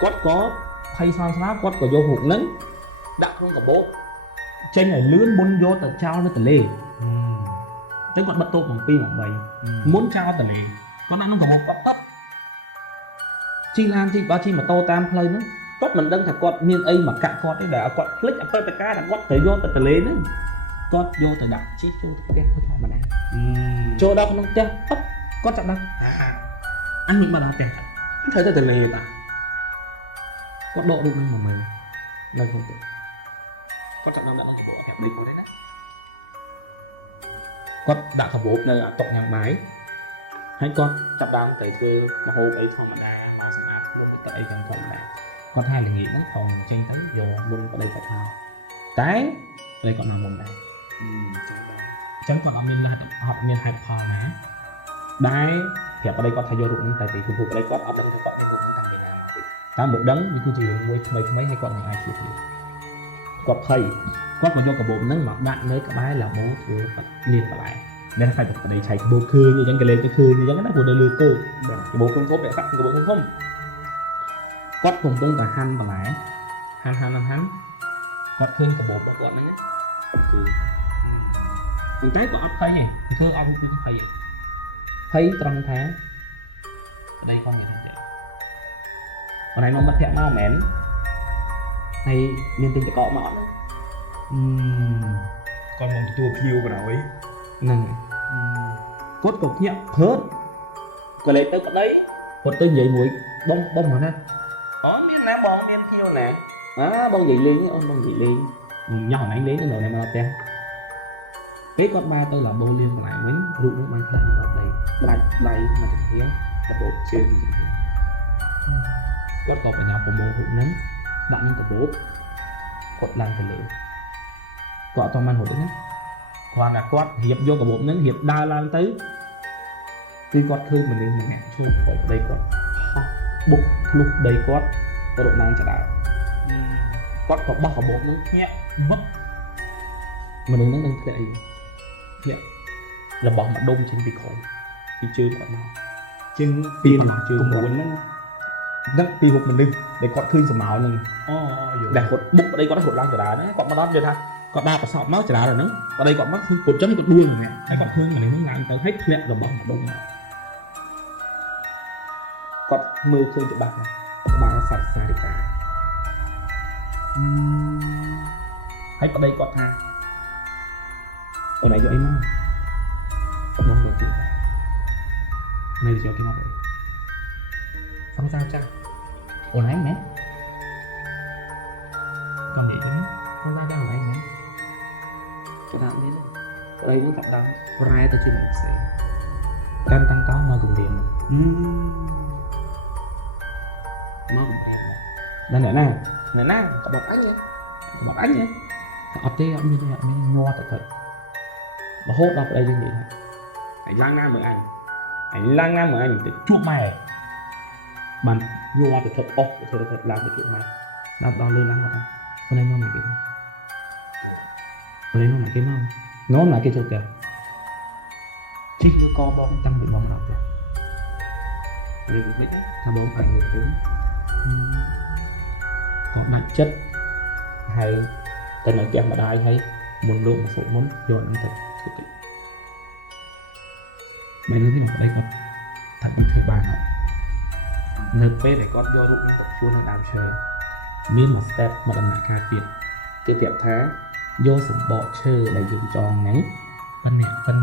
cốt có hay sao sao cốt có vô hụt nắng đã không có bố tranh này lươn muốn vô tận trao nó tận lê chứ còn bắt tô bằng pin bằng bầy muốn trao tận lê con ăn nó có một cặp tấp chi lan chi ba chi mà tô tam play nữa គាត់មិនដឹងថាគាត់មានអីមកកាក់គាត់ទេដែលគាត់ភ្លេចអតីតកាលដែលគាត់ត្រូវយកទៅទលេហ្នឹងគាត់យកទៅដាក់ជីចូលទៅផ្ទះគាត់ធម្មតាចូលដល់ក្នុងផ្ទះគាត់ចាប់ដឹងអញមិនមកដល់ផ្ទះត្រូវទៅទលេតាគាត់ដករូបហ្នឹងមកមើលនៅក្នុងផ្ទះគាត់ចាប់ដឹងដាក់កាបូបប្រាប់ដូចគាត់ទេណាគាត់ដាក់កាបូបនៅអាតុកញ៉ាំបាយហើយគាត់ចាប់ដើមទៅធ្វើមហូបអីធម្មតាមកសម្អាតខ្លួនទៅអីចឹងធម្មតាគាត់ថាល្ងាចហ្នឹងផងចេញទៅយកមុនប្តីគាត់មកតែប្តីគាត់មកមុនដែរចឹងគាត់អត់មានហេតុផលណាដែលប្រាប់ប្តីគាត់ថាយករូបហ្នឹងតែពីព្រោះប្តីគាត់អត់ដឹងថាគាត់មានរូបហ្នឹងតាំងពីណាមកទេតាមបើដឹងវាគឺជារឿងមួយថ្មីហើយគាត់មិនអាចជឿទេគាត់ភ័យគាត់ក៏យកកាបូបហ្នឹងមកដាក់នៅក្បែរឡាម៉ូធ្វើគាត់លៀនបន្លែដែលខ្លាចតែប្តីឆៃកាបូបឃើញអញ្ចឹងក៏លេងទៅឃើញអញ្ចឹងណាព្រោះនៅលើគើកាបូបធំៗពាក់សាក់កាបូបធំគាត់កំពុងតែហាន់បន្លែហាន់គាត់ឃើញកាបូបរបស់គាត់ហ្នឹងគឺតែគាត់អត់ភ័យទេធ្វើអត់គឺភ័យត្រង់ថាប្តីគាត់មានទេបងឯងនាំមិត្តភក្តិមកមែនហើយមានទិញតកកមកអត់គាត់មកទទួលភ្ញៀវបណ្ដោយហ្នឹងគាត់ក៏ភ្ញាក់ភើតក៏លេងទៅប្តីគាត់ទៅនិយាយមួយបងមកណាអូមានណាបងមានភ្ញៀវណាបងនិយាយលេងអូនបងនិយាយលេងញ៉ោះអញលេងនៅនៅមកផ្ទះពេលគាត់មកទៅឡាបូលៀងកន្លែងវិញរូបនោះបានផ្លាស់មកដល់ដៃដៃមកចំហៀងកាបូបជើងចំហៀងគាត់ក៏បញ្ញាប្រមូលរូបហ្នឹងដាក់ក្នុងកាបូបគាត់ឡើងទៅលើគាត់អត់តបានហត់ទេណាគាត់ថាគាត់រៀបយកកាបូបហ្នឹងរៀបដើរឡើងទៅគឺគាត់ឃើញមនុស្សម្នាក់ឈូសប្តីគាត់ហោះបុកភ្លុះដីគាត់រត់ឡើងចដើគាត់ក៏បោះកាបូបហ្នឹងភ្ញាក់វឹកមនុស្សហ្នឹងនឹងធ្លាក់អីធ្លាក់របស់មកដុំចេញពីក្រោមពីជើងគាត់មកជើងពីបន្លាជើងគាត់ហ្នឹងដឹកពីហុកមនុស្សដែលគាត់ឃើញសម្ោហ្នឹងដែលគាត់បុកប្តីគាត់រត់ឡើងចដើណាគាត់មកដល់និយាយថាគាត់ដើរប្រសពមកចដើហ្នឹងប្តីគាត់មកឃើញគាត់ចឹងគាត់ដួលម្នាក់ហើយគាត់ឃើញមនុស្សហ្នឹងឡើងទៅហើយធ្លាក់របស់មកដុំមកគាត់មើលឃើញច្បាស់ណាក្បាលសត្វសារិកាហើយប្តីគាត់ថាអូនឯងយកអីមកបងយកទីនៅយកគេមកសង្សារចាស់អូនឯងមែនcòn vậy đó con ra đâu lại nhỉ cái đạo đấy ở đây muốn tập đăng ra tới trên một sải can tăng cao mà cùng điểm đây nè có bọt ánh nhé ở đây ông như thế này nho thật mà hốt đọc đây như vậy anh lang nam với anh để chuốc mày bàn nho thì thật làm để chuốc mày đo lên lắm rồi con em nó mà cái mau ngón lại cái chỗ kìa chết với con bom trăm bị bom đập kìa liền biết đấy thằng bom phải người cuốn họ đặt chất hay tên nói kèm mà đai hay muốn lượng một số muốn rồi nó thật thực mấy đứa này ở đây con thật không thể bàn hả nơi phê để con do rụng tập chuông là đào chơiមានមួយ step មកដំណាក់កាលទៀតគេប្រាប់ថាយកសម្បកឈើដែលយើងចងហ្នឹងប៉ុន្តែ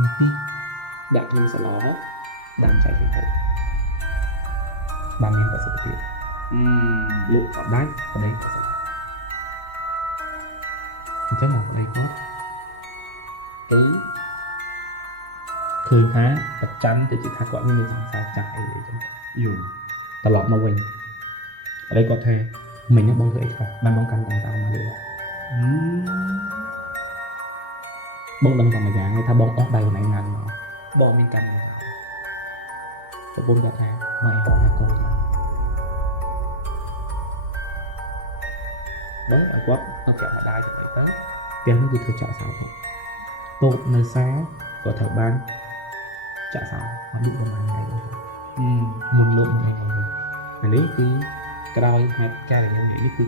ដាក់ក្នុងសឡដាំចែកទៅបានមានប្រសិទ្ធភាពលក់ក៏ដាច់ប្តីក៏ស្លាប់អញ្ចឹងមកប្តីគាត់ទៅឃើញថាប្រចាំទៅជាថាគាត់មានសង្សារចាស់អីអញ្ចឹងយូរត្រឡប់មកវិញប្តីគាត់ថាmình nó bông gậy phải ban bông canh bằng tao mà được bông đâm vào mà dạng người ta bông ốc đầy này ngàn mà bông mình canh tao rồi bông ra tha mày họ là con tao đó là quất nó kẹo mà đai cho người ta tiền nó cứ thừa chợ sao thôi tốt nơi xa có thợ ban chợ sao nó bị vào màn này một lượng này rồi mà nếu cứ cái đôi hai ca là nhau nghĩ cứ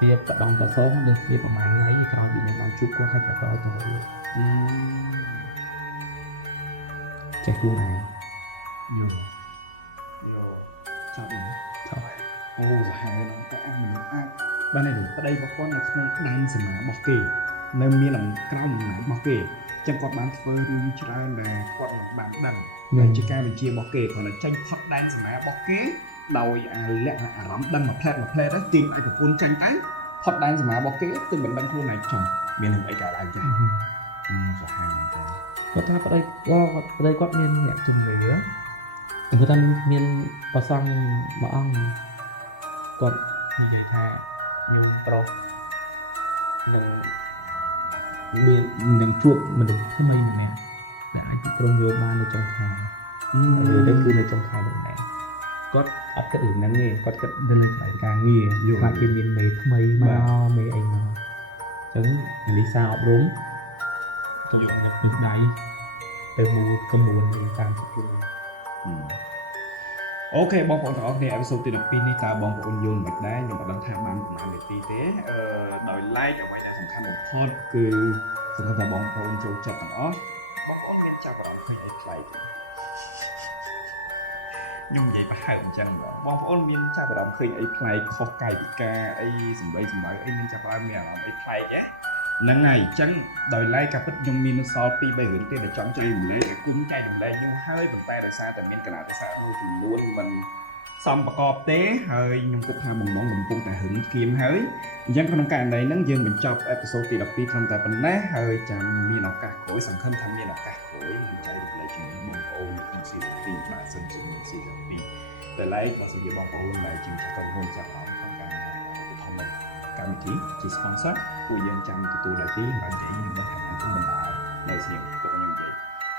kia vận động cả sớm được kia mà mày ngay thì cho bị làm chút quá hay cả đôi cho mọi người chạy luôn này vô sao nhỉ trời ô rồi hai nó cả ăn មនុស្សអាចបានតែប្តីរបស់គាត់នៅក្នុងដែនសមារបស់គេនៅមានក្រោមអំណាចរបស់គេចឹងគាត់បានធ្វើរឿងច្រើនដែលគាត់មិនបានដឹងដែលជាការបញ្ជារបស់គេគាត់នឹងចេញផុតដែនសមារបស់គេដោយលក្ខណៈអារម្មណ៍ដឹងមួយផ្លែតទៅទៀងឲ្យប្រពន្ធចាញ់ទៅផុតដែនសមារបស់គេទើបមិនដឹងខ្លួនឯងចំមានរឿងអីកើតឡើងចាសាហាវមែនតើ គាត់ថាប្តីគាត់មានអ្នកជំនឿគឺថាមានប្រសង់មួយអង្គគាត់និយាយថាញោមប្រុសនឹងជួបមនុស្សថ្មីម្នាក់ដែលអាចប្រញោមបាននៅចុងខែឬទៅគឺនៅចុងខែនោះដែរគាត់អត់គិតរឿងហ្នឹងទេគាត់គិតទៅលើផ្នែកការងារថាគេមានមេថ្មីមកមេអីមកអញ្ចឹងលីសាអប់រំទៅយកនៅពីដៃទៅមូលកមួនតាមខ្លួន អូខេបងប្អូនទាំងអស់គ្នាអេពីសូតទី12នេះតើបងប្អូនយល់មិនដែរខ្ញុំអត់ដឹងថាបានប្រហែលនាទីទេដោយ like អ្វីដែលសំខាន់បំផុតគឺសម្រាប់តែបងប្អូនចូលចិត្តទាំងអស់បងប្អូនមានចាប់អារម្មណ៍ឃើញអីប្លែកខ្ញុំនិយាយប្រហែលអញ្ចឹងបងប្អូនមានចាប់អារម្មណ៍ឃើញអីប្លែកខុសកាយវិការអីសម្ដីសម្ដៅអីមានចាប់អារម្មណ៍មានអារម្មណ៍អីប្លែកហ្នឹងហើយអញ្ចឹងដោយឡែកការពិតខ្ញុំមានសល់2 3រឿងទៀតដែលចង់ចែករំលែកឲ្យគុំចែករំលែកខ្ញុំហើយប៉ុន្តែដោយសារតែមានកណ្ដាលភាសាមួយចំនួនមិនសមប្រកបទេហើយខ្ញុំគិតថាបំណងកំពុងតែហឹងគៀមហើយអញ្ចឹងក្នុងករណីហ្នឹងយើងបញ្ចប់អេពីសូតទី12ត្រឹមតែប៉ុណ្ណេះហើយចាំមានឱកាសក្រោយសង្ឃឹមថាមានឱកាសក្រោយនឹងចែករំលែកជាមួយបងប្អូនក្នុងស៊ីទី2បាទសិនជាមានស៊ីទី2តែឡែកបើសិនជាបងប្អូនដែលជាចាស់ក្រុមហ៊ុនចាប់អារម្មណ៍ក្នុងការកម្មវិធីជា sponsor ពួកយើងចាំទទួលដែរទីបាននិយាយនឹងថាខ្ញុំបណ្ដានៅស្រៀងទៅខ្ញុំនិយាយ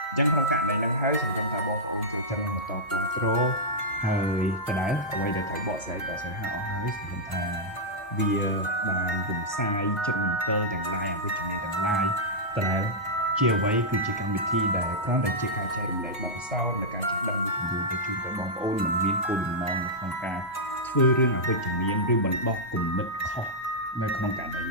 អញ្ចឹងក្នុងករណីហ្នឹងហើយសង្ឃឹមថាបងប្អូនអាចច្រើនបន្តគ្រប់គ្រងហើយដដែលអ្វីដែលត្រូវបកស្រាយក៏ស្រាយហើយអស់ហើយសង្ឃឹមថាវាបានរំសាយចិត្តមន្ទិលទាំងឡាយអវិជ្ជមានទាំងឡាយដដែលជាអ្វីគឺជាកម្មវិធីដែលគ្រាន់តែជាការចែករំលែកបទពិសោធន៍នៃការចេះដឹងជំនាញទៅជូនដល់បងប្អូនមិនមានគោលបំណងនៅក្នុងការធ្វើរឿងអវិជ្ជមានឬបណ្ដោះគំនិតខុសនៅក្នុងករណី